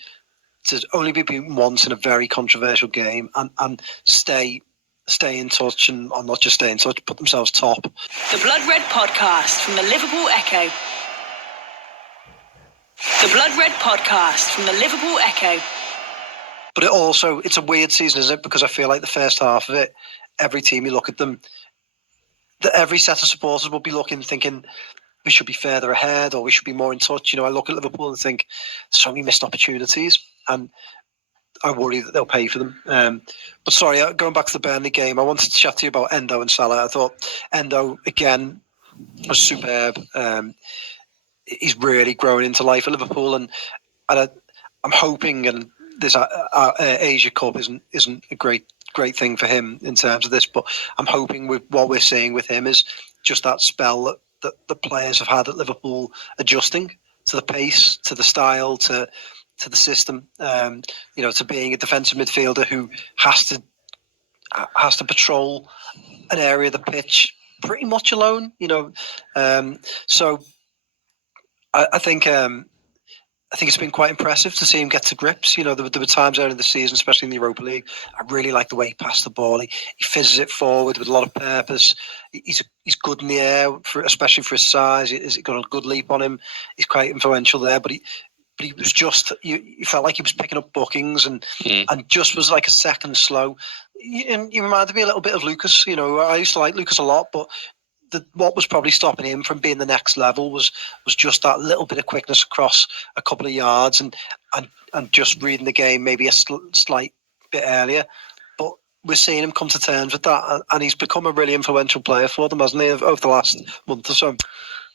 only be beaten once in a very controversial game and stay in touch, and not just stay in touch, put themselves top. The Blood Red Podcast from the Liverpool Echo. The Blood Red Podcast from the Liverpool Echo. But it's a weird season, isn't it? Because I feel like the first half of it, every team you look at them, every set of supporters will be thinking we should be further ahead, or we should be more in touch. I look at Liverpool and think so many missed opportunities, and I worry that they'll pay for them. But sorry, going back to the Burnley game, I wanted to chat to you about Endo and Salah. I thought Endo, again, was superb. He's really growing into life at Liverpool, and I'm hoping, and this Asia Cup isn't a great thing for him in terms of this, but I'm hoping with what we're seeing with him is just that spell that the players have had at Liverpool, adjusting to the pace, to the style, to the system, to being a defensive midfielder who has to patrol an area of the pitch pretty much alone. So I think it's been quite impressive to see him get to grips. There were times early in the season, especially in the Europa League, I really like the way he passed the ball. He fizzes it forward with a lot of purpose. He's good in the air, especially for his size. He's got a good leap on him. He's quite influential there, but he was just, you felt like he was picking up bookings and just was like a second slow. You reminded me a little bit of Lucas. I used to like Lucas a lot, but what was probably stopping him from being the next level was just that little bit of quickness across a couple of yards and just reading the game maybe a slight bit earlier. But we're seeing him come to terms with that, and he's become a really influential player for them, hasn't he, over the last month or so?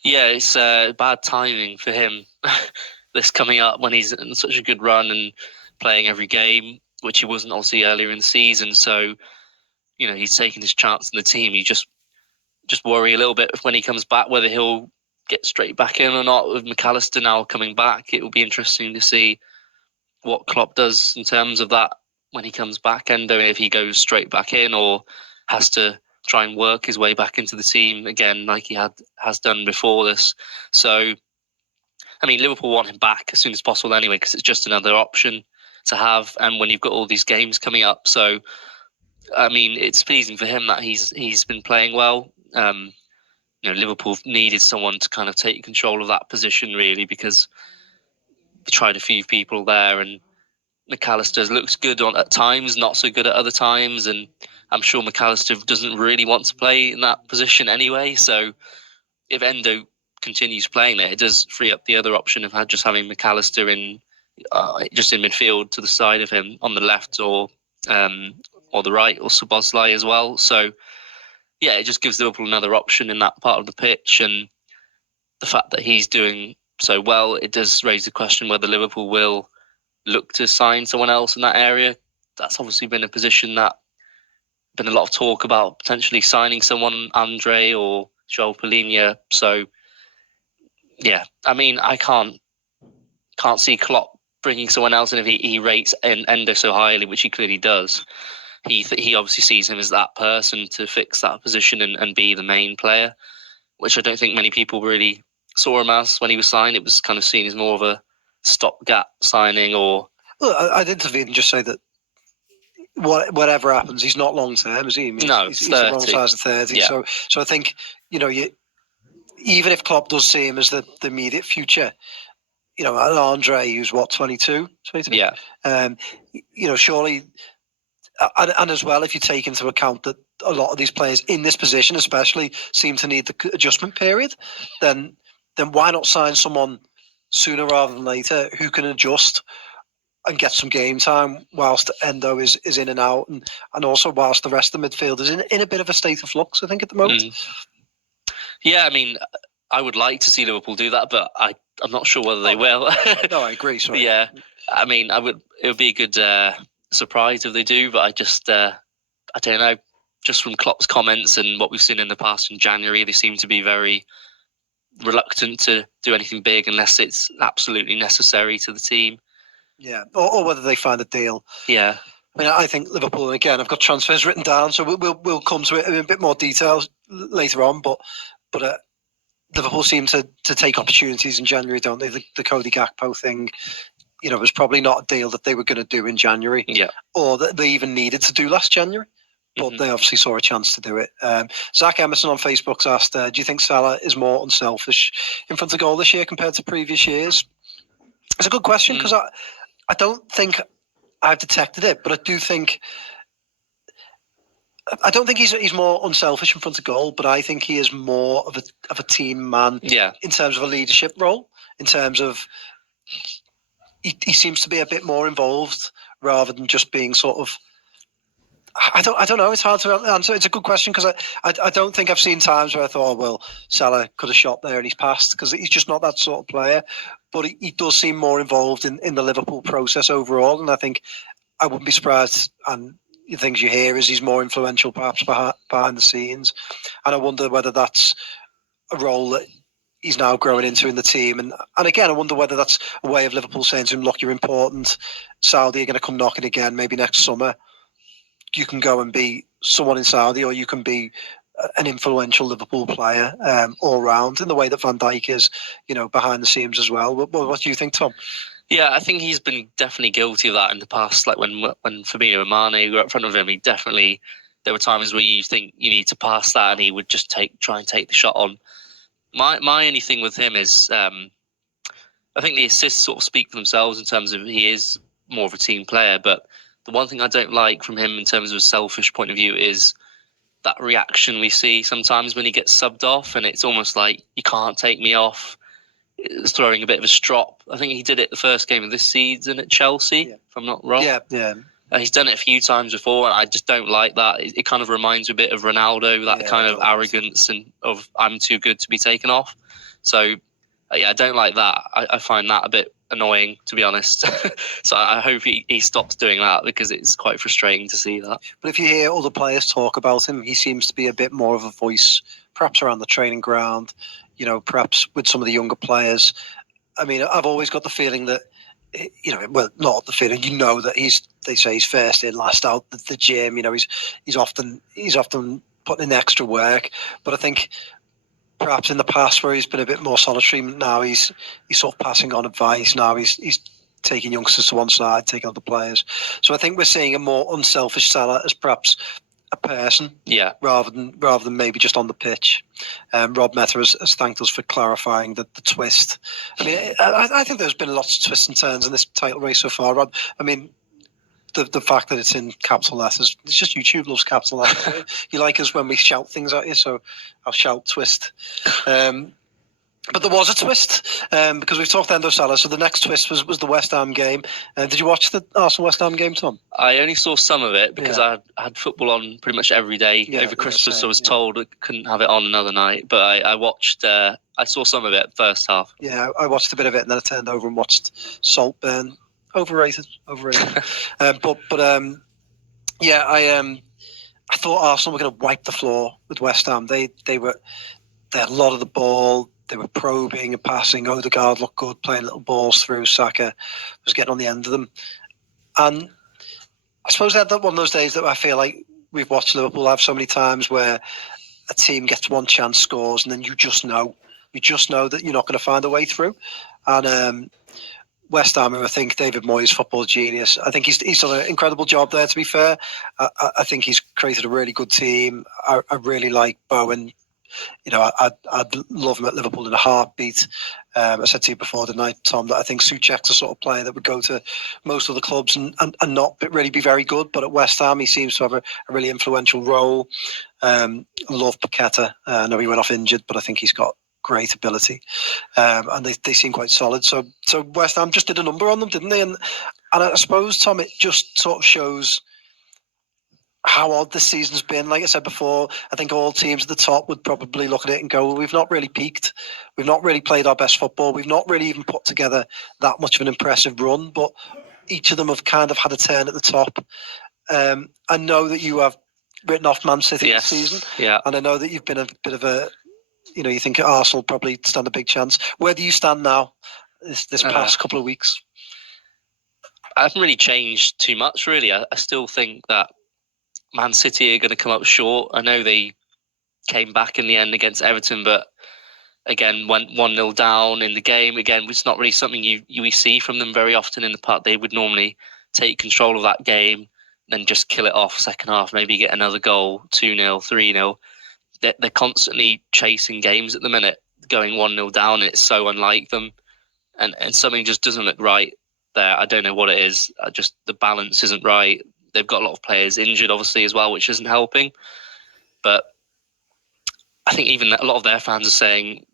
Yeah, it's bad timing for him. This coming up when he's in such a good run and playing every game, which he wasn't obviously earlier in the season. So, he's taking his chance in the team. You just worry a little bit when he comes back, whether he'll get straight back in or not. With McAllister now coming back, it will be interesting to see what Klopp does in terms of that when he comes back, and if he goes straight back in or has to try and work his way back into the team again like he has done before this. So, I mean, Liverpool want him back as soon as possible anyway, because it's just another option to have, and when you've got all these games coming up. So, I mean, it's pleasing for him that he's been playing well. Liverpool needed someone to kind of take control of that position, really, because they tried a few people there, and McAllister looks good at times, not so good at other times, and I'm sure McAllister doesn't really want to play in that position anyway. So if Endo continues playing there, it does free up the other option of just having McAllister in midfield to the side of him on the left or the right, or Szoboszlai as well. So yeah, it just gives Liverpool another option in that part of the pitch, and the fact that he's doing so well, it does raise the question whether Liverpool will look to sign someone else in that area. That's obviously been a position that been a lot of talk about potentially signing someone, Andre or Joel Palhinha. So yeah, I mean, I can't see Klopp bringing someone else in if he rates Endo so highly, which he clearly does. He obviously sees him as that person to fix that position and be the main player, which I don't think many people really saw him as when he was signed. It was kind of seen as more of a stopgap signing. Or well, I did even just say that whatever happens, he's not long term, is he? I mean, no, he's the wrong size of 30. Yeah. So I think even if Klopp does see him as the immediate future, and Andre, who's 22? Yeah. Surely, and as well, if you take into account that a lot of these players in this position, especially, seem to need the adjustment period, then why not sign someone sooner rather than later who can adjust and get some game time whilst Endo is in and out, and also whilst the rest of the midfield is in a bit of a state of flux, I think, at the moment. Yeah, I mean, I would like to see Liverpool do that, but I'm not sure whether they will. No, I agree. Sorry. Yeah, I mean, it would be a good surprise if they do, but I don't know. Just from Klopp's comments and what we've seen in the past in January, they seem to be very reluctant to do anything big unless it's absolutely necessary to the team. Yeah, or whether they find a deal. Yeah. I mean, I think Liverpool, and again, I've got transfers written down, so we'll come to it in a bit more detail later on. But Liverpool seem to take opportunities in January, don't they? The Cody Gakpo thing, was probably not a deal that they were going to do in January, or that they even needed to do last January. But they obviously saw a chance to do it. Zach Emerson on Facebook's asked, do you think Salah is more unselfish in front of goal this year compared to previous years? It's a good question, because I don't think I've detected it, but I don't think he's more unselfish in front of goal, but I think he is more of a team man in terms of a leadership role, in terms of he seems to be a bit more involved rather than just being sort of, I don't know. It's hard to answer. It's a good question, because I don't think I've seen times where I thought, well, Salah could have shot there and he's passed, because he's just not that sort of player. But he does seem more involved in the Liverpool process overall, and I think I wouldn't be surprised. And the things you hear is he's more influential, perhaps behind the scenes. And I wonder whether that's a role that he's now growing into in the team. And again, I wonder whether that's a way of Liverpool saying to him, look, you're important. Saudi are going to come knocking again, maybe next summer. You can go and be someone in Saudi, or you can be an influential Liverpool player all round, in the way that Van Dijk is, behind the scenes as well. What do you think, Tom? Yeah, I think he's been definitely guilty of that in the past. Like when Firmino and Mane were up front of him, there were times where you think you need to pass that, and he would just try and take the shot on. My only thing with him is, I think the assists sort of speak for themselves in terms of he is more of a team player, but the one thing I don't like from him in terms of a selfish point of view is that reaction we see sometimes when he gets subbed off, and it's almost like, you can't take me off. It's throwing a bit of a strop. I think he did it the first game of this season at Chelsea, if I'm not wrong. Yeah. He's done it a few times before, and I just don't like that. It kind of reminds me a bit of Ronaldo, that kind of arrogance and of I'm too good to be taken off. So, I don't like that. I find that a bit annoying, to be honest. So I hope he stops doing that, because it's quite frustrating to see that. But if you hear other players talk about him, he seems to be a bit more of a voice, perhaps around the training ground, perhaps with some of the younger players. I mean, I've always got the feeling that, not the feeling, that they say he's first in, last out the gym. He's often putting in extra work. But I think perhaps in the past, where he's been a bit more solitary, now he's sort of passing on advice. Now he's taking youngsters to one side, taking other players. So I think we're seeing a more unselfish Salah as perhaps a person, rather than maybe just on the pitch. Rob Meta has thanked us for clarifying the twist. I mean, I think there's been lots of twists and turns in this title race so far, Rod. I mean, the fact that it's in capital letters, it's just YouTube loves capital letters. You like us when we shout things at you, so I'll shout twist. But there was a twist, because we've talked Endo Salah. So the next twist was the West Ham game. Did you watch the Arsenal-West Ham game, Tom? I only saw some of it, because I had football on pretty much every day over Christmas. So I was told I couldn't have it on another night. But I watched, I saw some of it, first half. Yeah, I watched a bit of it, and then I turned over and watched Saltburn. Overrated. I thought Arsenal were going to wipe the floor with West Ham. They had a lot of the ball. They were probing and passing. Odegaard looked good, playing little balls through. Saka was getting on the end of them. And I suppose they had one of those days that I feel like we've watched Liverpool have so many times, where a team gets one chance, scores, and then you just know that you're not going to find a way through. And West Ham, I think David Moyes, football genius. I think he's done an incredible job there, to be fair. I think he's created a really good team. I really like Bowen. I'd love him at Liverpool in a heartbeat. I said to you before tonight, Tom, that I think Souček's the sort of player that would go to most of the clubs and not really be very good. But at West Ham, he seems to have a really influential role. Love Paqueta. I know he went off injured, but I think he's got great ability. And they seem quite solid. So West Ham just did a number on them, didn't they? And I suppose, Tom, it just sort of shows how odd this season's been. Like I said before, I think all teams at the top would probably look at it and go, well, we've not really peaked. We've not really played our best football. We've not really even put together that much of an impressive run, but each of them have kind of had a turn at the top. I know that you have written off Man City this season. Yeah. And I know that you've been a bit of a, you think Arsenal probably stand a big chance. Where do you stand now, this past couple of weeks? I haven't really changed too much, really. I still think that Man City are going to come up short. I know they came back in the end against Everton, but again, went 1-0 down in the game. Again, it's not really something you see from them very often in the part. They would normally take control of that game, then just kill it off second half, maybe get another goal, 2-0, 3-0. They're constantly chasing games at the minute, going 1-0 down. It's so unlike them. And something just doesn't look right there. I don't know what it is. The balance isn't right. They've got a lot of players injured, obviously, as well, which isn't helping. But I think even a lot of their fans are saying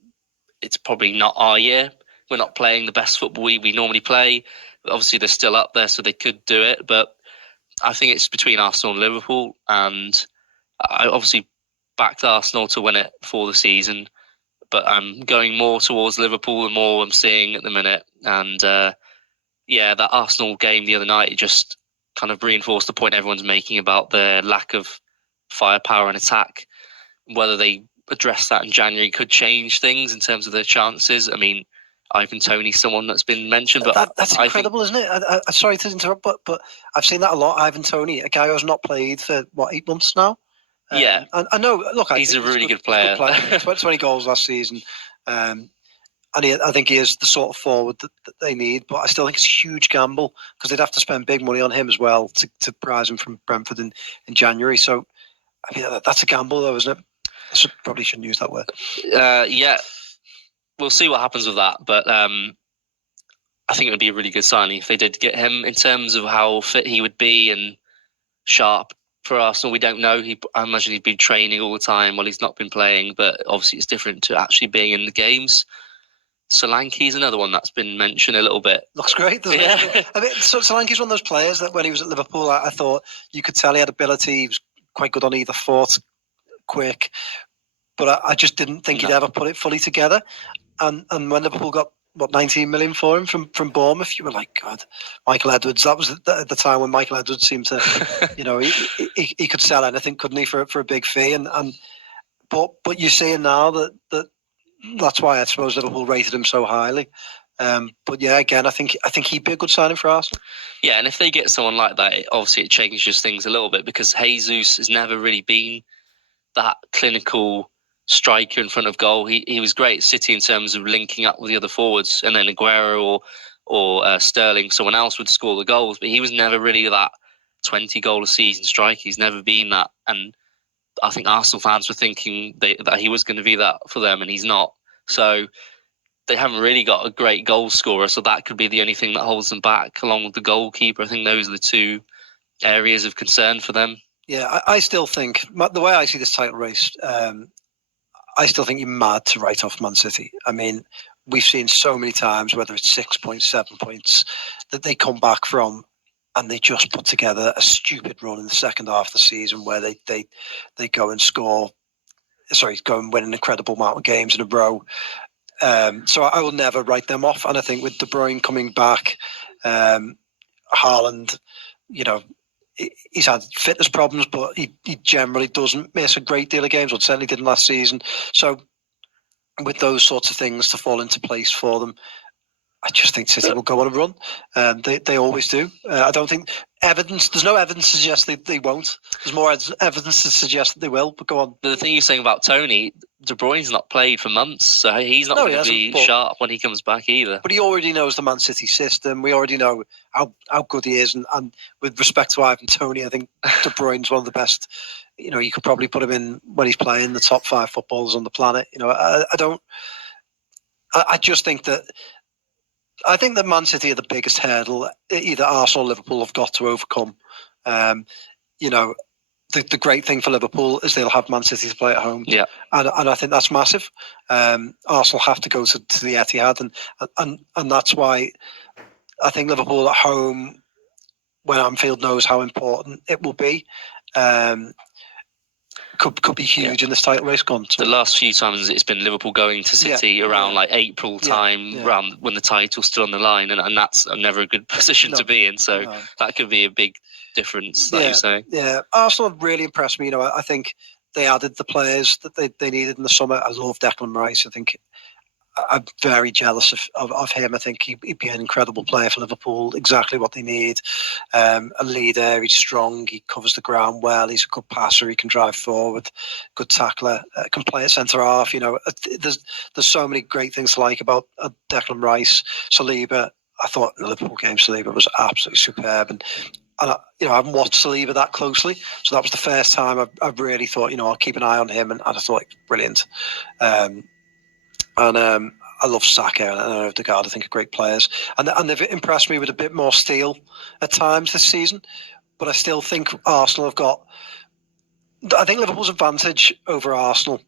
it's probably not our year. We're not playing the best football we normally play. Obviously, they're still up there, so they could do it. But I think it's between Arsenal and Liverpool. And I obviously backed Arsenal to win it for the season. But I'm going more towards Liverpool the more I'm seeing at the minute. And that Arsenal game the other night, it just kind of reinforced the point everyone's making about their lack of firepower and attack. Whether they address that in January could change things in terms of their chances. I mean, Ivan Toney's someone that's been mentioned, but that's incredible, isn't it? I'm sorry to interrupt, but I've seen that a lot. Ivan Toney, a guy who's not played for 8 months now. I know. Look, he's a really good player. 20 goals last season. And I think he is the sort of forward that they need, but I still think it's a huge gamble because they'd have to spend big money on him as well to prize him from Brentford in January. So, I mean, that's a gamble, though, isn't it? Probably shouldn't use that word. We'll see what happens with that, but I think it would be a really good signing if they did get him. In terms of how fit he would be and sharp for Arsenal, we don't know. I imagine he'd been training all the time while he's not been playing, but obviously it's different to actually being in the games. Solanke's another one that's been mentioned a little bit. Looks great, doesn't it? I mean, Solanke's one of those players that when he was at Liverpool, I thought you could tell he had ability. He was quite good on either foot, quick. But I just didn't think he'd ever put it fully together. And when Liverpool got 19 million for him from Bournemouth, you were like, God, Michael Edwards. That was at the time when Michael Edwards seemed to, he could sell anything, couldn't he, for a big fee? But you're seeing now that's why I suppose Liverpool rated him so highly. But yeah, again, I think he'd be a good signing for Arsenal. Yeah, and if they get someone like that, it changes things a little bit, because Jesus has never really been that clinical striker in front of goal. He was great at City in terms of linking up with the other forwards, and then Aguero or Sterling, someone else would score the goals, but he was never really that 20 goal a season striker. He's never been that, and I think Arsenal fans were thinking that he was going to be that for them, and he's not. So they haven't really got a great goal scorer, so that could be the only thing that holds them back, along with the goalkeeper. I think those are the two areas of concern for them. Yeah, I still think, the way I see this title race, I still think you're mad to write off Man City. I mean, we've seen so many times, whether it's 6 points, 7 points, that they come back from and they just put together a stupid run in the second half of the season where they go and go and win an incredible amount of games in a row. So I will never write them off. And I think with De Bruyne coming back, Haaland, he's had fitness problems, but he generally doesn't miss a great deal of games, or certainly didn't last season. So with those sorts of things to fall into place for them, I just think City will go on a run. They always do. I don't think there's no evidence to suggest they won't. There's more evidence to suggest that they will, but go on. But the thing you're saying about Tony, De Bruyne's not played for months, so he's not going to be sharp when he comes back either. But he already knows the Man City system. We already know how good he is. And with respect to Ivan Toney, I think De Bruyne's one of the best. You could probably put him in when he's playing the top 5 footballers on the planet. I just think that Man City are the biggest hurdle either Arsenal or Liverpool have got to overcome. The great thing for Liverpool is they'll have Man City to play at home. Yeah. And I think that's massive. Arsenal have to go to the Etihad, and that's why I think Liverpool at home, when Anfield knows how important it will be, could be huge in this title race. The last few times it's been Liverpool going to City around like April time, around when the title's still on the line, and that's never a good position to be in. So that could be a big difference, like you say. Yeah, Arsenal really impressed me. I think they added the players that they needed in the summer. I love Declan Rice. I think I'm very jealous of him. I think he'd be an incredible player for Liverpool, exactly what they need. A leader, he's strong, he covers the ground well, he's a good passer, he can drive forward, good tackler, can play at centre-half. There's so many great things to like about Declan Rice. Saliba, I thought in the Liverpool game, Saliba was absolutely superb. And I haven't watched Saliba that closely, so that was the first time I really thought, I'll keep an eye on him, and I thought, brilliant. And I love Saka and Odegaard. I think are great players, and they've impressed me with a bit more steel at times this season. But I still think Arsenal have got. I think Liverpool's advantage over Arsenal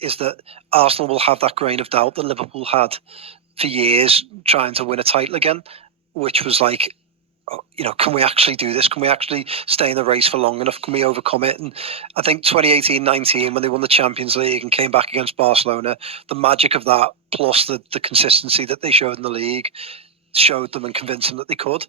is that Arsenal will have that grain of doubt that Liverpool had for years trying to win a title again, which was like, can we actually do this? Can we actually stay in the race for long enough? Can we overcome it? And I think 2018-19, when they won the Champions League and came back against Barcelona, the magic of that, plus the consistency that they showed in the league, showed them and convinced them that they could.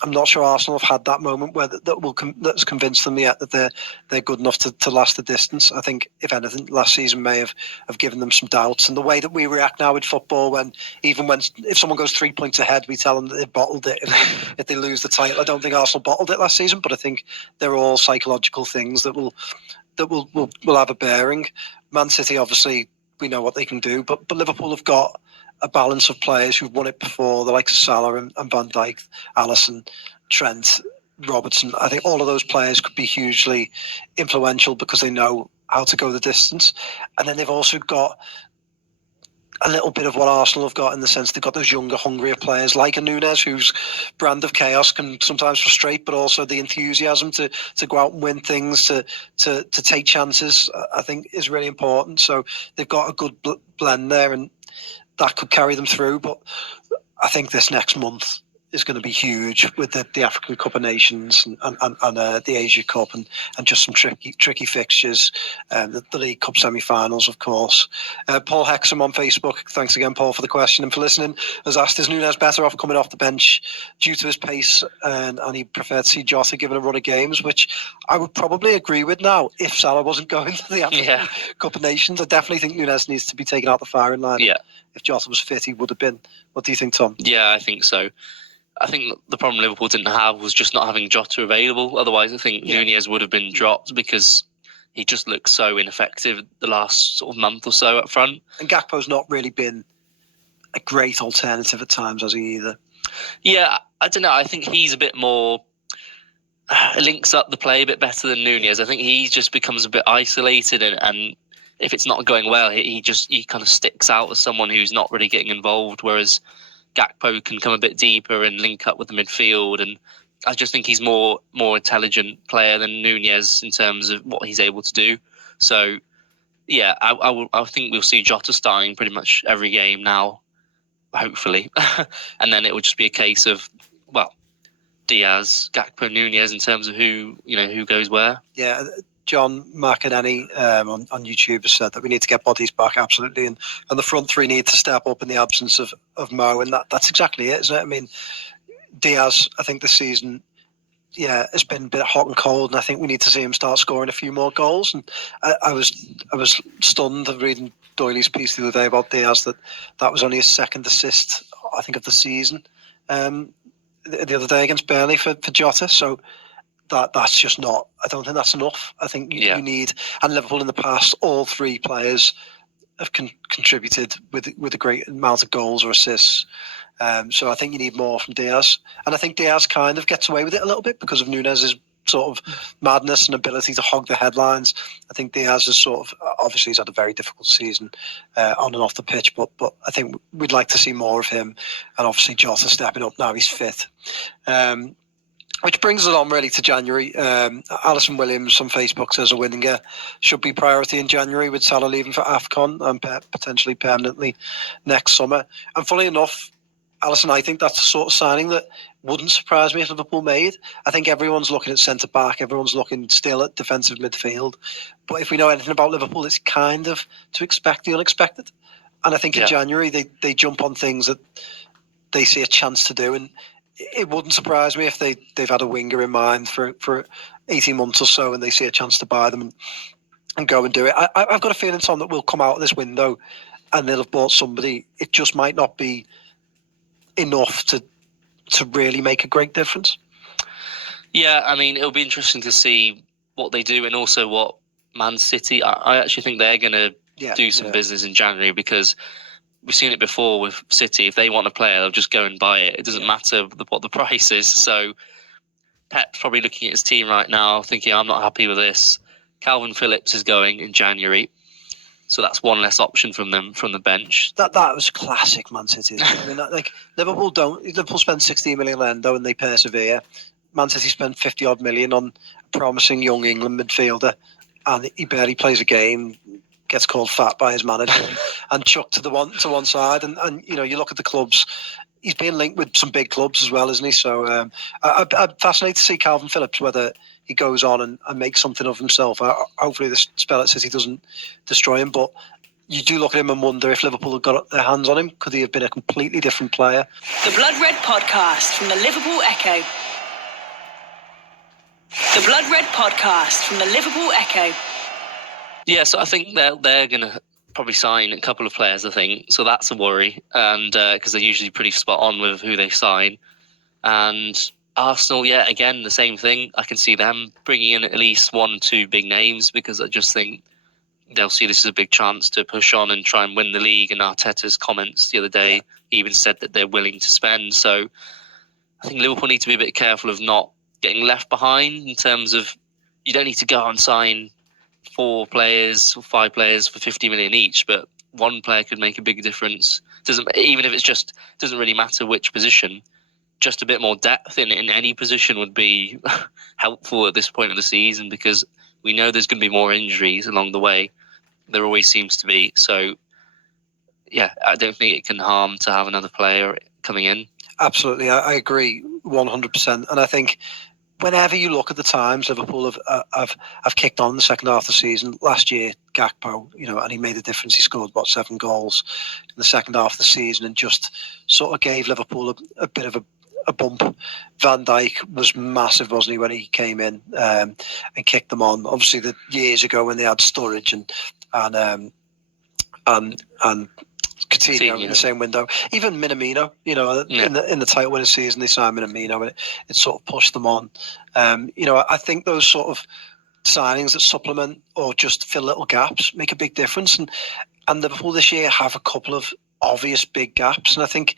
I'm not sure Arsenal have had that moment where that's convinced them yet that they're good enough to last the distance. I think, if anything, last season may have given them some doubts. And the way that we react now with football, if someone goes 3 points ahead, we tell them that they've bottled it if they lose the title. I don't think Arsenal bottled it last season, but I think they're all psychological things that will have a bearing. Man City, obviously, we know what they can do, but Liverpool have got a balance of players who've won it before, the likes of Salah and Van Dijk, Alisson, Trent, Robertson. I think all of those players could be hugely influential because they know how to go the distance. And then they've also got a little bit of what Arsenal have got, in the sense they've got those younger, hungrier players like a Núñez, whose brand of chaos can sometimes frustrate, but also the enthusiasm to go out and win things, to take chances, I think is really important. So they've got a good blend there. And that could carry them through. But I think this next month is going to be huge with the African Cup of Nations and the Asia Cup and just some tricky fixtures. The League Cup semi-finals, of course. Paul Hexham on Facebook, thanks again, Paul, for the question and for listening, has asked, is Núñez better off coming off the bench due to his pace and he preferred to see Jota given a run of games, which I would probably agree with now if Salah wasn't going to the African Cup of Nations. I definitely think Núñez needs to be taken out the firing line. Yeah. If Jota was fit, he would have been. What do you think, Tom? Yeah, I think so. I think the problem Liverpool didn't have was just not having Jota available. Otherwise, I think Núñez would have been dropped because he just looked so ineffective the last sort of month or so up front. And Gakpo's not really been a great alternative at times, has he, either? Yeah, I don't know. I think he's a bit more... links up the play a bit better than Núñez. I think he just becomes a bit isolated and if it's not going well, he kind of sticks out as someone who's not really getting involved, whereas Gakpo can come a bit deeper and link up with the midfield, and I just think he's more intelligent player than Núñez in terms of what he's able to do. So, yeah, I think we'll see Jota starting pretty much every game now, hopefully, and then it will just be a case of Diaz, Gakpo, Núñez in terms of who goes where. Yeah. John McInerney on YouTube has said that we need to get bodies back, absolutely, and the front three need to step up in the absence of Mo, and that's exactly it, isn't it? I mean, Diaz, I think this season, has been a bit hot and cold, and I think we need to see him start scoring a few more goals. And I was stunned reading Doyley's piece the other day about Diaz that was only his second assist, I think, of the season. The other day against Burnley for Jota, so. That's just not. I don't think that's enough. I think you need, and Liverpool in the past, all three players have contributed with a great amount of goals or assists. So I think you need more from Diaz, and I think Diaz kind of gets away with it a little bit because of Núñez's sort of madness and ability to hog the headlines. I think Diaz is sort of obviously he's had a very difficult season on and off the pitch, but I think we'd like to see more of him, and obviously Jota stepping up now he's fit. Which brings us on really to January. Alison Williams on Facebook says a Winninger should be priority in January with Salah leaving for AFCON and potentially permanently next summer. And funnily enough, Alison, I think that's the sort of signing that wouldn't surprise me if Liverpool made. I think everyone's looking at centre-back, everyone's looking still at defensive midfield. But if we know anything about Liverpool, it's kind of to expect the unexpected. And I think in January they jump on things that they see a chance to do, and it wouldn't surprise me if they've had a winger in mind for 18 months or so and they see a chance to buy them and go and do it. I've got a feeling, Tom, that we'll come out of this window and they'll have bought somebody. It just might not be enough to really make a great difference. Yeah, I mean, it'll be interesting to see what they do and also what Man City... I actually think they're going to do some business in January because... we've seen it before with City. If they want a player, they'll just go and buy it. It doesn't matter what the price is. So Pep's probably looking at his team right now, thinking, I'm not happy with this. Calvin Phillips is going in January. So that's one less option from them from the bench. That was classic Man City. I mean, Liverpool spend 16 million on Endo and they persevere. Man City spend 50-odd million on a promising young England midfielder and he barely plays a game. Gets called fat by his manager and chucked to one side. And you look at the clubs, he's being linked with some big clubs as well, isn't he? So I'm fascinated to see Calvin Phillips, whether he goes on and makes something of himself. Hopefully this spell at City doesn't destroy him, but you do look at him and wonder if Liverpool had got their hands on him, could he have been a completely different player? The Blood Red Podcast from the Liverpool Echo. The Blood Red Podcast from the Liverpool Echo. Yeah, so I think they're going to probably sign a couple of players, I think. So that's a worry, and because they're usually pretty spot on with who they sign. And Arsenal, again, the same thing. I can see them bringing in at least 1-2 big names because I just think they'll see this as a big chance to push on and try and win the league. And Arteta's comments the other day even said that they're willing to spend. So I think Liverpool need to be a bit careful of not getting left behind in terms of you don't need to go and sign 4 players or 5 players for 50 million each, but one player could make a big difference. Even if it's just doesn't really matter which position, just a bit more depth in any position would be helpful at this point of the season because we know there's going to be more injuries along the way. There always seems to be. So yeah, I don't think it can harm to have another player coming in. Absolutely, I agree 100%. And I think whenever you look at the times Liverpool have kicked on the second half of the season, last year Gakpo, and he made a difference. He scored about 7 goals in the second half of the season and just sort of gave Liverpool a bit of a bump. Van Dijk was massive, wasn't he, when he came in and kicked them on? Obviously, the years ago when they had Sturridge and Coutinho in the same window, even Minamino, in the title winning season, they signed Minamino and it sort of pushed them on. I think those sort of signings that supplement or just fill little gaps make a big difference. And Liverpool this year have a couple of obvious big gaps. And I think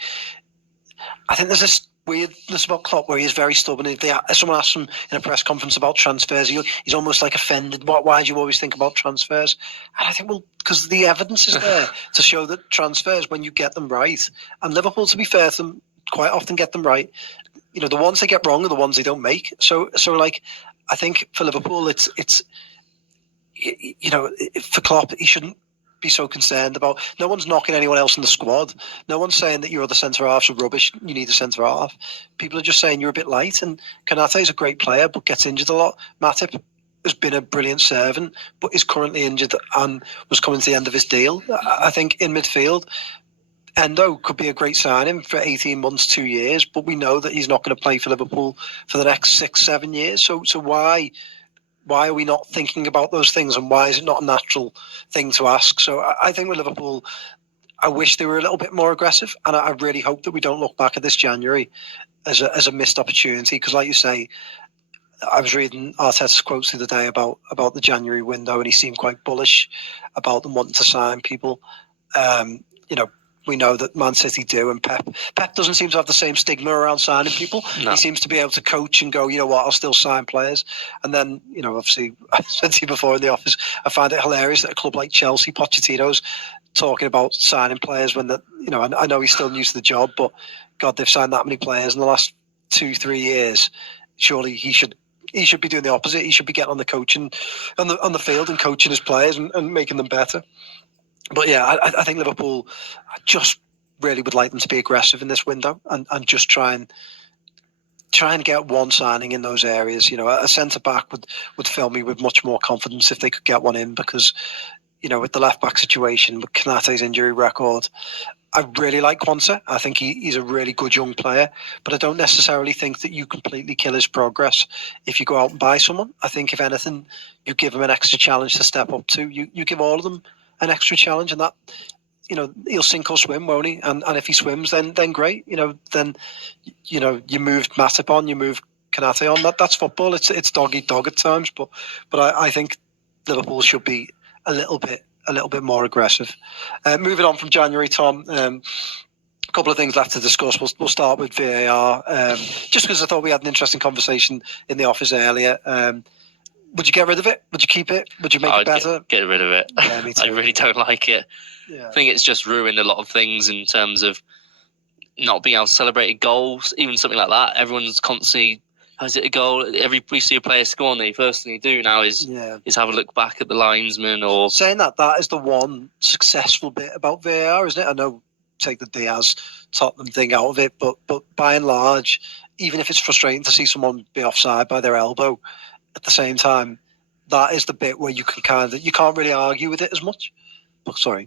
there's this weirdness about Klopp where he is very stubborn. If someone asks him in a press conference about transfers, he's almost like offended. Why do you always think about transfers? And I think, well, because the evidence is there to show that transfers, when you get them right, and Liverpool, to be fair to them, quite often get them right. The ones they get wrong are the ones they don't make. So like, I think for Liverpool, it's for Klopp, he shouldn't be so concerned about. No one's knocking anyone else in the squad. No one's saying that your other centre halves are rubbish. You need a centre half. People are just saying you're a bit light. And Konate is a great player, but gets injured a lot. Matip has been a brilliant servant, but is currently injured and was coming to the end of his deal. I think in midfield, Endo could be a great signing for 18 months, 2 years, but we know that he's not going to play for Liverpool for the next 6-7 years. So why are we not thinking about those things, and why is it not a natural thing to ask? So I think with Liverpool, I wish they were a little bit more aggressive, and I really hope that we don't look back at this January as a missed opportunity. Because, like you say, I was reading Arteta's quotes the other day about the January window, and he seemed quite bullish about them wanting to sign people. We know that Man City do, and Pep doesn't seem to have the same stigma around signing people. No. He seems to be able to coach and go, you know what, I'll still sign players. And then, obviously, I said to you before in the office, I find it hilarious that a club like Chelsea, Pochettino's talking about signing players when I know he's still new to the job, but God, they've signed that many players in the last 2-3 years. Surely he should be doing the opposite. He should be getting on the coaching on the field and coaching his players and making them better. But yeah, I think Liverpool, I just really would like them to be aggressive in this window and just try and get one signing in those areas. A centre back would fill me with much more confidence if they could get one in, because with the left back situation, with Konate's injury record, I really like Quansah. I think he's a really good young player, but I don't necessarily think that you completely kill his progress if you go out and buy someone. I think if anything, you give him an extra challenge to step up to. You give all of them an extra challenge, and that, he'll sink or swim, won't he? And if he swims, then great. Then you moved Matip on, you moved Konate on. That's football. It's dog eat dog at times, but I think Liverpool should be a little bit more aggressive. Moving on from January, Tom. A couple of things left to discuss. We'll start with VAR, just because I thought we had an interesting conversation in the office earlier. Would you get rid of it? Would you keep it? Would you make it better? Get rid of it. Yeah, me too. I really don't like it. Yeah. I think it's just ruined a lot of things in terms of not being able to celebrate goals, even something like that. Everyone's constantly, is it a goal? We see a player score, and the first thing you do now is have a look back at the linesman. Or saying that is the one successful bit about VAR, isn't it? I know, take the Diaz Tottenham thing out of it, but by and large, even if it's frustrating to see someone be offside by their elbow, at the same time, that is the bit where you can't really argue with it as much. Oh, sorry.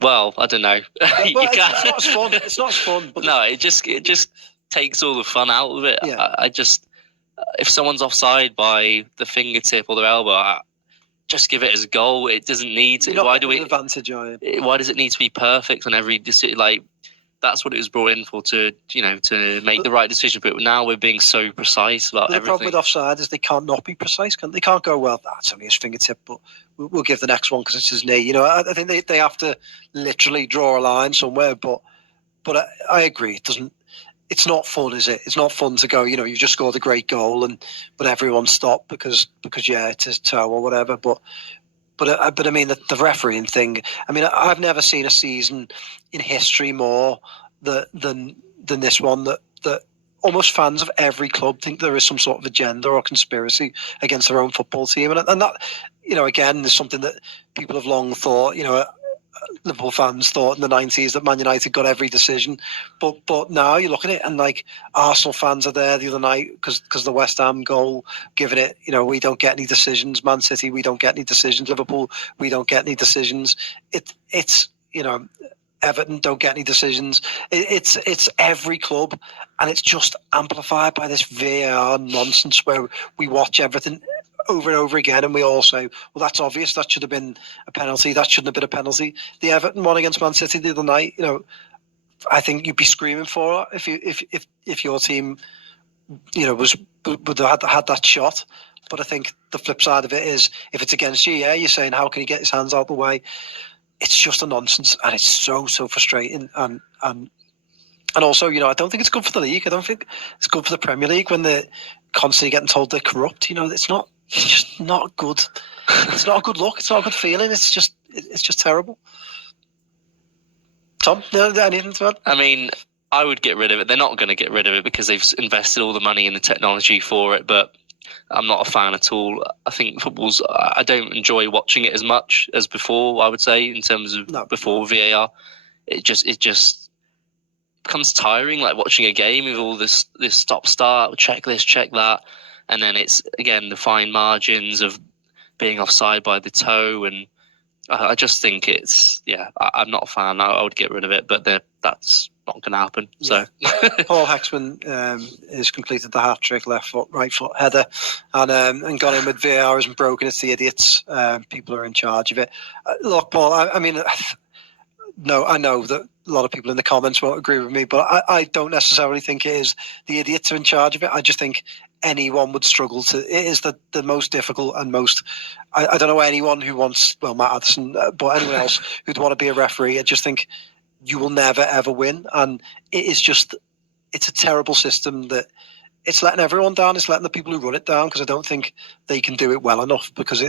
Well, I don't know. It's not as fun. It's not as fun. But no, it just takes all the fun out of it. Yeah. I just, if someone's offside by the fingertip or their elbow, just give it as a goal. It doesn't need to. Why advantage, are you? Why does it need to be perfect on every decision? Like, that's what it was brought in for, to make the right decision. But now we're being so precise about everything. The problem with offside is they can't not be precise. They can't go, well, that's only his fingertip, but we'll give the next one because it's his knee. I think they have to literally draw a line somewhere. But I agree. It's not fun, is it? It's not fun to go, you've just scored a great goal but everyone stopped because it's his toe or whatever. But I mean, the refereeing thing, I mean, I've never seen a season in history more than this one that almost fans of every club think there is some sort of agenda or conspiracy against their own football team. And that, again, is something that people have long thought, Liverpool fans thought in the 90s that Man United got every decision, but now you look at it and like Arsenal fans are there the other night because the West Ham goal, giving it, we don't get any decisions. Man City, we don't get any decisions. Liverpool, we don't get any decisions. It's Everton don't get any decisions. It's every club, and it's just amplified by this VAR nonsense where we watch everything over and over again, and we all say, well, that's obvious, that should have been a penalty, that shouldn't have been a penalty. The Everton one against Man City the other night, I think you'd be screaming for it if your team, would have had that shot. But I think the flip side of it is, if it's against you, you're saying, how can he get his hands out the way? It's just a nonsense, and it's so frustrating. And also, I don't think it's good for the league. I don't think it's good for the Premier League when they're constantly getting told they're corrupt. It's just not good. It's not a good look. It's not a good feeling. It's just terrible. Tom, anything to add? I mean, I would get rid of it. They're not going to get rid of it because they've invested all the money in the technology for it, but I'm not a fan at all. I think I don't enjoy watching it as much as before, I would say, in terms of before VAR. It just becomes tiring, like watching a game with all this stop-start, check this, check that, and then it's, again, the fine margins of being offside by the toe, and I just think I'm not a fan. I would get rid of it, but that's not going to happen. So Paul Hexman has completed the hat-trick, left foot, right foot header, and gone in with VAR isn't broken. It's the idiots. People are in charge of it. Look, Paul, I mean, no, I know that a lot of people in the comments won't agree with me, but I don't necessarily think it is the idiots are in charge of it. I just think anyone would struggle to. It is the most difficult and most. I don't know anyone who wants, well, Matt Addison, but anyone else who'd want to be a referee. I just think you will never ever win, and it's a terrible system that it's letting everyone down. It's letting the people who run it down, because I don't think they can do it well enough, because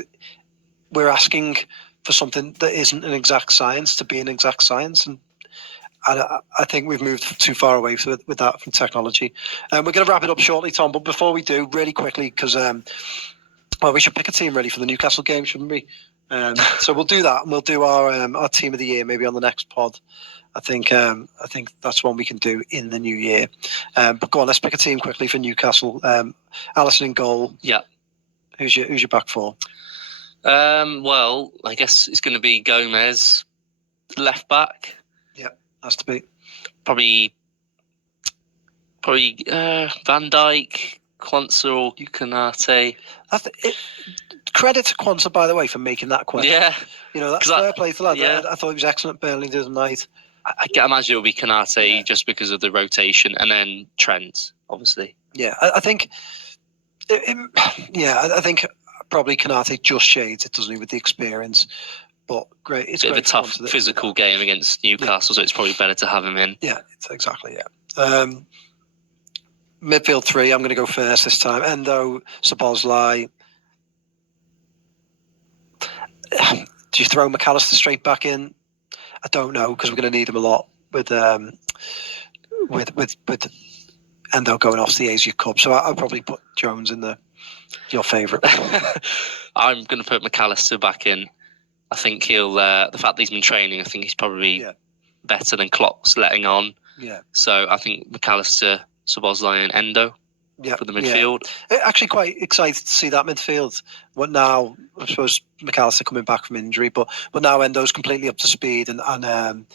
we're asking for something that isn't an exact science to be an exact science, and I think we've moved too far away with that from technology. We're going to wrap it up shortly, Tom, but before we do, really quickly, because we should pick a team ready for the Newcastle game, shouldn't we? So we'll do that, and we'll do our team of the year maybe on the next pod. I think that's one we can do in the new year. But go on, let's pick a team quickly for Newcastle. Alisson in goal. Yeah. Who's your back four? Well, I guess it's going to be Gomez, left back. Yeah, has to be. Probably Van Dijk, Quansah or Konate. Credit to Quansah, by the way, for making that question. Yeah. That's fair play to that. Yeah. I thought he was excellent at Burnley the other night. I can imagine it'll be Konate just because of the rotation, and then Trent, obviously. Yeah, I think. I think probably Konate just shades it, doesn't he, with the experience. But great, it's a bit great of a tough physical game against Newcastle, so it's probably better to have him in. Yeah, it's exactly. Yeah. Midfield three. I'm going to go first this time. Endo, Szoboszlai. Do you throw McAllister straight back in? I don't know, because we're going to need him a lot with Endo going off the Asia Cup. So I'll probably put Jones in your favourite. I'm going to put McAllister back in. I think he'll. The fact that he's been training, I think he's probably better than Klopp's letting on. Yeah. So I think McAllister, Szoboszlai, and Endo for the midfield. Yeah. Actually, quite excited to see that midfield. What now? I suppose McAllister coming back from injury, but now Endo's completely up to speed, and Ian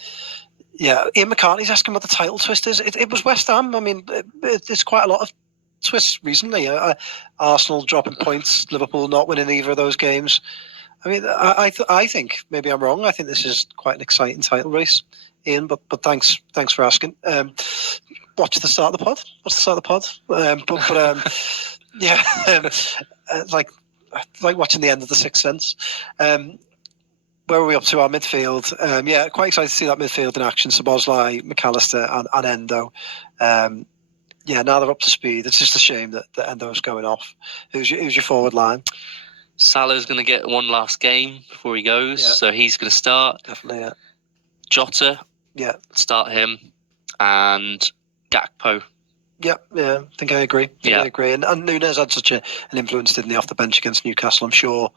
McCartney's asking what the title twist is. It was West Ham. I mean, there's quite a lot of twists recently. Arsenal dropping points, Liverpool not winning either of those games. I mean, I think, maybe I'm wrong, I think this is quite an exciting title race, Ian, but thanks for asking. Watch the start of the pod. What's the start of the pod? Like watching the end of The Sixth Sense. Where are we up to? Our midfield. Quite excited to see that midfield in action. Szoboszlai, McAllister and Endo. Now they're up to speed. It's just a shame that Endo's going off. Who's your forward line? Salah's going to get one last game before he goes, so he's going to start. Definitely, yeah. Jota, start him, and Gakpo. Yeah, I think I agree. I agree. And Nunes had such an influence, didn't he, off the bench against Newcastle? I'm sure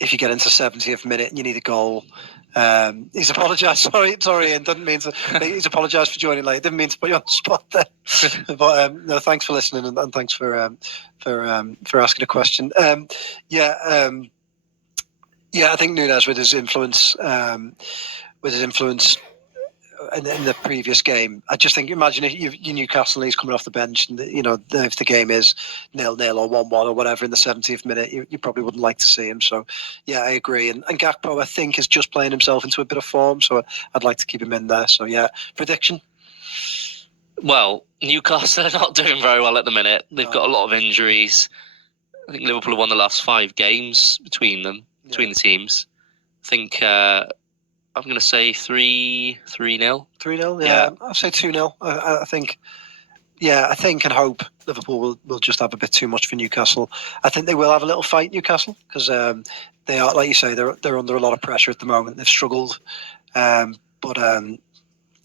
if you get into 70th minute and you need a goal. He's apologised. Sorry, Ian. Didn't mean to. He's apologised for joining late. Didn't mean to put you on the spot there. But no, thanks for listening and thanks for asking a question. Yeah, I think Nunes with his influence in the previous game. I just think, imagine if you Newcastle and he's coming off the bench, and if the game is 0-0 or 1-1 or whatever in the 70th minute, you probably wouldn't like to see him. So, yeah, I agree. And Gakpo, I think, is just playing himself into a bit of form. So I'd like to keep him in there. So, yeah, prediction. Well, Newcastle are not doing very well at the minute. They've got a lot of injuries. I think Liverpool have won the last 5 games between the teams. I think I'm going to say 3-0. 3-0, yeah. I'll say 2-0. I think, I think and hope Liverpool will just have a bit too much for Newcastle. I think they will have a little fight, Newcastle, because they are, like you say, they're under a lot of pressure at the moment. They've struggled, but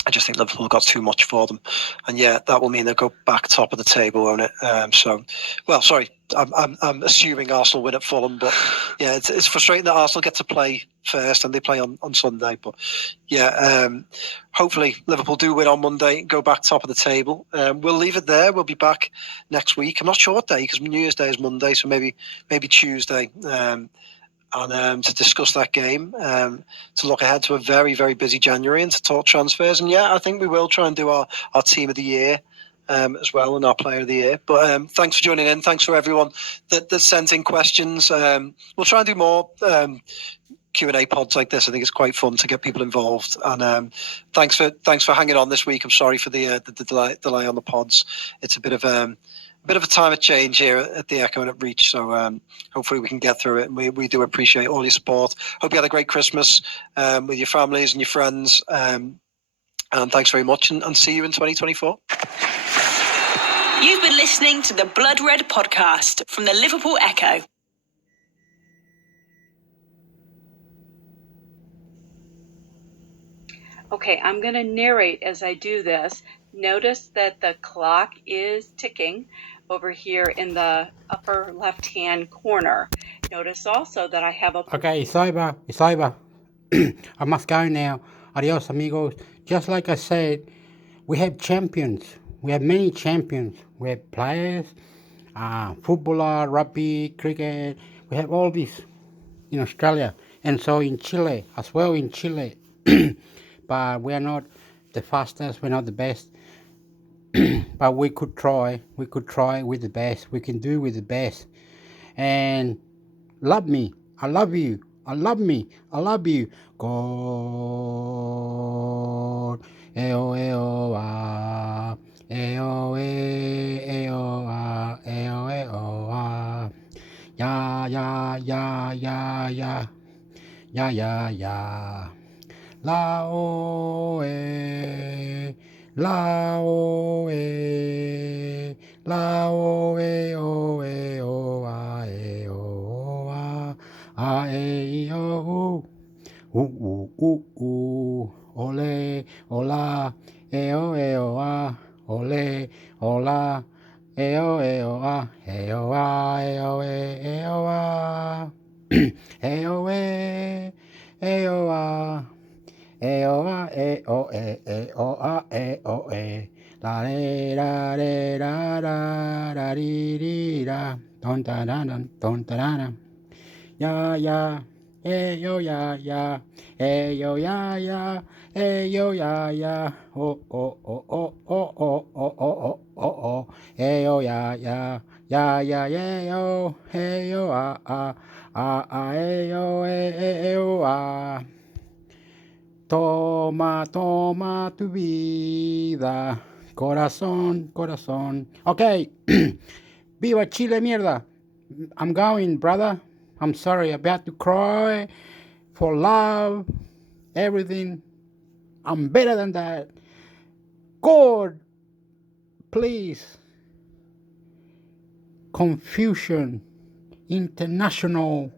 I just think Liverpool got too much for them, and that will mean they'll go back top of the table, won't it? I'm assuming Arsenal win at Fulham, but it's frustrating that Arsenal get to play first and they play on Sunday. But hopefully Liverpool do win on Monday, go back top of the table. We'll leave it there. We'll be back next week. I'm not sure what day, because New Year's Day is Monday, so maybe Tuesday. And to discuss that game, to look ahead to a very, very busy January and to talk transfers. And I think we will try and do our team of the year as well, and our player of the year. But thanks for joining in. Thanks for everyone that sent in questions. We'll try and do more Q&A pods like this. I think it's quite fun to get people involved. And thanks for hanging on this week. I'm sorry for the delay on the pods. It's a bit of a time of change here at the Echo and at Reach, so hopefully we can get through it, and we do appreciate all your support. Hope you had a great Christmas with your families and your friends, and thanks very much, and see you in 2024. You've been listening to the Blood Red podcast from the Liverpool Echo. Okay, I'm going to narrate as I do this. Notice that the clock is ticking over here in the upper left-hand corner. Notice also that I have a... Okay, it's over. I must go now. Adios, amigos. Just like I said, we have champions. We have many champions. We have players, footballer, rugby, cricket. We have all this in Australia. And so in Chile, as well in Chile. But we are not the fastest. We're not the best. But we could try with the best. We can do with the best. And love me. I love you. I love me. I love you. God. Eo, eo, ah. Eo, eo, ah. Eo, eo, ah. Ya, ya, ya, ya, ya. Ya, ya, ya. Lao, Lao, Lao, o, a, o, ole, hola, o, a, ole, hola, o, a, la re ra re ra ra ra ri ri ra don ta da don ta da ya ya yo ya ya yo ya ya yo ya ya oh oh oh oh oh oh oh oh oh oh yo ya ya ya ya yo yo yo yo Toma, toma tu vida, corazón, corazón. Okay, viva Chile, mierda. I'm going, brother. I'm sorry, about to cry for love, everything. I'm better than that. God, please. Confusion, international,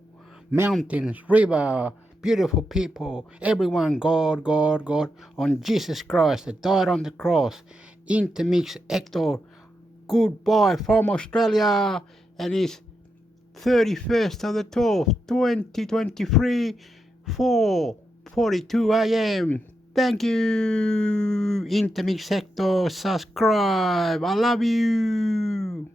mountains, river, beautiful people, everyone, God, God, God, on Jesus Christ that died on the cross. Intermix Hector, goodbye from Australia, and his 31st of the 12th, 2023, 4:42 a.m. Thank you, Intermix Sector. Subscribe. I love you.